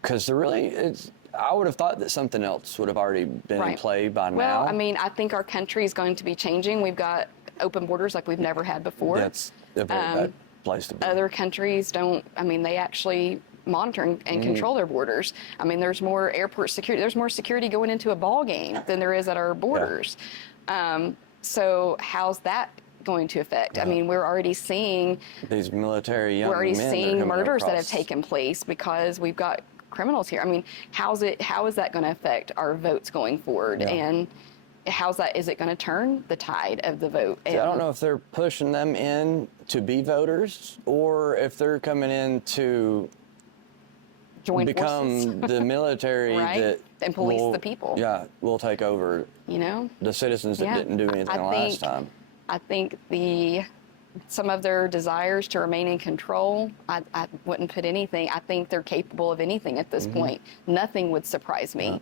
Because I would have thought that something else would have already been in play by now. Well, I think our country is going to be changing. We've got open borders like we've never had before. That's a very bad place to be. Other countries don't, they actually monitor and control their borders. There's more airport security. There's more security going into a ball game than there is at our borders. So how's that going to affect? We're already seeing these military young men. We're already seeing murders that have across. taken place because we've got criminals here. How is that going to affect our votes going forward? And is it going to turn the tide of the vote? See, I don't know if they're pushing them in to be voters, or if they're coming in to become the military that and police the people. Yeah, will take over. The citizens that didn't do anything last time. I think some of their desires to remain in control, I wouldn't put anything. I think they're capable of anything at this point. Nothing would surprise me.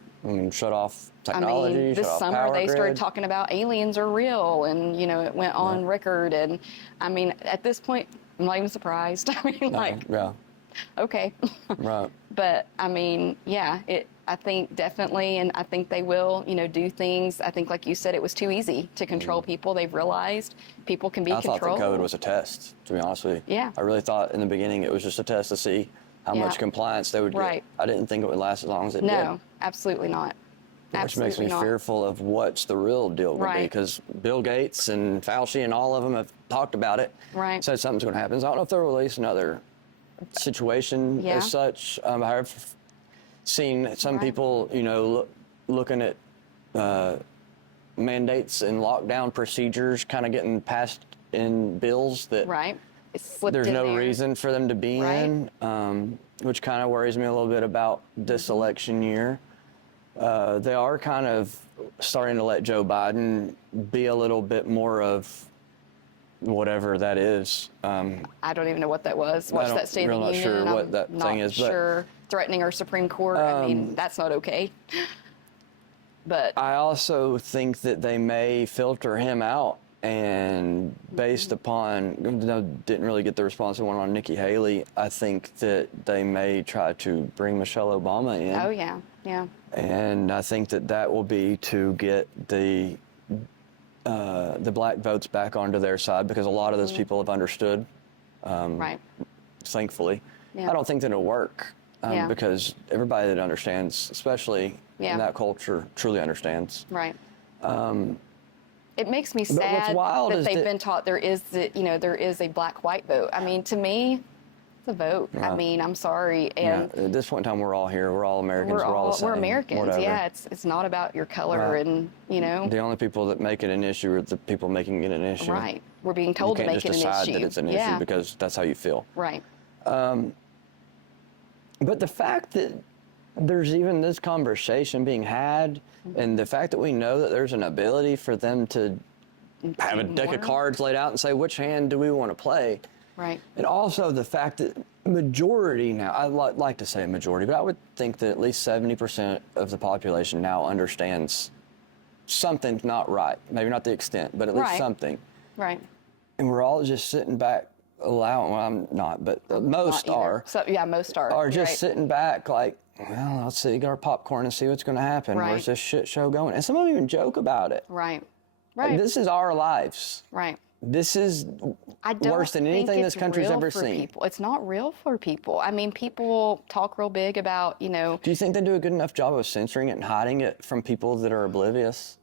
Shut off technology, this shut off summer power they started grid. talking about aliens are real, and it went on record. And at this point, I'm not even surprised. Okay. Right. But I think definitely, and I think they will, do things. I think, like you said, it was too easy to control people. They've realized people can be controlled. I thought that COVID was a test, to be honest with you. Yeah. I really thought in the beginning it was just a test to see how much compliance they would get. I didn't think it would last as long as it did. No, absolutely not. Which makes me fearful of what's the real deal going to be, because Bill Gates and Fauci and all of them have talked about it. Right. Said something's going to happen. So I don't know if they'll release another situation as such. I've seen some people, looking at mandates and lockdown procedures kind of getting passed in bills that there's no reason for them to be in, which kind of worries me a little bit about this election year. They are kind of starting to let Joe Biden be a little bit more of whatever that is. I don't even know what that was. What's that State of the Union? I'm not sure what that thing is. Not sure. Threatening our Supreme Court. That's not okay. But I also think that they may filter him out, and based upon, didn't really get the response I wanted on Nikki Haley. I think that they may try to bring Michelle Obama in. Oh yeah, yeah. And I think that will be to get the black votes back onto their side, because a lot of those people have understood. Thankfully, I don't think that it'll work. Because everybody that understands, especially in that culture, truly understands. Right. It makes me sad that they've been taught there is a black-white vote. To me, it's a vote. I'm sorry. And at this point in time, we're all here. We're all Americans. We're all the same. We're Americans. Whatever. Yeah. It's not about your color and The only people that make it an issue are the people making it an issue. Right. We're being told to make it an issue. You can't just decide that it's an issue because that's how you feel. Right. But the fact that there's even this conversation being had, and the fact that we know that there's an ability for them to have a deck of cards laid out and say, which hand do we want to play? Right. And also the fact that majority now, I like to say majority, but I would think that at least 70% of the population now understands something's not right. Maybe not the extent, but at least something. Right. And we're all just sitting back allowing, well, I'm not, but most are. So, most are. Are just sitting back like, well, let's see, get our popcorn and see what's going to happen. Where's this shit show going? And some of them even joke about it. Right. Like, this is our lives. Right. this is I don't worse than think anything it's this country's real ever for seen. people. It's not real for people. I mean, people talk real big about, you know. Do you think they do a good enough job of censoring it and hiding it from people that are oblivious?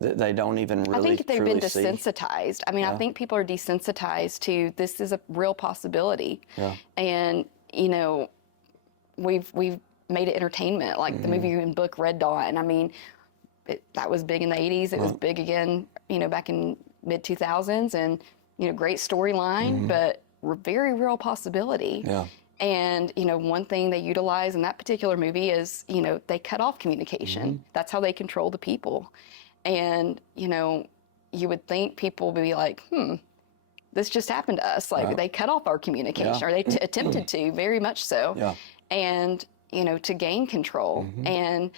That they don't even really I think they've been truly see? desensitized. I mean, I think people are desensitized to this is a real possibility. Yeah. And, you know, we've made it entertainment, like the movie and book Red Dawn. I mean, that was big in the 80s. It was big again, you know, back in mid 2000s, and, you know, great storyline, but very real possibility. Yeah. And, you know, one thing they utilize in that particular movie is, you know, they cut off communication. That's how they control the people. And, you know, you would think people would be like, this just happened to us. Like they cut off our communication, or they attempted to, very much so. Yeah. And, you know, to gain control. And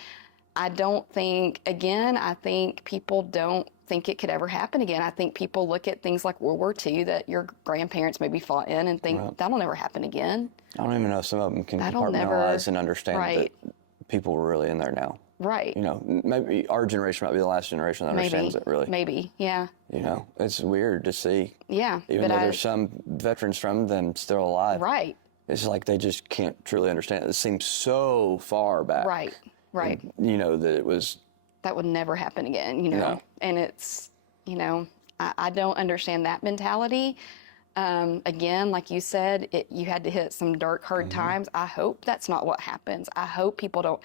I don't think, again, I think people don't think it could ever happen again. I think people look at things like World War II that your grandparents maybe fought in and think that'll never happen again. I don't even know if some of them can That'll compartmentalize never- and understand right. that people were really in there now. Right. You know, maybe our generation might be the last generation that understands it, really. Maybe, yeah. You know, it's weird to see. Yeah. Even though there's some veterans from them still alive. Right. It's like they just can't truly understand it. It seems so far back. Right. Right. You know, that it was. That would never happen again, you know. No. And it's, you know, I don't understand that mentality. Again, like you said, you had to hit some dark, hard times. I hope that's not what happens. I hope people don't.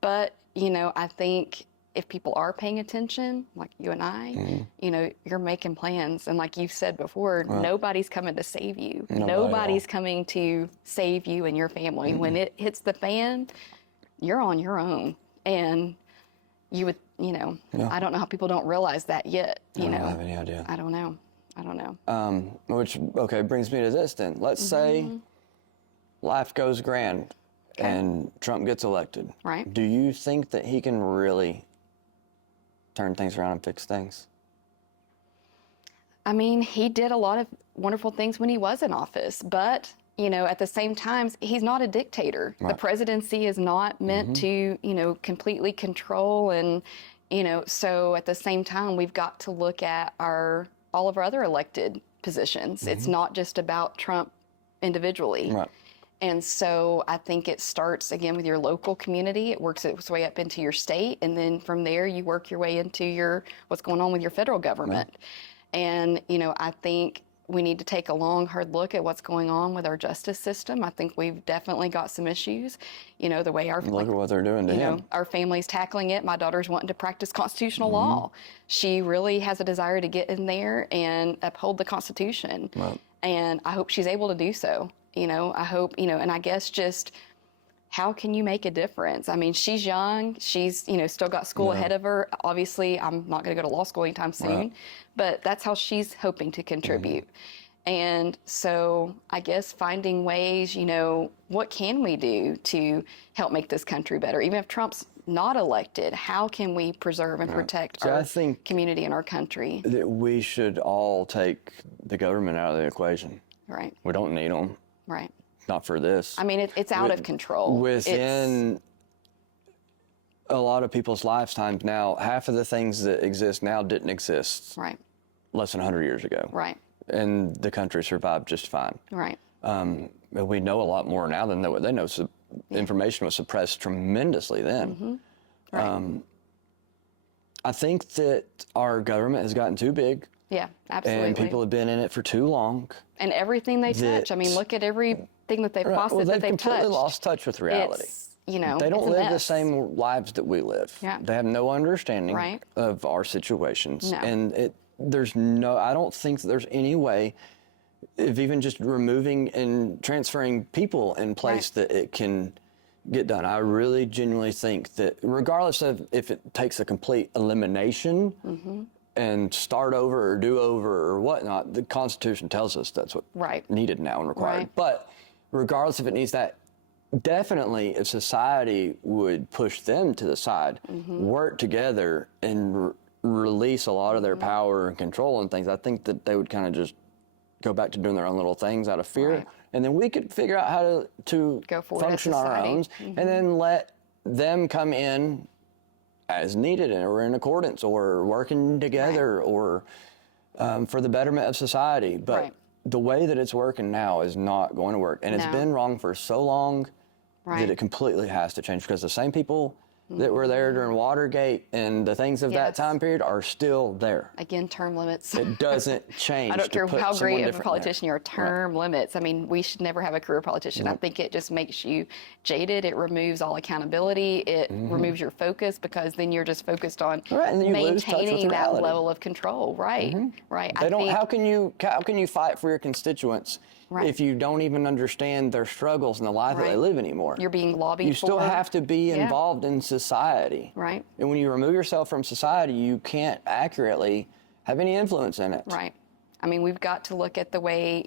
But, you know, I think if people are paying attention, like you and I, you know, you're making plans. And like you've said before, nobody's coming to save you. Nobody's coming to save you and your family. When it hits the fan, you're on your own. And you would, you know, I don't know how people don't realize that yet. You know, I don't have any idea. I don't know. Which, okay, brings me to this then. Let's say life goes grand and Trump gets elected. Right. Do you think that he can really turn things around and fix things? I mean, he did a lot of wonderful things when he was in office, but, you know, at the same time, he's not a dictator. Right. The presidency is not meant to, you know, completely control, and, you know, so at the same time, we've got to look at all of our other elected positions. It's not just about Trump individually. Right. And so I think it starts, again, with your local community. It works its way up into your state. And then from there, you work your way into what's going on with your federal government. Right. And, you know, I think we need to take a long, hard look at what's going on with our justice system. I think we've definitely got some issues. You know, the way look at what they're doing to him. Know, our family's tackling it. My daughter's wanting to practice constitutional law. She really has a desire to get in there and uphold the Constitution. Right. And I hope she's able to do so. You know, I hope, you know, and I guess just how can you make a difference? I mean, she's young. She's, you know, still got school ahead of her. Obviously, I'm not going to go to law school anytime soon, but that's how she's hoping to contribute. And so I guess finding ways, you know, what can we do to help make this country better? Even if Trump's not elected, how can we preserve and protect our community and our country? That we should all take the government out of the equation. Right. We don't need them. Right. Not for this. I mean, it's out of control. Within a lot of people's lifetimes now, half of the things that exist now didn't exist less than 100 years ago. Right. And the country survived just fine. Right. We know a lot more now than they know. So information was suppressed tremendously then. Right. I think that our government has gotten too big. Yeah, absolutely. And people have been in it for too long. And everything they touch. I mean, look at everything that they've posted well, that they've completely touched. lost touch with reality. It's, you know, they don't it's a live the mess. same lives that we live. Yeah. They have no understanding of our situations. No. And I don't think that there's any way of even just removing and transferring people in place that it can get done. I really genuinely think that regardless of if it takes a complete elimination and start over or do over or whatnot, the Constitution tells us that's what needed now and required. Right. But regardless if it needs that, definitely if society would push them to the side, work together and release a lot of their power and control and things, I think that they would kind of just go back to doing their own little things out of fear. Right. And then we could figure out how to function on our own and then let them come in as needed or in accordance or working together or for the betterment of society. But Right. the way that it's working now is not going to work. And it's No. been wrong for so long Right. that it completely has to change, because the same people that were there during Watergate and the things of that Yes. time period are still there. Again, term limits. It doesn't change. I don't to care put how someone great of a different politician you are, term limits. I mean, we should never have a career politician. I think it just makes you jaded. It removes all accountability. It removes your focus, because then you're just focused on Right, and then you lose touch with maintaining that reality. level of control. Right, right. They don't. think, How can you fight for your constituents Right. if you don't even understand their struggles and the life that they Right. live anymore? you're being lobbied You still for. have to be Yeah. involved in society. Right. And when you remove yourself from society, you can't accurately have any influence in it. Right. I mean, we've got to look at the way,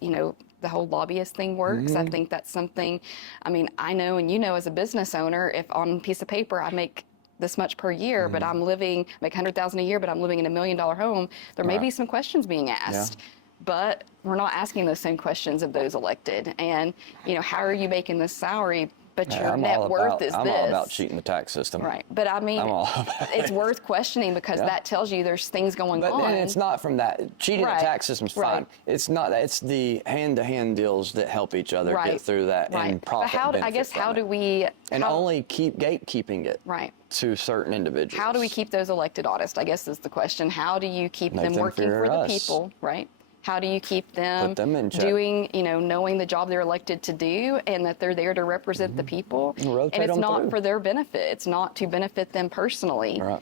the whole lobbyist thing works. I think that's something, I mean, I know, and as a business owner, if on a piece of paper I make this much per year, but make $100,000 a year, but I'm living in $1 million home, there may Right. be some questions being asked. But we're not asking those same questions of those elected. And, how are you making this salary, but Yeah, your net worth is I'm this? all about cheating the tax system. Right. But I mean, I'm all about it's worth questioning, because that tells you there's things going But on. and it's not from that. Cheating Right. the tax system's fine. Right. It's not. It's the hand-to-hand deals that help each other Right. get through that Right. and profit. But how benefit do from it. we And how- only keep gatekeeping it Right. to certain individuals. How do we keep those elected honest? I guess is the question. How do you keep Make them them working fear for the us. people, right? How do you keep them, Put them in check. doing, knowing the job they're elected to do, and that they're there to represent the people? And rotate and it's them not through. for their benefit. It's not to benefit them personally. Right.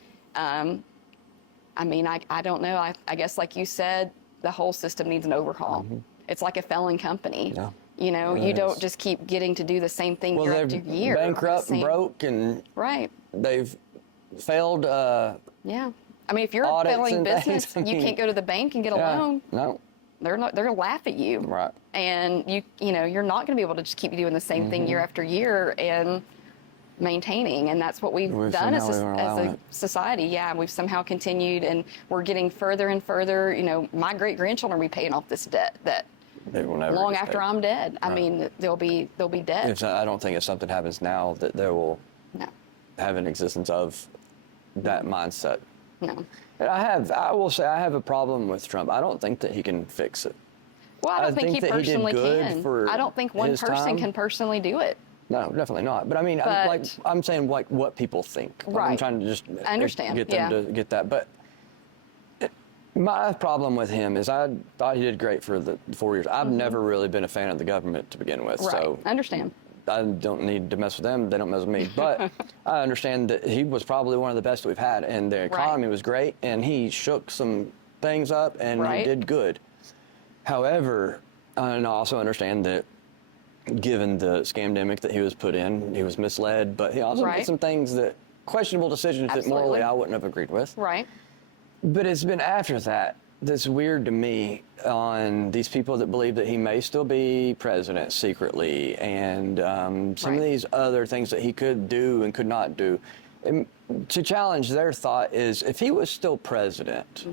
I mean, I don't know. I guess, like you said, the whole system needs an overhaul. It's like a failing company. Yeah. You don't just keep getting to do the same thing Well, year they're after year. bankrupt and Same- broke, and Right. they've failed. Yeah. I mean, if you're a Audits failing and business, things, I you mean, can't go to the bank and get a Yeah. loan. No. They're gonna laugh at you. Right. And you're not gonna be able to just keep doing the same thing year after year and maintaining. And that's what we've done as somehow we're allowing a it. society. Yeah, we've somehow continued, and we're getting further and further. My great grandchildren will be paying off this debt that It will never long get after paid. I'm dead. I Right. mean, they'll be dead. I don't think if something happens now that they will No, have an existence of that mindset. no. And I will say I have a problem with Trump. I don't think that he can fix it. Well, I don't think he that he did personally good can. for I don't think one his person time. can personally do it. No, definitely not. But I mean, But- I'm saying like what people think. I'm Right. trying to just I understand, get them yeah. to get that. But my problem with him is I thought he did great for the 4 years. I've never really been a fan of the government to begin with. Right. So I understand. I don't need to mess with them. They don't mess with me. But I understand that he was probably one of the best that we've had, and the economy was great, and he shook some things up, and he Right. did good. However, and I also understand that given the scamdemic that he was put in, he was misled, but he also Right. did some things that questionable decisions that morally Absolutely. I wouldn't have agreed with. Right. But it's been after that that's weird to me on these people that believe that he may still be president secretly, and some of Right. these other things that he could do and could not do. And to challenge their thought is, if he was still president,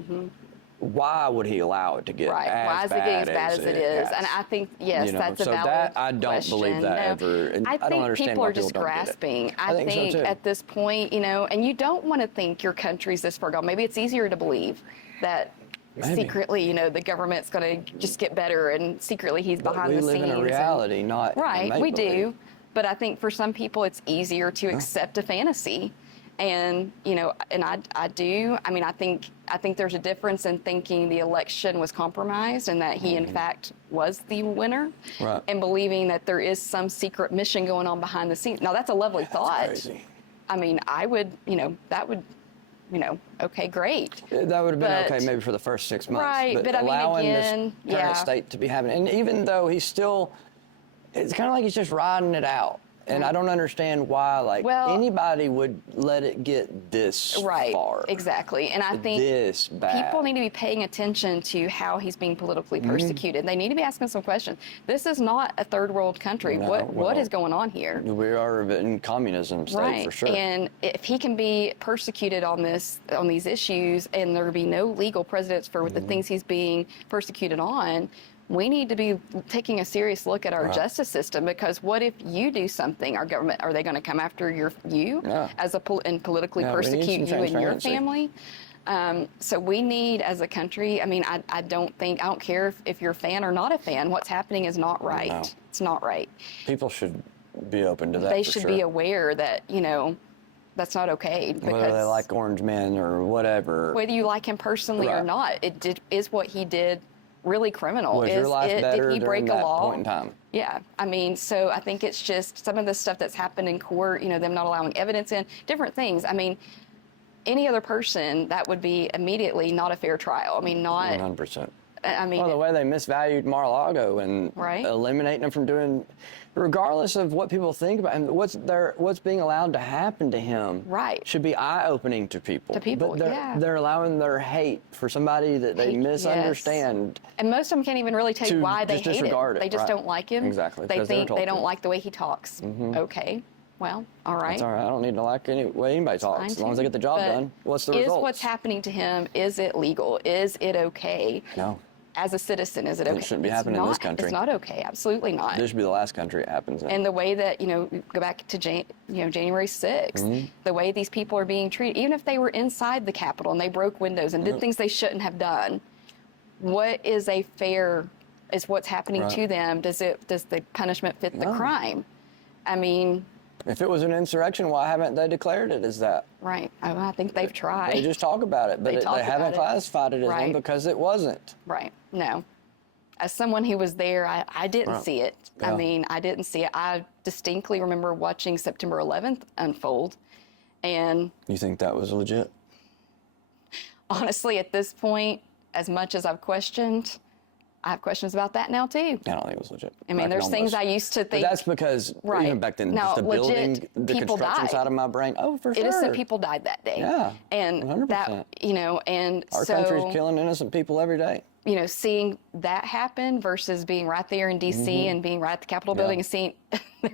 why would he allow it to get Right. as Why is it getting as bad as it is? has? And I think, yes, You know, that's a so valid that I don't believe question. that No, ever, and I I don't think understand people why are just people don't get it. grasping. I think so, too. at this point, and you don't want to think your country's this far gone. Maybe it's easier to believe that Maybe. secretly, the government's going to just get better, and secretly he's But behind we the live scenes. in a reality, not Right, a we do. make-believe. But I think for some people it's easier to accept a fantasy. And, and I do. I mean, I think there's a difference in thinking the election was compromised and that he, in fact, was the winner. Right. And believing that there is some secret mission going on behind the scenes. Now, that's a lovely thought. Crazy. I mean, I would, that would, okay, great. That would have been But- okay maybe for the first 6 months. Right, but I mean, allowing again, this current yeah. state to be happening. And even though he's still, it's kind of like he's just riding it out. And I don't understand why, Well- anybody would let it get this Right, far. exactly. And I think This bad. people need to be paying attention to how he's being politically persecuted. They need to be asking some questions. This is not a third world country. No, what well, is going on here? We are in communism state Right. for sure. And if he can be persecuted on these issues, and there be no legal precedents for the things he's being persecuted on, we need to be taking a serious look at our justice system, because what if you do something? Our government, are they going to come after you Yeah. and politically Yeah, we need persecute some you and your transparency. family? So we need, as a country, I mean, I don't care if you're a fan or not a fan, what's happening is not right. No. It's not right. People should be open to that. They for should sure. be aware that, that's not okay. Whether they like Orange Men or whatever. Whether you like him personally or Right. not, is what he did really criminal? Was your life better did he break during a that law? point in time? Yeah, I mean, so I think it's just some of the stuff that's happened in court, them not allowing evidence in, different things. I mean, any other person, that would be immediately not a fair trial. I mean, not, 100%. I mean, Well, the way they misvalued Mar-a-Lago and Right. eliminating them from doing, regardless of what people think about him, what's being allowed to happen to him, Right. should be eye-opening to people. To people, but they're allowing their hate for somebody that they Hate, misunderstand. and most of them can't even really tell you To why they just hate disregard it. it, They just right. don't like him. Exactly, They because they were think told they don't to. like the way he talks. Okay, well, all right. It's all right. I don't need to like any way anybody talks, Fine as long as too. I get the job But done. What's the is result? what's happening to him, is it legal? Is it okay? No. As a citizen, is it okay? shouldn't be It's happening in this not- country. It's not okay. Absolutely not. This should be the last country it happens in. And the way that, go back to January 6th, Mm-hmm. the way these people are being treated, even if they were inside the Capitol and they broke windows and did things they shouldn't have done, what is what's happening Right. to them? Does the punishment fit the No. crime? I mean, If it was an insurrection, why haven't they declared it as that? right. I think they've tried. They just talk about it, but They talk they haven't about it. classified it as one Right. because it wasn't. Right. No. As someone who was there, I didn't Right. see it. Yeah. I mean, I didn't see it. I distinctly remember watching September 11th unfold. And You think that was legit? honestly, at this point, as much as I've questioned, I have questions about that now too. I don't think it was legit. I mean, there's things I used to But think. that's because Right. even back then, Now, just the legit, building, the people construction died. side of my brain. Oh, for sure. Innocent people died that day. Yeah, And 100%. that, and Our so, country's killing innocent people every day. seeing that happen versus being right there in DC and being right at the Capitol building and seeing,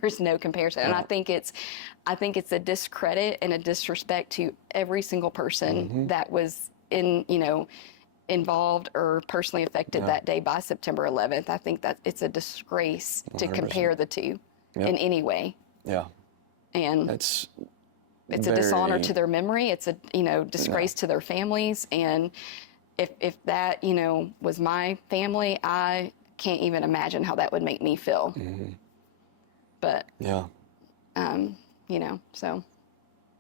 there's no comparison. And I think it's a discredit and a disrespect to every single person that was involved or personally affected that day by September 11th. I think that it's a disgrace to 100%. compare the two Yep. in any way. Yeah, And it's a dishonor very- to their memory. It's a disgrace to their families. And if that was my family, I can't even imagine how that would make me feel. But Yeah, so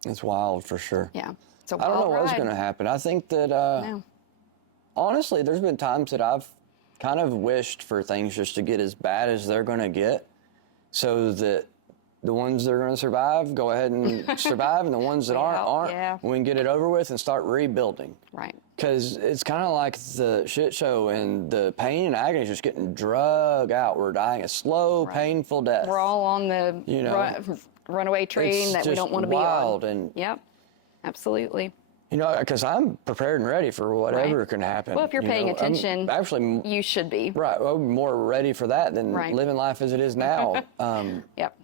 it's wild for sure. yeah, it's a I don't know wild what's ride. going to happen. I think that No. honestly, there's been times that I've kind of wished for things just to get as bad as they're going to get, so that the ones that are going to survive go ahead and survive, and the ones that aren't, yeah. we can get it over with and start rebuilding. Right. Because it's kind of like the shit show, and the pain and agony is just getting drug out. We're dying a slow, painful death. We're all on the runaway train It's that we just don't want to be on. wild, and Yep. Absolutely. because I'm prepared and ready for whatever Right. can happen. Well, if you're paying I'm attention, actually, You should be. right, I'm more ready for that than Right. living life as it is now. Yep.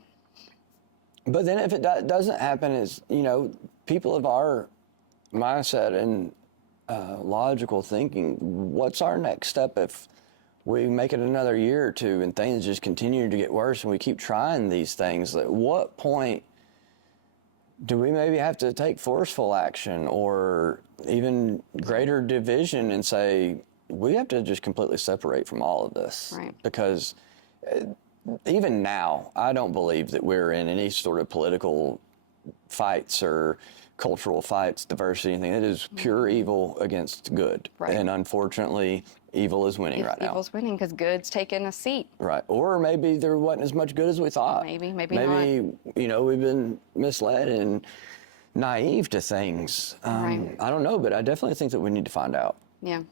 But then if it doesn't happen, is people of our mindset and logical thinking, what's our next step if we make it another year or two and things just continue to get worse and we keep trying these things? At what point do we maybe have to take forceful action or even greater division and say, we have to just completely separate from all of this? Right. Because even now, I don't believe that we're in any sort of political fights or cultural fights, diversity, anything. It is pure evil against good. Right. And unfortunately, evil is winning right now. Evil's winning because good's taking a seat. Right. Or maybe there wasn't as much good as we thought. Maybe Maybe, not. we've been misled and naive to things. Right. I don't know, but I definitely think that we need to find out. Yeah.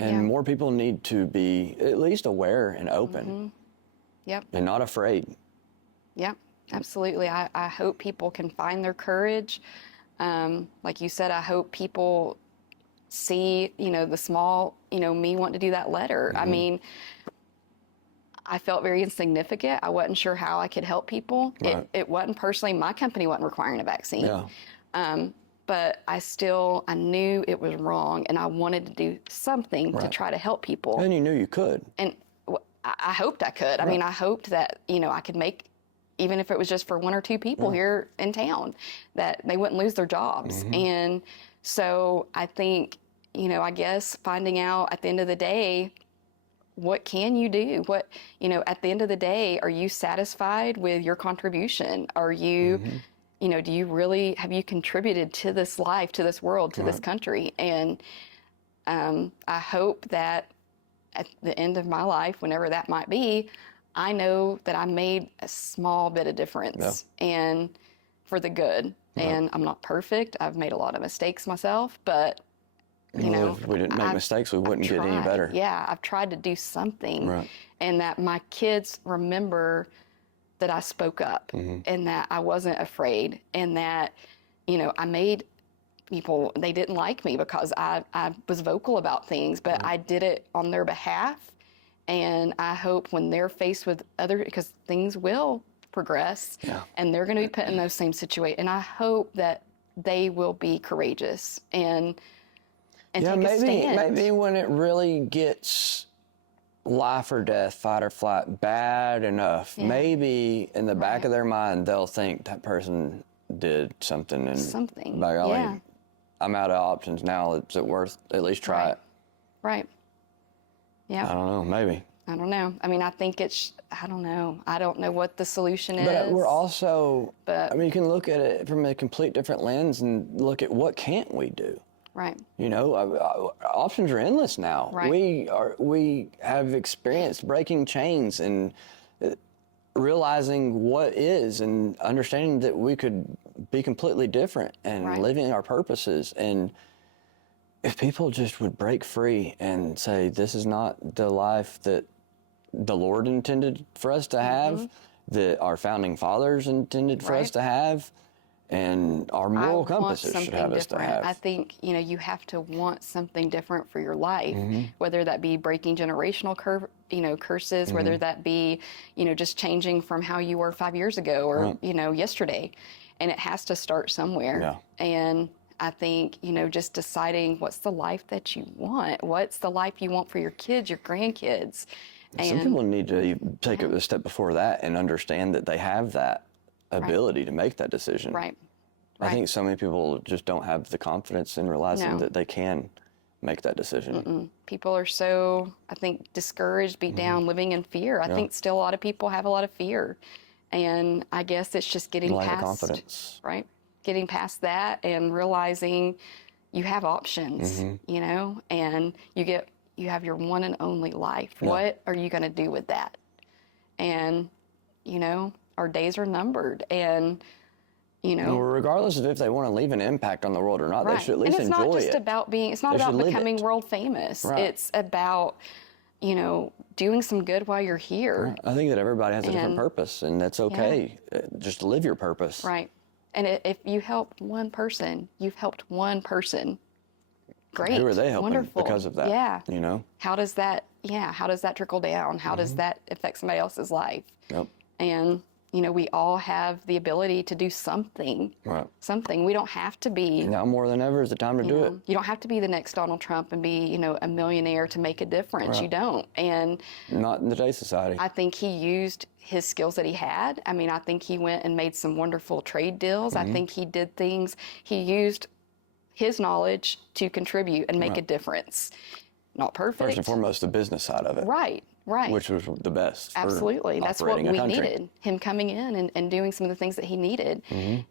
And Yeah. more people need to be at least aware and open Yep. and not afraid. Yep. Absolutely. I hope people can find their courage. Like you said, I hope people see, the small, me wanting to do that letter. I mean, I felt very insignificant. I wasn't sure how I could help people. Right. It wasn't personally, my company wasn't requiring a vaccine. Yeah. But I knew it was wrong, and I wanted to do something to Right. try to help people. And you knew you could. And I hoped I could. I mean, I hoped that, I could make, even if it was just for one or two people here in town, that they wouldn't lose their jobs. And So I think, I guess finding out at the end of the day, what can you do? At the end of the day, are you satisfied with your contribution? Are you, do you really, have you contributed to this life, to this world, to this country? And I hope that at the end of my life, whenever that might be, I know that I made a small bit of difference and for the good. And I'm not perfect. I've made a lot of mistakes myself, but if we didn't make mistakes, we wouldn't get any better. Yeah, I've tried to do something, and that my kids remember that I spoke up and that I wasn't afraid, and that, I made people, they didn't like me because I was vocal about things, but I did it on their behalf. And I hope when they're faced with because things will progress and they're going to be put in those same situations. And I hope that they will be courageous and take a stand. Maybe when it really gets life or death, fight or flight, bad enough, maybe in the back of their mind, they'll think that person did something. And by golly, I'm out of options now. Is it worth at least try it? Right. Yeah. I don't know. Maybe. I don't know. I mean, I think I don't know. I don't know what the solution is. But we're also, you can look at it from a complete different lens and look at what can't we do? Right. Options are endless now. Right. We have experienced breaking chains and realizing what is and understanding that we could be completely different and living our purposes. And if people just would break free and say, this is not the life that the Lord intended for us to have, that our founding fathers intended for us to have, and our moral compasses should have us to have. I think, you have to want something different for your life, whether that be breaking generational curses, whether that be, just changing from how you were 5 years ago or, yesterday. And it has to start somewhere. Yeah. And I think, just deciding what's the life that you want, what's the life you want for your kids, your grandkids. And some people need to take a step before that and understand that they have that ability to make that decision. Right. I think so many people just don't have the confidence in realizing that they can make that decision. People are so, I think, discouraged, beat down, living in fear. I think still a lot of people have a lot of fear. And I guess it's just getting past confidence. Right. Getting past that and realizing you have options, and you have your one and only life. Yeah. What are you going to do with that? And, our days are numbered, and, well, regardless of if they want to leave an impact on the world or not, they should at least enjoy it. And it's not about becoming world famous. Right. It's about, doing some good while you're here. Right. I think that everybody has a different purpose, and that's okay. Just live your purpose. Right. And if you help one person, you've helped one person. Great. Who are they helping Wonderful. Because of that? Yeah. How does that trickle down? How does that affect somebody else's life? Yep. And, we all have the ability to do something. Right. Something. We don't have to be. Now more than ever is the time to do it. You don't have to be the next Donald Trump and be, a millionaire to make a difference. Right. You don't. And not in today's society. I think he used his skills that he had. I mean, I think he went and made some wonderful trade deals. I think he did things. He used his knowledge to contribute and make a difference. Not perfect. First and foremost, the business side of it. Right. Which was the best. Absolutely. That's what we needed. Him coming in and doing some of the things that he needed.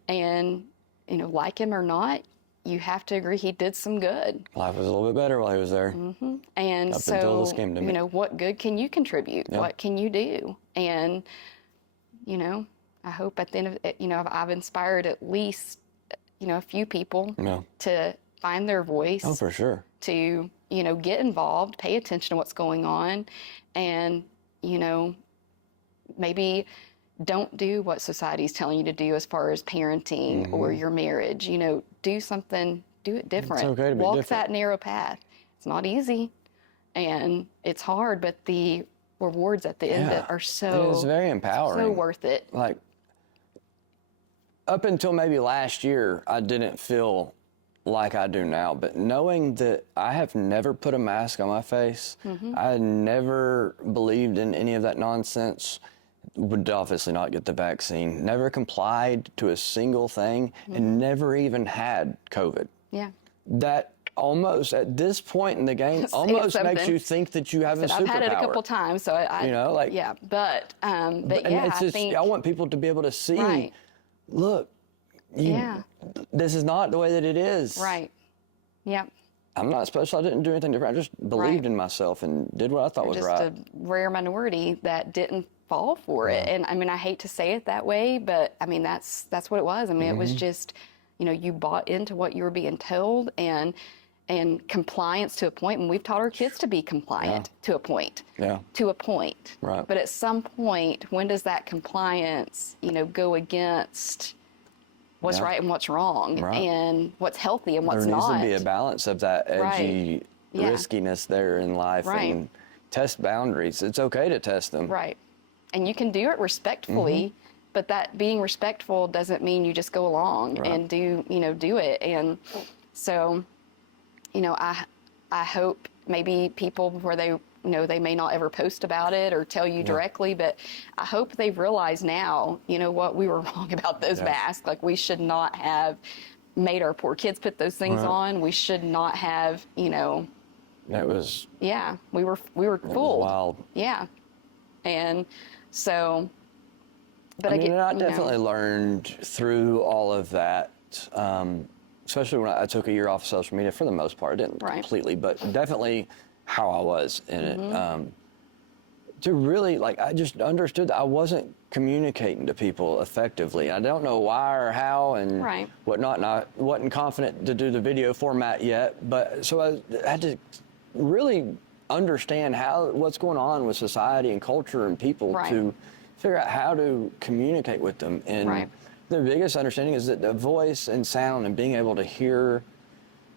And, like him or not, you have to agree he did some good. Life was a little bit better while he was there. And up until the SCAMdemic. What good can you contribute? Yeah. What can you do? And, I hope at the end of it, I've inspired at least, a few people to find their voice. Oh, for sure. To, get involved, pay attention to what's going on, and, maybe don't do what society's telling you to do as far as parenting or your marriage. Do something, do it different. It's okay to be Walk different. that narrow path. It's not easy, and it's hard, but the rewards at the end of it are so. It's very empowering. So worth it. Like, up until maybe last year, I didn't feel like I do now, but knowing that I have never put a mask on my face, I never believed in any of that nonsense, would obviously not get the vaccine, never complied to a single thing, and never even had COVID. Yeah. that almost at this point in the game almost makes you think that you have a superpower. I've had it a couple times, so I yeah, but yeah, it's just, I want people to be able to see, look, this is not the way that it is. Right. Yep. I'm not special. I didn't do anything different. I just believed in myself and did what I thought was right. Just a rare minority that didn't fall for it. And I mean, I hate to say it that way, but I mean, that's what it was. I mean, it was just, you bought into what you were being told, and compliance to a point. And we've taught our kids to be compliant to a point. Yeah. To a point. Right. But at some point, when does that compliance, go against what's right and what's wrong, and what's healthy and what's not? There needs to be a balance of that edgy riskiness there in life, and test boundaries. It's okay to test them. Right. And you can do it respectfully, but that being respectful doesn't mean you just go along and do it. And so, I hope maybe people, before they, they may not ever post about it or tell you directly, but I hope they've realized now, what, we were wrong about those masks. Like, we should not have made our poor kids put those things on. We should not have, It was. Yeah, we were fooled. Wild. Yeah. And so, but I definitely learned through all of that, especially when I took a year off of social media for the most part. I didn't completely, but definitely how I was in it. To really, I just understood that I wasn't communicating to people effectively. I don't know why or how and whatnot, and I wasn't confident to do the video format yet, but so I had to really understand what's going on with society and culture and people to figure out how to communicate with them. And the biggest understanding is that the voice and sound and being able to hear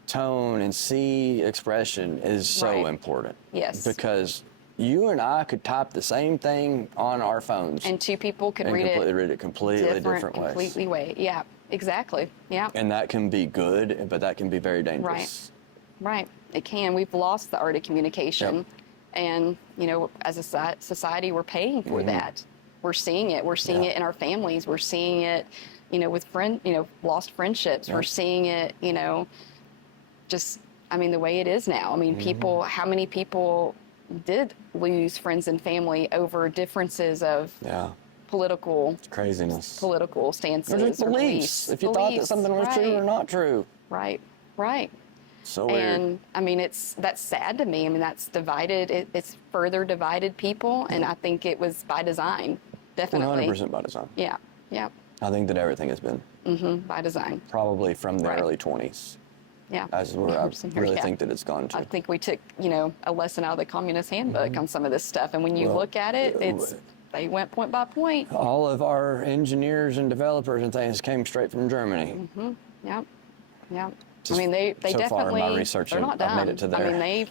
tone and see expression is so important. Yes. Because you and I could type the same thing on our phones. And two people could read it completely different ways. Completely way. Yeah, exactly. Yeah. And that can be good, but that can be very dangerous. Right. It can. We've lost the art of communication. And, as a society, we're paying for that. We're seeing it. We're seeing it in our families. We're seeing it, with lost friendships. We're seeing it, just, the way it is now. People, how many people did lose friends and family over differences of political stances or just beliefs. If you thought that something was true or not true. Right. So weird. And that's sad to me. That's divided. It's further divided people, and I think it was by design, definitely. 100% by design. Yeah. I think that everything has been. By design. Probably from the early 20s. Yeah. That's where I really think that it's gone to. I think we took, a lesson out of the Communist Handbook on some of this stuff, and when you look at it, they went point by point. All of our engineers and developers and things came straight from Germany. Yep. Just they so definitely, far in my research, they're not done. I've made it to there.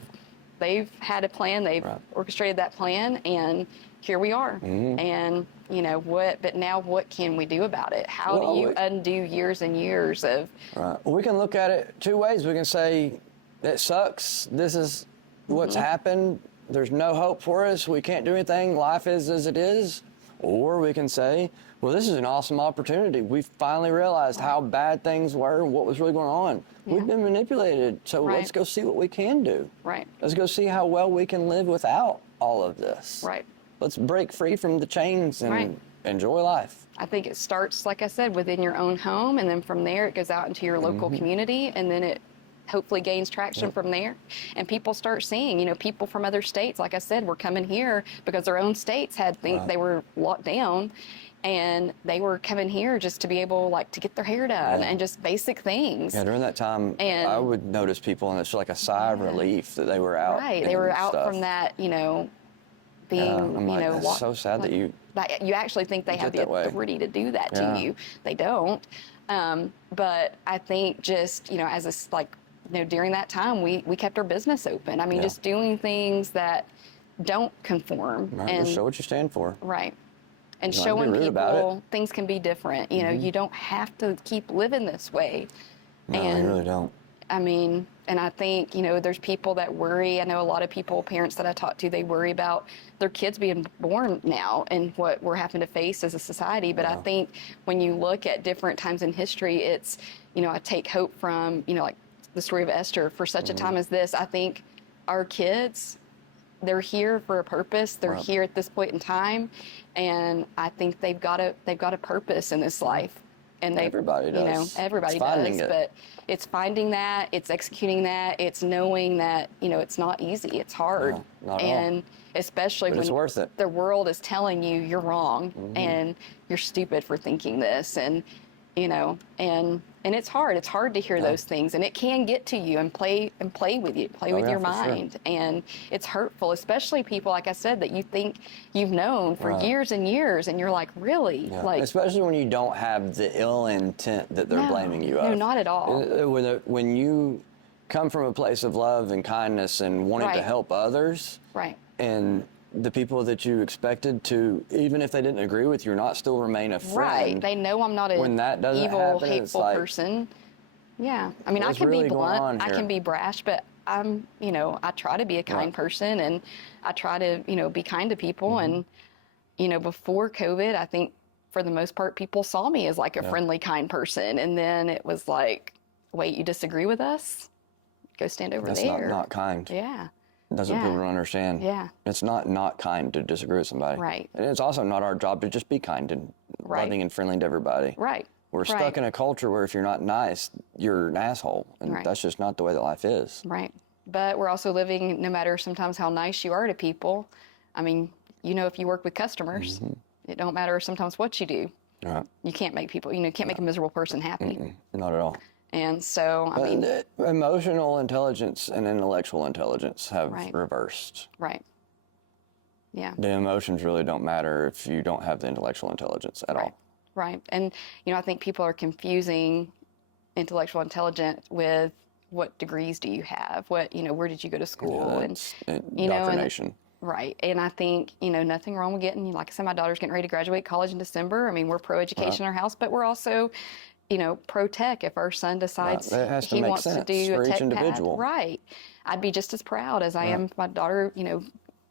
They've had a plan, they've orchestrated that plan, and here we are. And but now what can we do about it? How do you undo years and years of? Well, we can look at it two ways. We can say, it sucks. This is what's happened. There's no hope for us. We can't do anything. Life is as it is. Or we can say, well, this is an awesome opportunity. We finally realized how bad things were and what was really going on. We've been manipulated, so let's go see what we can do. Let's go see how well we can live without all of this. Let's break free from the chains and enjoy life. I think it starts, like I said, within your own home, and then from there it goes out into your local community, and then it hopefully gains traction from there. And people start seeing, people from other states, like I said, were coming here because their own states had they were locked down, and they were coming here just to be able, to get their hair done and just basic things. Yeah, during that time, I would notice people, and it's like a sigh of relief that they were out. They were out from that, being, it's so sad that you actually think they have the authority to do that to you. They don't. But I think just, as during that time, we kept our business open. Just doing things that don't conform. And just show what you stand for. And showing people things can be different. You don't have to keep living this way. No, you really don't. And I think, there's people that worry. I know a lot of people, parents that I talk to, they worry about their kids being born now and what we're having to face as a society. But I think when you look at different times in history, it's, I take hope from, the story of Esther, for such a time as this, I think our kids, they're here for a purpose. They're here at this point in time, and I think they've got a purpose in this life. And everybody does. You know, everybody does. But it's finding that, it's executing that, it's knowing that, you know, it's not easy. It's hard. No, not at and all. Especially but when it's worth it. The world is telling you you're wrong and you're stupid for thinking this, and you know, and it's hard. It's hard to hear those things, and it can get to you and play with you, with your mind. Sure. And it's hurtful, especially people, like I said, that you think you've known for years and years, and you're like, really? Yeah. Like, especially when you don't have the ill intent that they're blaming you of. No, not at all. When you come from a place of love and kindness and wanting to help others, and the people that you expected to, even if they didn't agree with you or not, still remain a friend. Right. They know I'm not when that doesn't evil, happen, hateful person. Yeah. I mean, I can be blunt, I can be brash, but I'm, you know, I try to be a kind person, and I try to, you know, be kind to people. And, you know, before COVID, I think for the most part, people saw me as like a friendly, kind person. And then it was like, wait, you disagree with us? Go stand over there. That's not kind. Yeah. That's what people don't understand. Yeah. It's not kind to disagree with somebody. Right. And it's also not our job to just be kind and loving and friendly to everybody. Right. We're stuck in a culture where if you're not nice, you're an asshole. And that's just not the way that life is. Right. But we're also living, no matter sometimes how nice you are to people. I mean, you know, if you work with customers, it don't matter sometimes what you do. Right. You can't make people, you know, can't make a miserable person happy. Not at all. And so, I mean, emotional intelligence and intellectual intelligence have reversed. Right. Yeah. The emotions really don't matter if you don't have the intellectual intelligence at all. Right. And, you know, I think people are confusing intellectual intelligence with what degrees do you have? What, you know, where did you go to school? And indoctrination. Know, right. And I think, you know, nothing wrong with getting, like I said, my daughter's getting ready to graduate college in December. I mean, we're pro-education in our house, but we're also, you know, pro-tech. If our son decides he wants to do a tech path, I'd be just as proud as I am if my daughter, you know,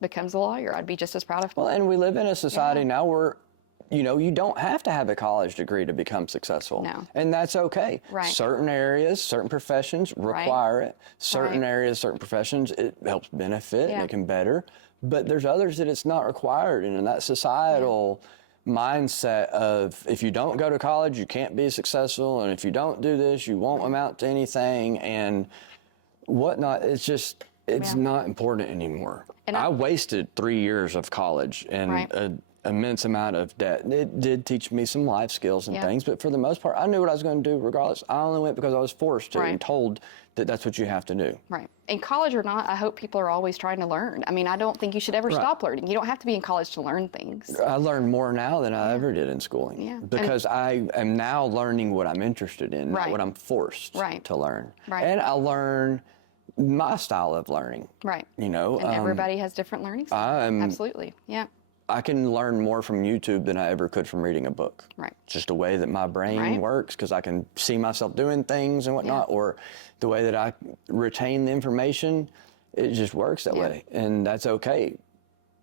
becomes a lawyer. I'd be just as proud of. Well, and we live in a society now where, you know, you don't have to have a college degree to become successful. No. And that's okay. Right. Certain areas, certain professions require it. Certain areas, certain professions, it helps benefit and it can better. But there's others that it's not required. And in that societal mindset of, if you don't go to college, you can't be successful. And if you don't do this, you won't amount to anything and whatnot. It's just, it's not important anymore. And I wasted 3 years of college and an immense amount of debt. It did teach me some life skills and things, but for the most part, I knew what I was going to do regardless. I only went because I was forced to and told that that's what you have to do. Right. In college or not, I hope people are always trying to learn. I mean, I don't think you should ever stop learning. You don't have to be in college to learn things. I learn more now than I ever did in schooling. Yeah. Because I am now learning what I'm interested in, not what I'm forced to learn. Right. And I learn my style of learning. Right. You know. And everybody has different learning styles. Absolutely. Yeah. I can learn more from YouTube than I ever could from reading a book. Right. It's just the way that my brain works, because I can see myself doing things and whatnot, or the way that I retain the information, it just works that way. And that's okay.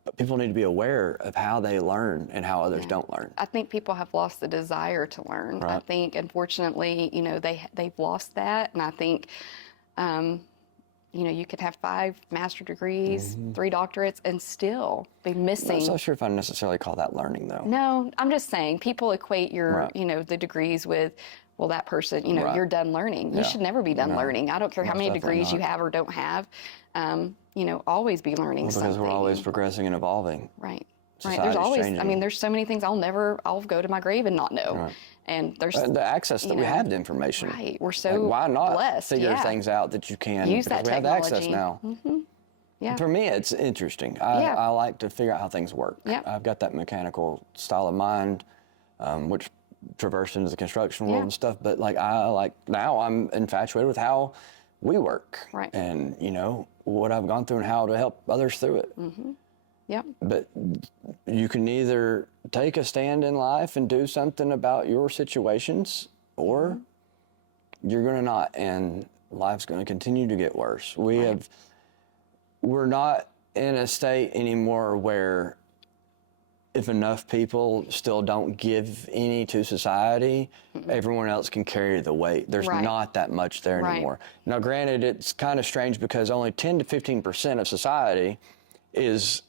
But people need to be aware of how they learn and how others don't learn. I think people have lost the desire to learn. I think, unfortunately, you know, they've lost that. And I think, you know, you could have 5 master's degrees, 3 doctorates, and still be missing. I'm not so sure if I necessarily call that learning, though. No, I'm just saying people equate your, you know, the degrees with, well, that person, you know, you're done learning. You should never be done learning. I don't care how many degrees you have or don't have. You know, always be learning something. Because we're always progressing and evolving. Right. Society's There's always, changing. I mean, there's so many things I'll go to my grave and not know. And there's the access that we have to information. Right. We're so why not blessed. figure things out that you can use because that we have the technology. access now. Yeah. For me, it's interesting. I like to figure out how things work. I've got that mechanical style of mind, which traversed into the construction world and stuff. But now I'm infatuated with how we work. Right. And, you know, what I've gone through and how to help others through it. Yep. But you can either take a stand in life and do something about your situations, or you're going to not, and life's going to continue to get worse. We're not in a state anymore where if enough people still don't give any to society, everyone else can carry the weight. There's not that much there anymore. Now, granted, it's kind of strange because only 10 to 15% of society is,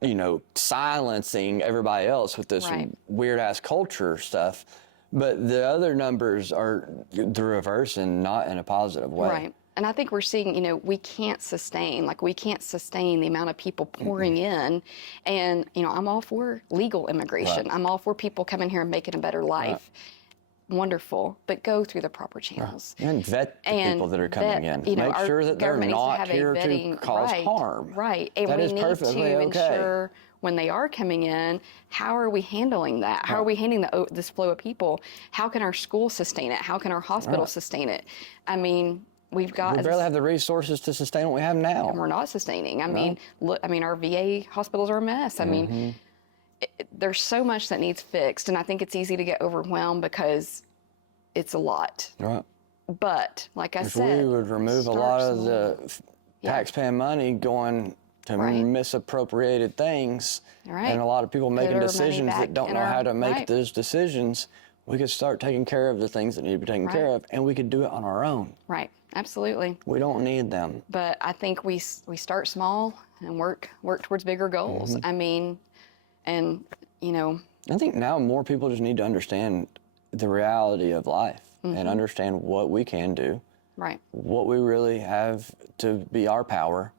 you know, silencing everybody else with this weird-ass culture stuff. But the other numbers are the reverse and not in a positive way. Right. And I think we're seeing, you know, we can't sustain the amount of people pouring in. And, you know, I'm all for legal immigration. I'm all for people coming here and making a better life. Wonderful. But go through the proper channels. And vet the people that are coming in. You know, make sure that they're not here to cause harm. Right. And that we is need perfectly to okay. ensure when they are coming in, how are we handling that? How are we handling this flow of people? How can our school sustain it? How can our hospital sustain it? I mean, we've got... We barely have the resources to sustain what we have now. And we're not sustaining. I mean, look, I mean, our VA hospitals are a mess. I mean, there's so much that needs fixed, and I think it's easy to get overwhelmed because it's a lot. Right. But, like I if said... we would remove a lot of the taxpaying money going to misappropriated things, and a lot of people making decisions that don't know how to make those decisions, we could start taking care of the things that need to be taken care of, and we could do it on our own. Right, absolutely. We don't need them. But I think we start small and work towards bigger goals. I mean, and, you know... I think now more people just need to understand the reality of life and understand what we can do, what we really have to be our power,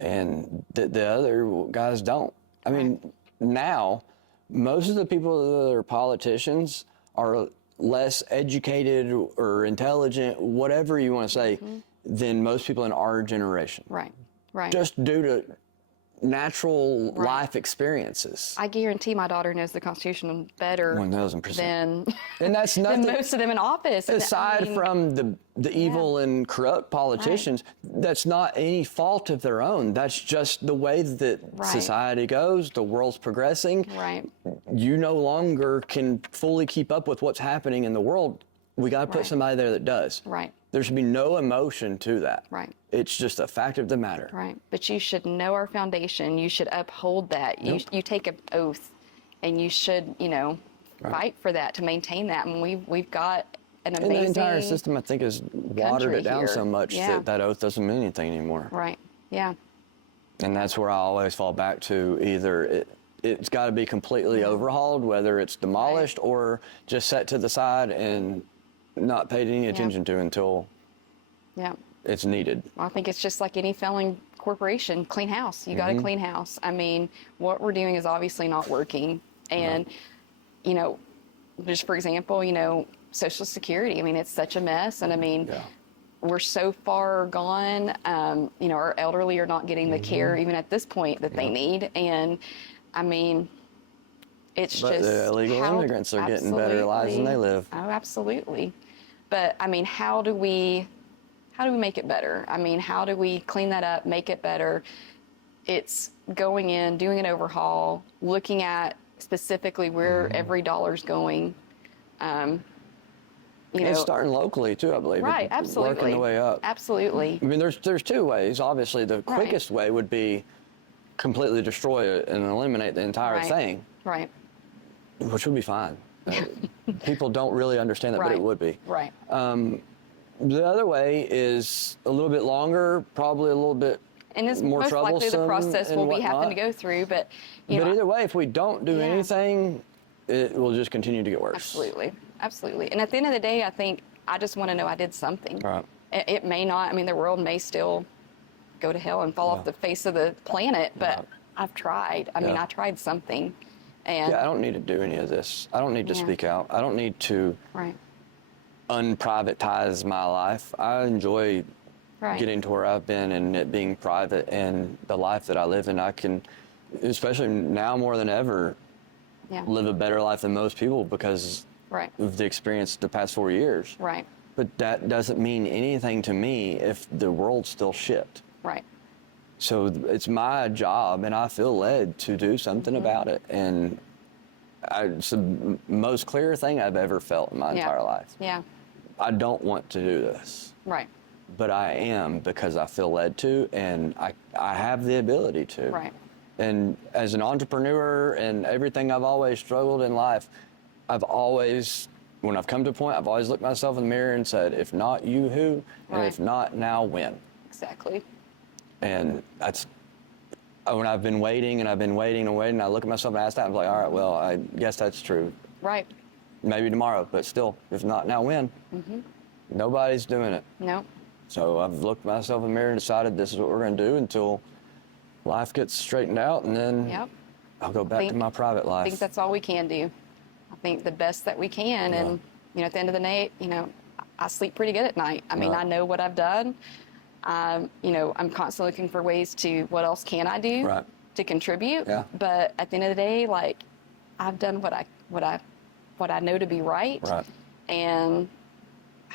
and the other guys don't. I mean, now, most of the people that are politicians are less educated or intelligent, whatever you want to say, than most people in our generation. Right. Just due to natural life experiences. I guarantee my daughter knows the Constitution better 1,000%. than, and that's nothing, than most of them in office. Aside from the evil and corrupt politicians, that's not any fault of their own. That's just the way that society goes. The world's progressing. You no longer can fully keep up with what's happening in the world. We got to put somebody there that does. There should be no emotion to that. It's just a fact of the matter. But you should know our foundation. You should uphold that. You take an oath, and you should, you know, fight for that, to maintain that. And we've got an amazing... And the entire system, I think, has watered it down so much that that oath doesn't mean anything anymore. And that's where I always fall back to either it's got to be completely overhauled, whether it's demolished or just set to the side and not paid any attention to until it's needed. Well, I think it's just like any failing corporation. Clean house. You got to clean house. I mean, what we're doing is obviously not working. And, you know, just for example, you know, Social Security, I mean, it's such a mess. And I mean, we're so far gone. You know, our elderly are not getting the care even at this point that they need. And I mean, it's just the illegal immigrants are getting better lives than they live. Oh, absolutely. But I mean, how do we make it better? I mean, how do we clean that up, make it better? It's going in, doing an overhaul, looking at specifically where every dollar's going. You know, starting locally too, I believe. Absolutely. Working the way up. Absolutely. I mean, there's two ways. Obviously, the quickest way would be completely destroy it and eliminate the entire thing. Which would be fine. People don't really understand that, but it would be. The other way is a little bit longer, probably a little bit and it's more most likely the process we'll be having to go through. But either way, if we don't do anything, it will just continue to get worse. Absolutely. And at the end of the day, I think I just want to know I did something. It may not. I mean, the world may still go to hell and fall off the face of the planet, but I've tried. I mean, I tried something. And I don't need to do any of this. I don't need to speak out. I don't need to unprivatize my life. I enjoy getting to where I've been and it being private, and the life that I live in, I can, especially now more than ever, live a better life than most people because of the experience the past 4 years. But that doesn't mean anything to me if the world's still shit. So it's my job, and I feel led to do something about it. And it's the most clear thing I've ever felt in my entire life. I don't want to do this. But I am because I feel led to, and I have the ability to. And as an entrepreneur and everything I've always struggled in life, I've always, when I've come to a point, I've always looked myself in the mirror and said, if not you, who? And if not now, when? Exactly. And that's, when I've been waiting and I've been waiting and waiting, I look at myself and ask that, I'm like, all right, well, I guess that's true. Right. Maybe tomorrow, but still, if not now, when? Nobody's doing it. No. So I've looked myself in the mirror and decided this is what we're going to do until life gets straightened out, and then I'll go back to my private life. I think that's all we can do. I think the best that we can, and you know, at the end of the night, you know, I sleep pretty good at night. I mean, I know what I've done. You know, I'm constantly looking for ways to, what else can I do to contribute? But at the end of the day, like, I've done what I know to be right. And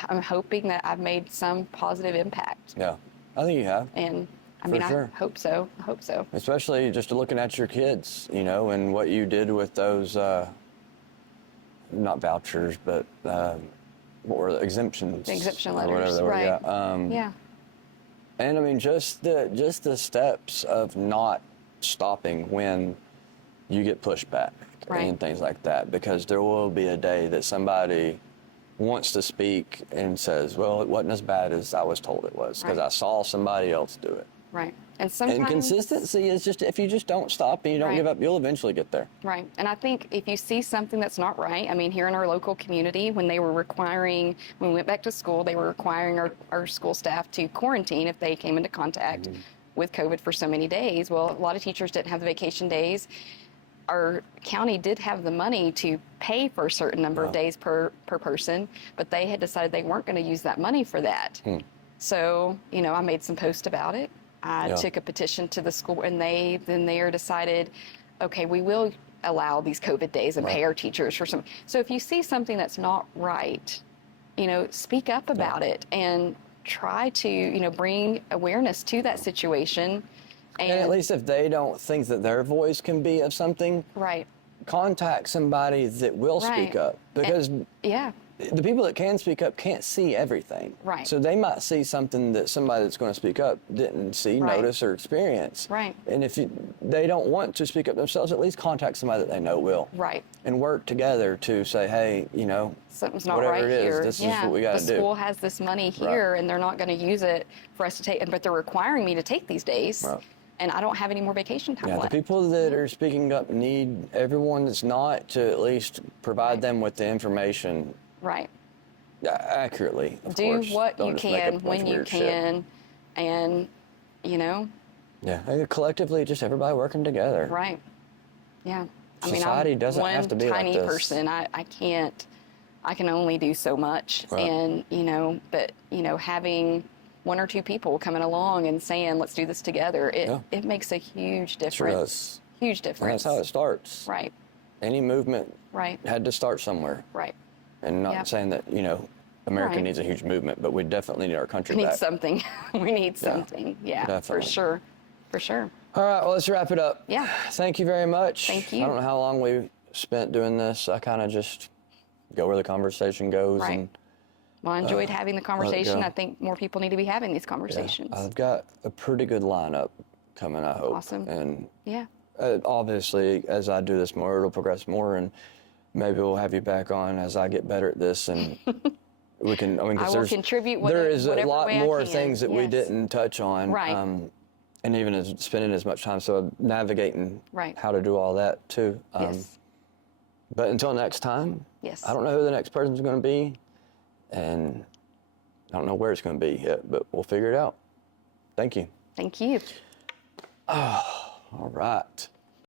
I'm hoping that I've made some positive impact. Yeah, I think you have. And I mean, I hope so. I hope so. Especially just looking at your kids, you know, and what you did with those, not vouchers, but what were the exemptions? The exemption or letters, whatever they were. right? Yeah. And I mean, just the steps of not stopping when you get pushed back and things like that, because there will be a day that somebody wants to speak and says, well, it wasn't as bad as I was told it was, because I saw somebody else do it. Right. And sometimes... And consistency is just, if you just don't stop and you don't give up, you'll eventually get there. Right. And I think if you see something that's not right, I mean, here in our local community, when they were requiring, when we went back to school, they were requiring our school staff to quarantine if they came into contact with COVID for so many days. Well, a lot of teachers didn't have the vacation days. Our county did have the money to pay for a certain number of days per person, but they had decided they weren't going to use that money for that. So, you know, I made some posts about it. I took a petition to the school, and they decided, okay, we will allow these COVID days and pay our teachers for some. So if you see something that's not right, you know, speak up about it and try to, you know, bring awareness to that situation. And at least if they don't think that their voice can be of something, contact somebody that will speak up, because the people that can speak up can't see everything. So they might see something that somebody that's going to speak up didn't see, notice, or experience. And if they don't want to speak up themselves, at least contact somebody that they know will. And work together to say, hey, you know, something's not whatever right it is, here. this is what we got to do. The school has this money here, and they're not going to use it for us to take, but they're requiring me to take these days. And I don't have any more vacation time left. The people that are speaking up need everyone that's not to at least provide them with the information accurately. Do what you can when you can, and, you know. And collectively, just everybody working together. I Society mean, doesn't have to be like this. One tiny person, I can only do so much. And, you know, but, you know, having one or two people coming along and saying, let's do this together, it makes a huge difference. Sure does. Huge difference. And that's how it starts. Any movement had to start somewhere. And not saying that, you know, America needs a huge movement, but we definitely need our country back. We need something. We need something. For sure. For sure. All right, well, let's wrap it up. Thank you very much. Thank you. I don't know how long we spent doing this. I kind of just go where the conversation goes. And well, I enjoyed having the conversation. I think more people need to be having these conversations. I've got a pretty good lineup coming, I hope. Awesome. And obviously, as I do this more, it'll progress more, and maybe we'll have you back on as I get better at this, and we can. I mean, I will contribute. There is a lot more things that we didn't touch on, and even spending as much time navigating how to do all that too. But until next time, I don't know who the next person's going to be. And I don't know where it's going to be yet, but we'll figure it out. Thank you. Thank you. All right.